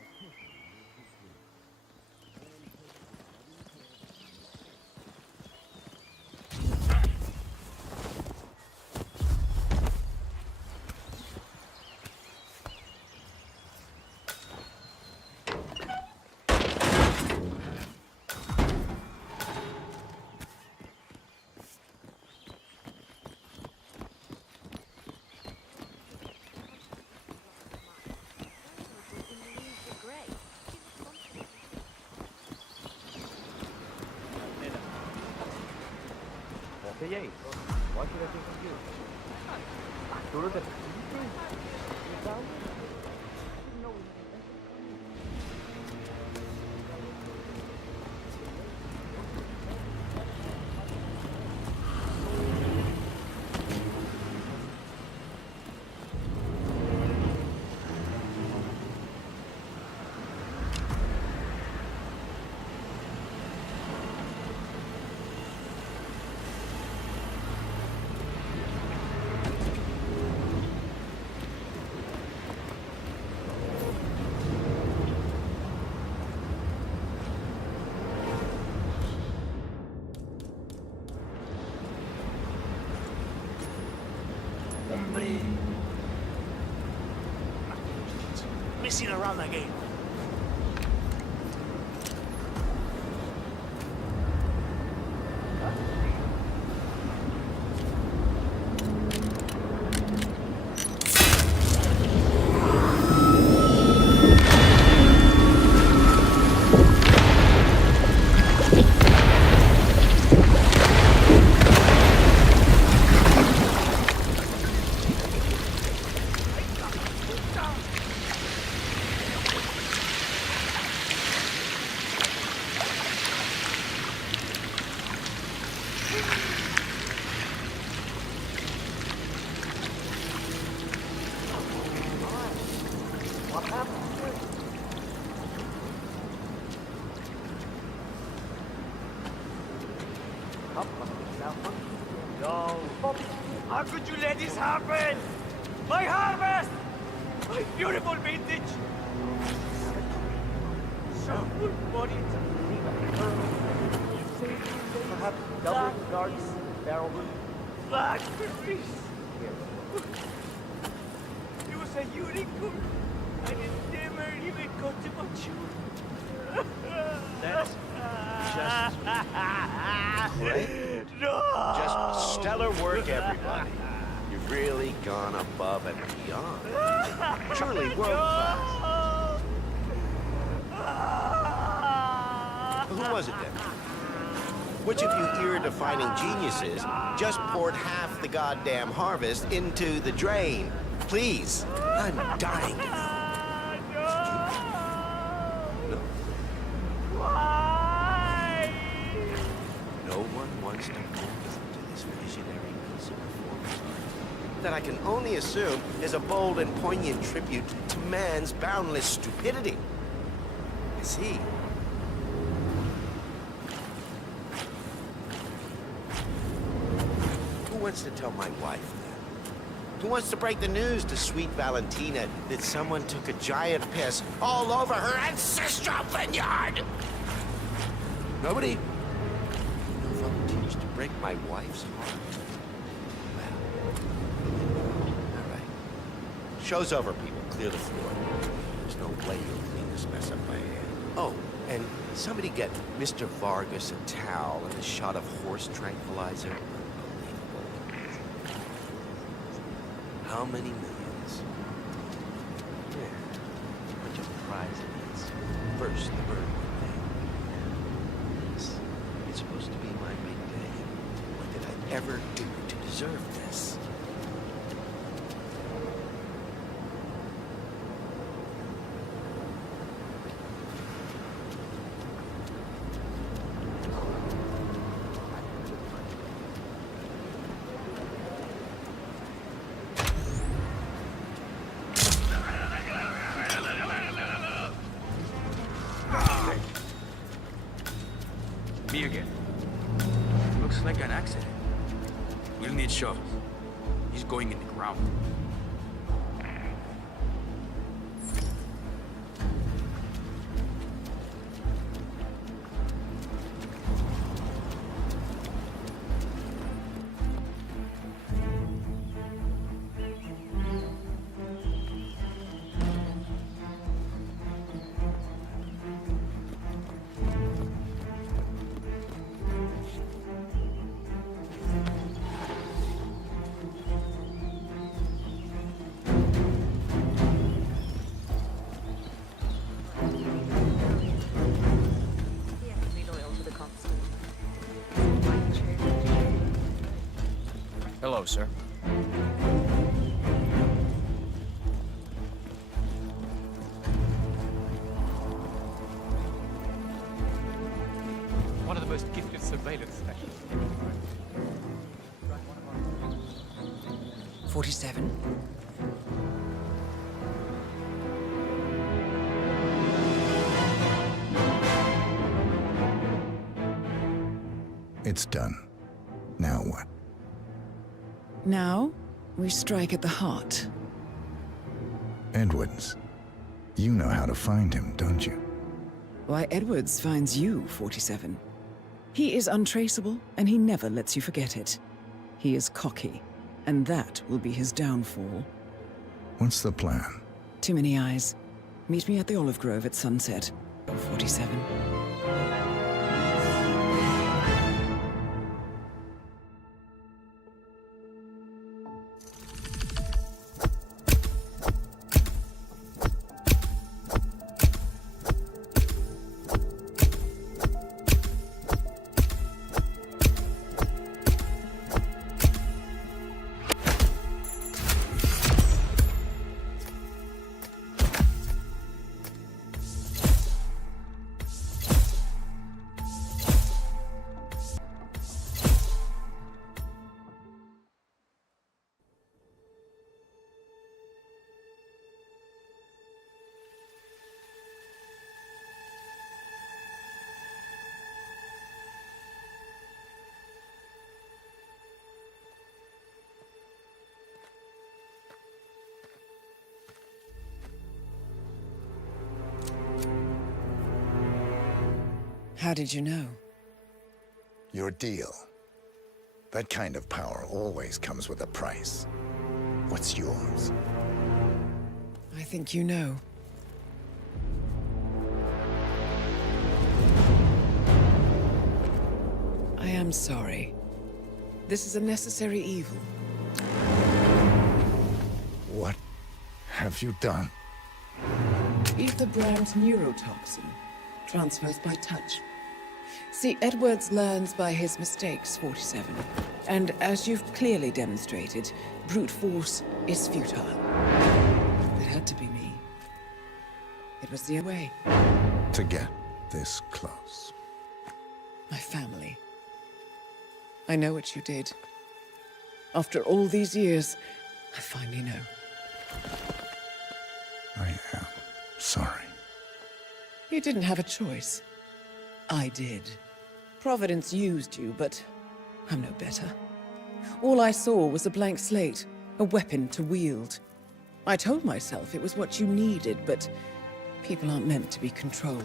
Hey, Yates, why should I think of you? Arturo de You found me? Hombre. Messing around again. No. How could you let this happen? My harvest! My beautiful vintage! So good body. Perhaps double dark barrel. Blackberries! It was a unicorn. I never even got to mature. That's just great. No! Just stellar work, everybody. You've really gone above and beyond. Truly world class. Who was it then? Which of you ear-defining geniuses just poured half the goddamn harvest into the drain? Please, I'm dying. No. Why? No one wants to focus into this visionary piece of performance art that I can only assume is a bold and poignant tribute to man's boundless stupidity. I see. Who wants to tell my wife that? Who wants to break the news to sweet Valentina that someone took a giant piss all over her ancestral vineyard? Nobody? No volunteers to break my wife's heart. Well, all right. Show's over, people. Clear the floor. There's no way you'll clean this mess up by hand. Oh, and somebody get Mr. Vargas a towel and a shot of horse tranquilizer. How many millions? Yeah. Bunch of prizes. First, the bird one day. Yes. It's supposed to be my big day. What did I ever do to deserve this? Me again. Looks like an accident. We'll need shovels. He's going in the ground. Hello, sir. One of the most gifted surveillance specialists. 47? It's done. Now what? Now, we strike at the heart. Edwards. You know how to find him, don't you? Why, Edwards finds you, 47. He is untraceable, and he never lets you forget it. He is cocky, And that will be his downfall. What's the plan? Too many eyes. Meet me at the Olive Grove at sunset. 47. How did you know? Your deal. That kind of power always comes with a price. What's yours? I think you know. I am sorry. This is a necessary evil. What have you done? Ether brand neurotoxin. Transfers by touch. See, Edwards learns by his mistakes, 47. And as you've clearly demonstrated, brute force is futile. It had to be me. It was the way. To get this close. My family. I know what you did. After all these years, I finally know. I am sorry. You didn't have a choice. I did. Providence used you, but I'm no better. All I saw was a blank slate, a weapon to wield. I told myself it was what you needed, but people aren't meant to be controlled.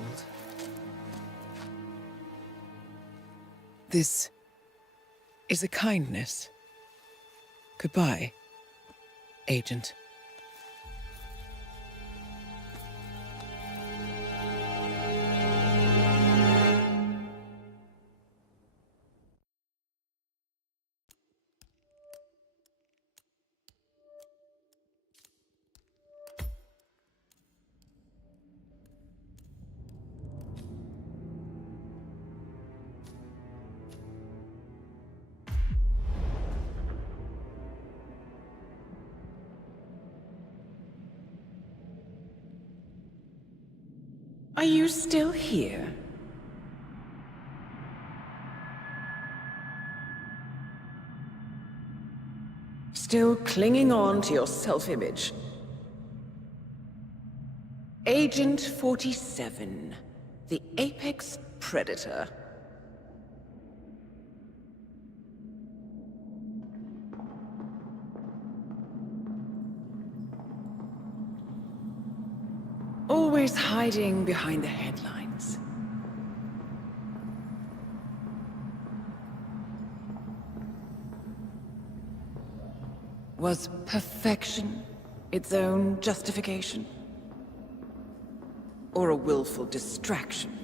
This is a kindness. Goodbye, Agent. Are you still here? Still clinging on to your self-image? Agent 47, the apex predator. Always hiding behind the headlines. Was perfection its own justification? Or a willful distraction?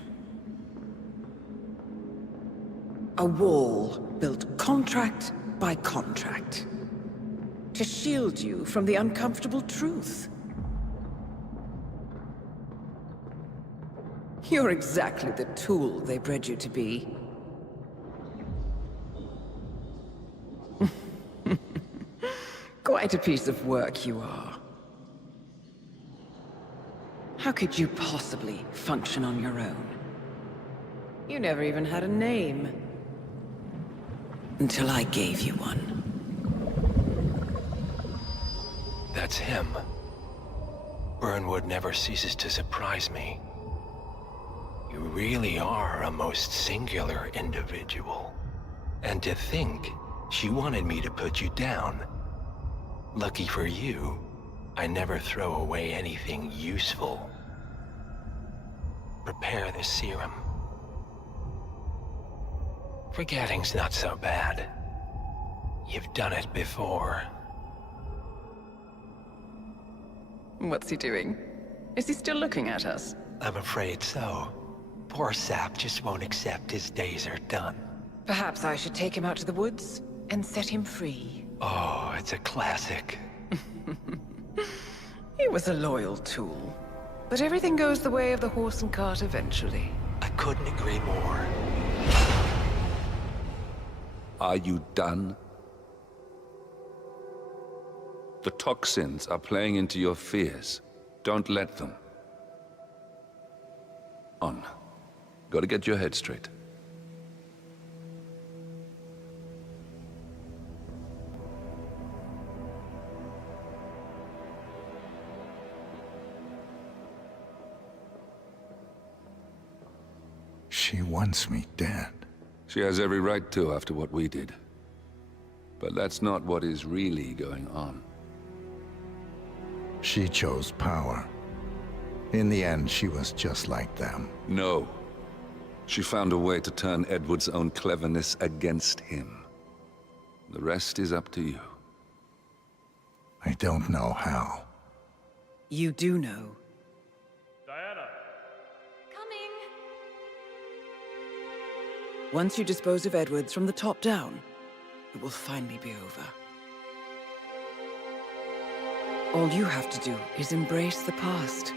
A wall built contract by contract to shield you from the uncomfortable truth. You're exactly the tool they bred you to be. Quite a piece of work you are. How could you possibly function on your own? You never even had a name. Until I gave you one. That's him. Burnwood never ceases to surprise me. You really are a most singular individual. And to think she wanted me to put you down. Lucky for you, I never throw away anything useful. Prepare the serum. Forgetting's not so bad. You've done it before. What's he doing? Is he still looking at us? I'm afraid so. Poor Sap just won't accept his days are done. Perhaps I should take him out to the woods and set him free. Oh, it's a classic. He was a loyal tool. But everything goes the way of the horse and cart eventually. I couldn't agree more. Are you done? The toxins are playing into your fears. Don't let them. On. Gotta get your head straight. She wants me dead. She has every right to after what we did. But that's not what is really going on. She chose power. In the end, she was just like them. No. She found a way to turn Edward's own cleverness against him. The rest is up to you. I don't know how. You do know. Once you dispose of Edwards from the top down, it will finally be over. All you have to do is embrace the past.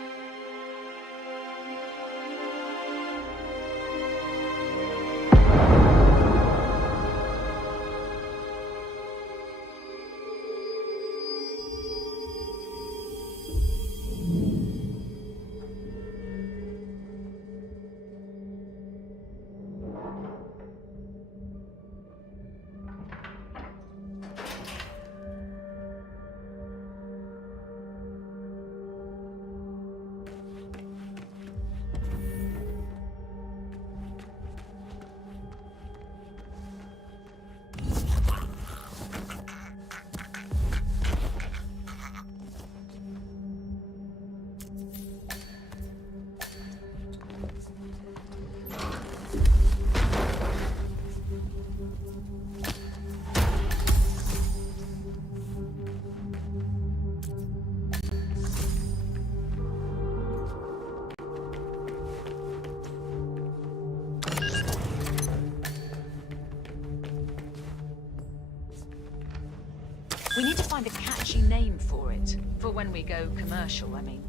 We need to find a catchy name for it. For when we go commercial, I mean.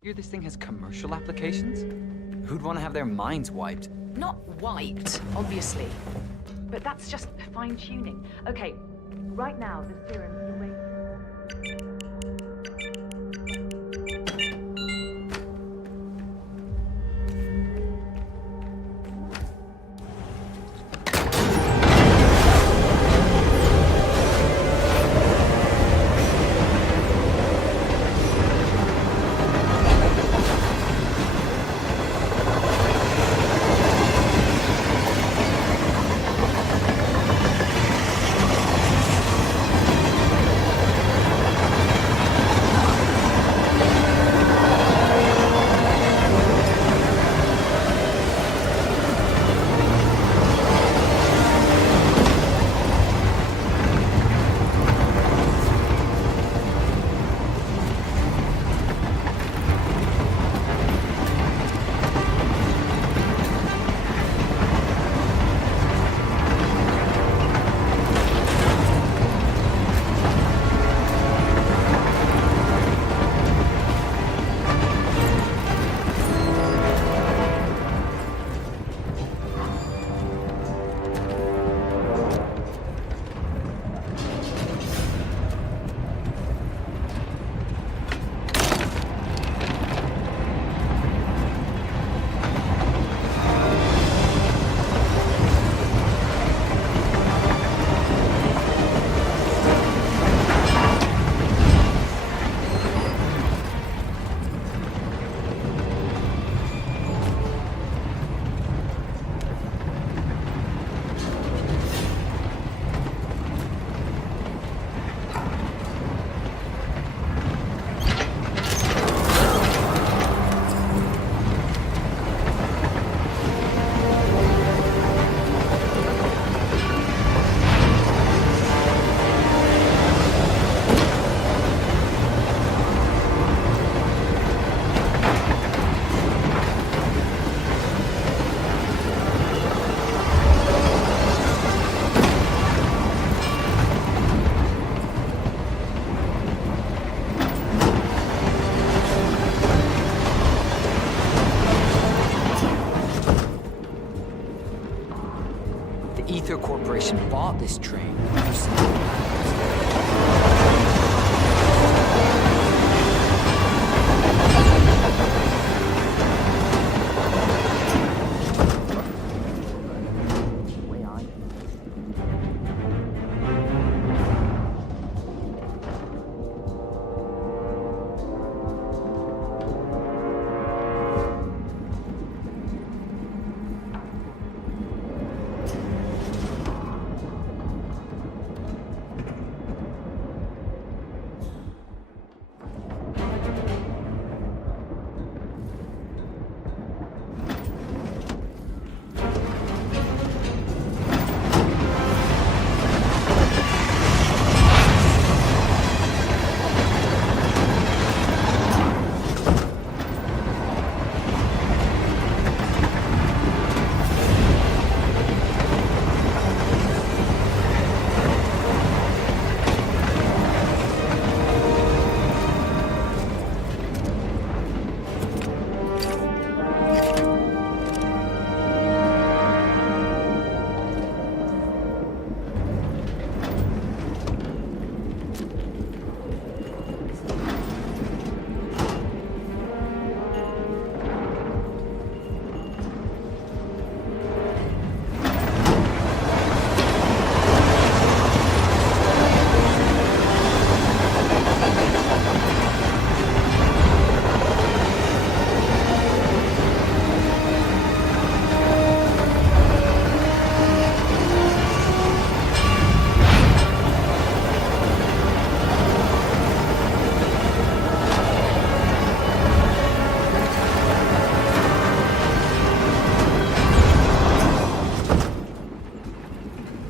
Hear this thing has commercial applications? Who'd want to have their minds wiped? Not wiped, obviously. But that's just fine-tuning. Okay, right now the serum's the way... The Ether Corporation bought this train.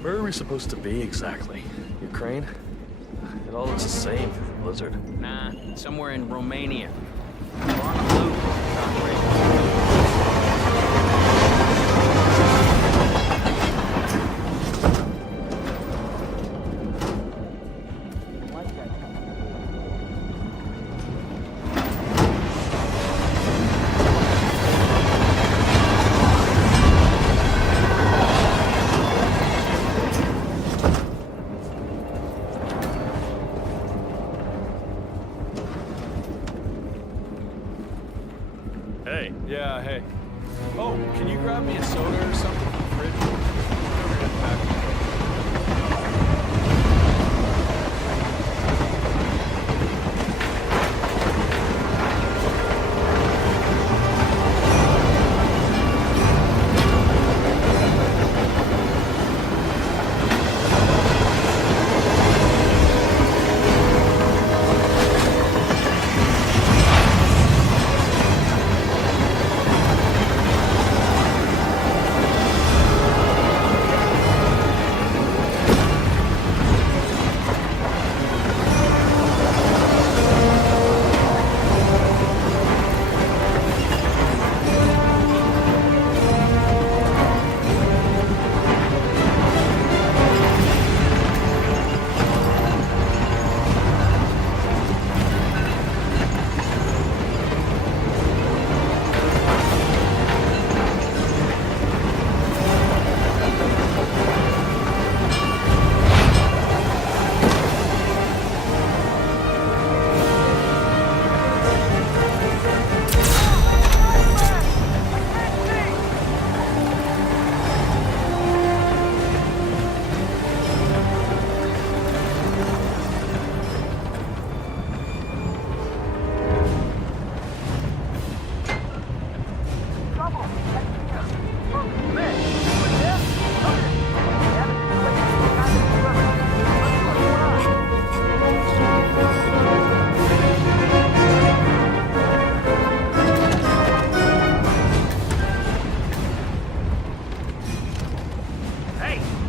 Where are we supposed to be exactly? Ukraine? It all looks the same for the blizzard. Nah, somewhere in Romania. We're on the loop, John Ray. Hey, yeah, hey. Oh, can you grab me a soda or something from the fridge? Over here in the back.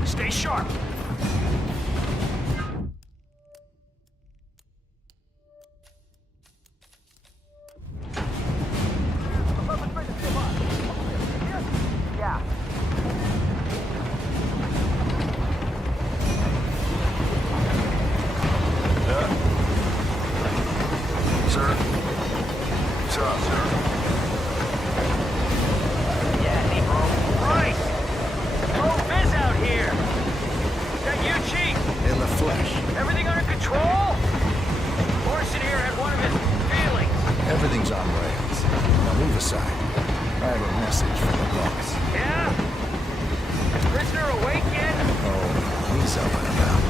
Stay sharp. Yeah. Sir? What's up, sir? Yeah, hey, bro. Right. Low Fizz out here. He's up and about.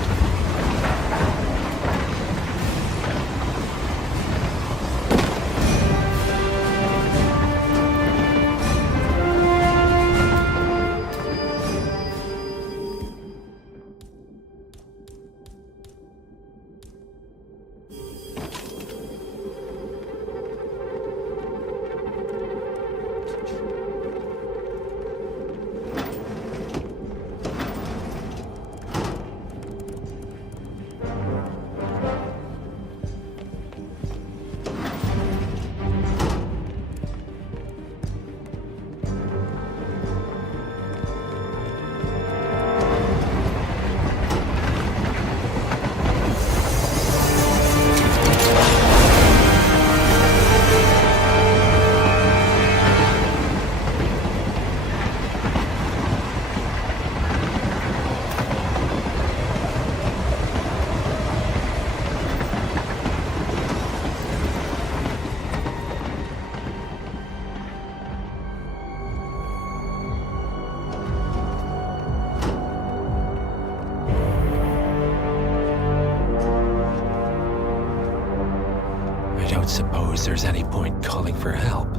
I don't suppose there's any point calling for help.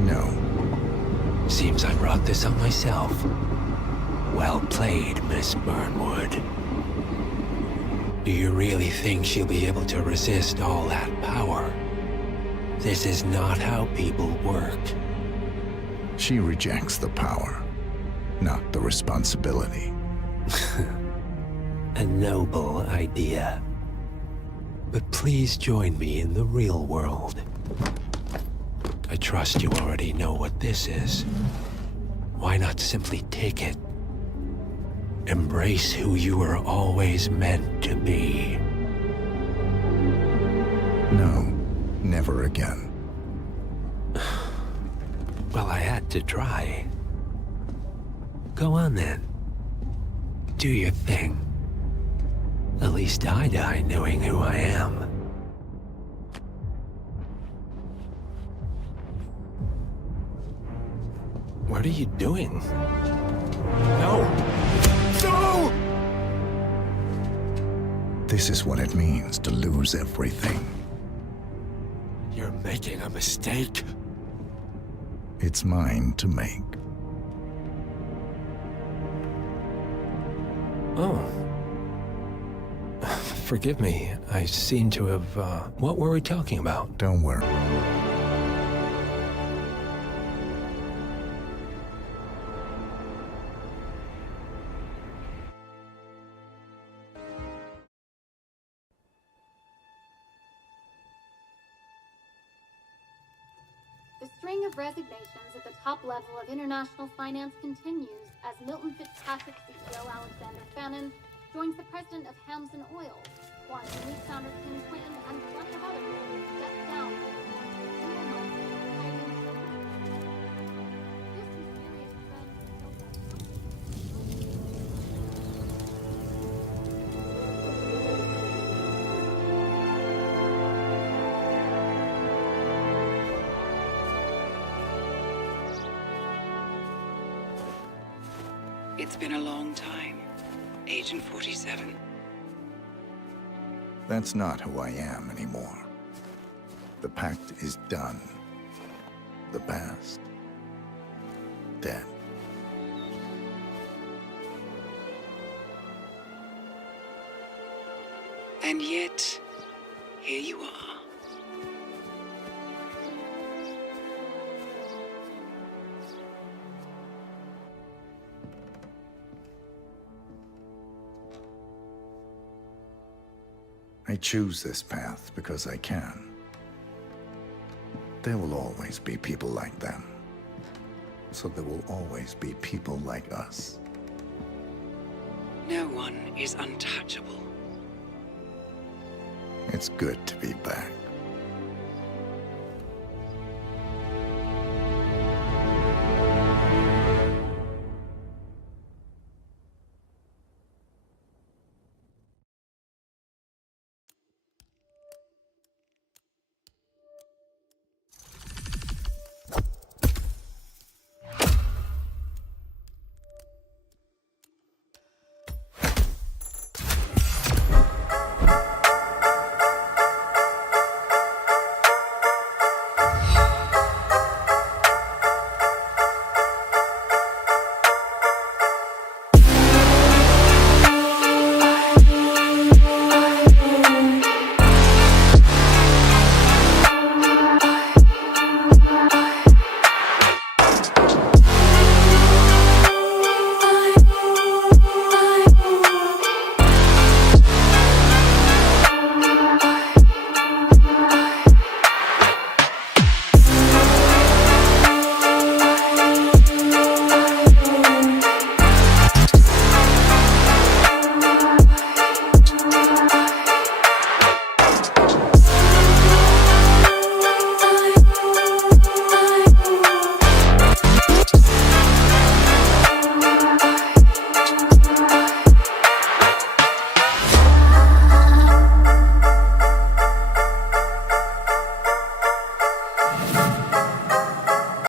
No. Seems I brought this on myself. Well played, Miss Burnwood. Do you really think she'll be able to resist all that power? This is not how people work. She rejects the power, not the responsibility. A noble idea. But please join me in the real world. I trust you already know what this is. Why not simply take it? Embrace who you were always meant to be. No, never again. Well, I had to try. Go on then. Do your thing. At least I die knowing who I am. What are you doing? No! No! This is what it means to lose everything. You're making a mistake. It's mine to make. Oh. Forgive me. I seem to have, what were we talking about? Don't worry. The string of resignations at the top level of international finance continues as Milton Fitzpatrick CEO Alexander Fannin joins the president of Hamson Oil, Quantum Leap founder Tim Quinn, and plenty of others step down. It's been a long time, Agent 47. That's not who I am anymore. The pact is done. The past, dead. And yet, here you are. I choose this path because I can. There will always be people like them. So there will always be people like us. No one is untouchable. It's good to be back.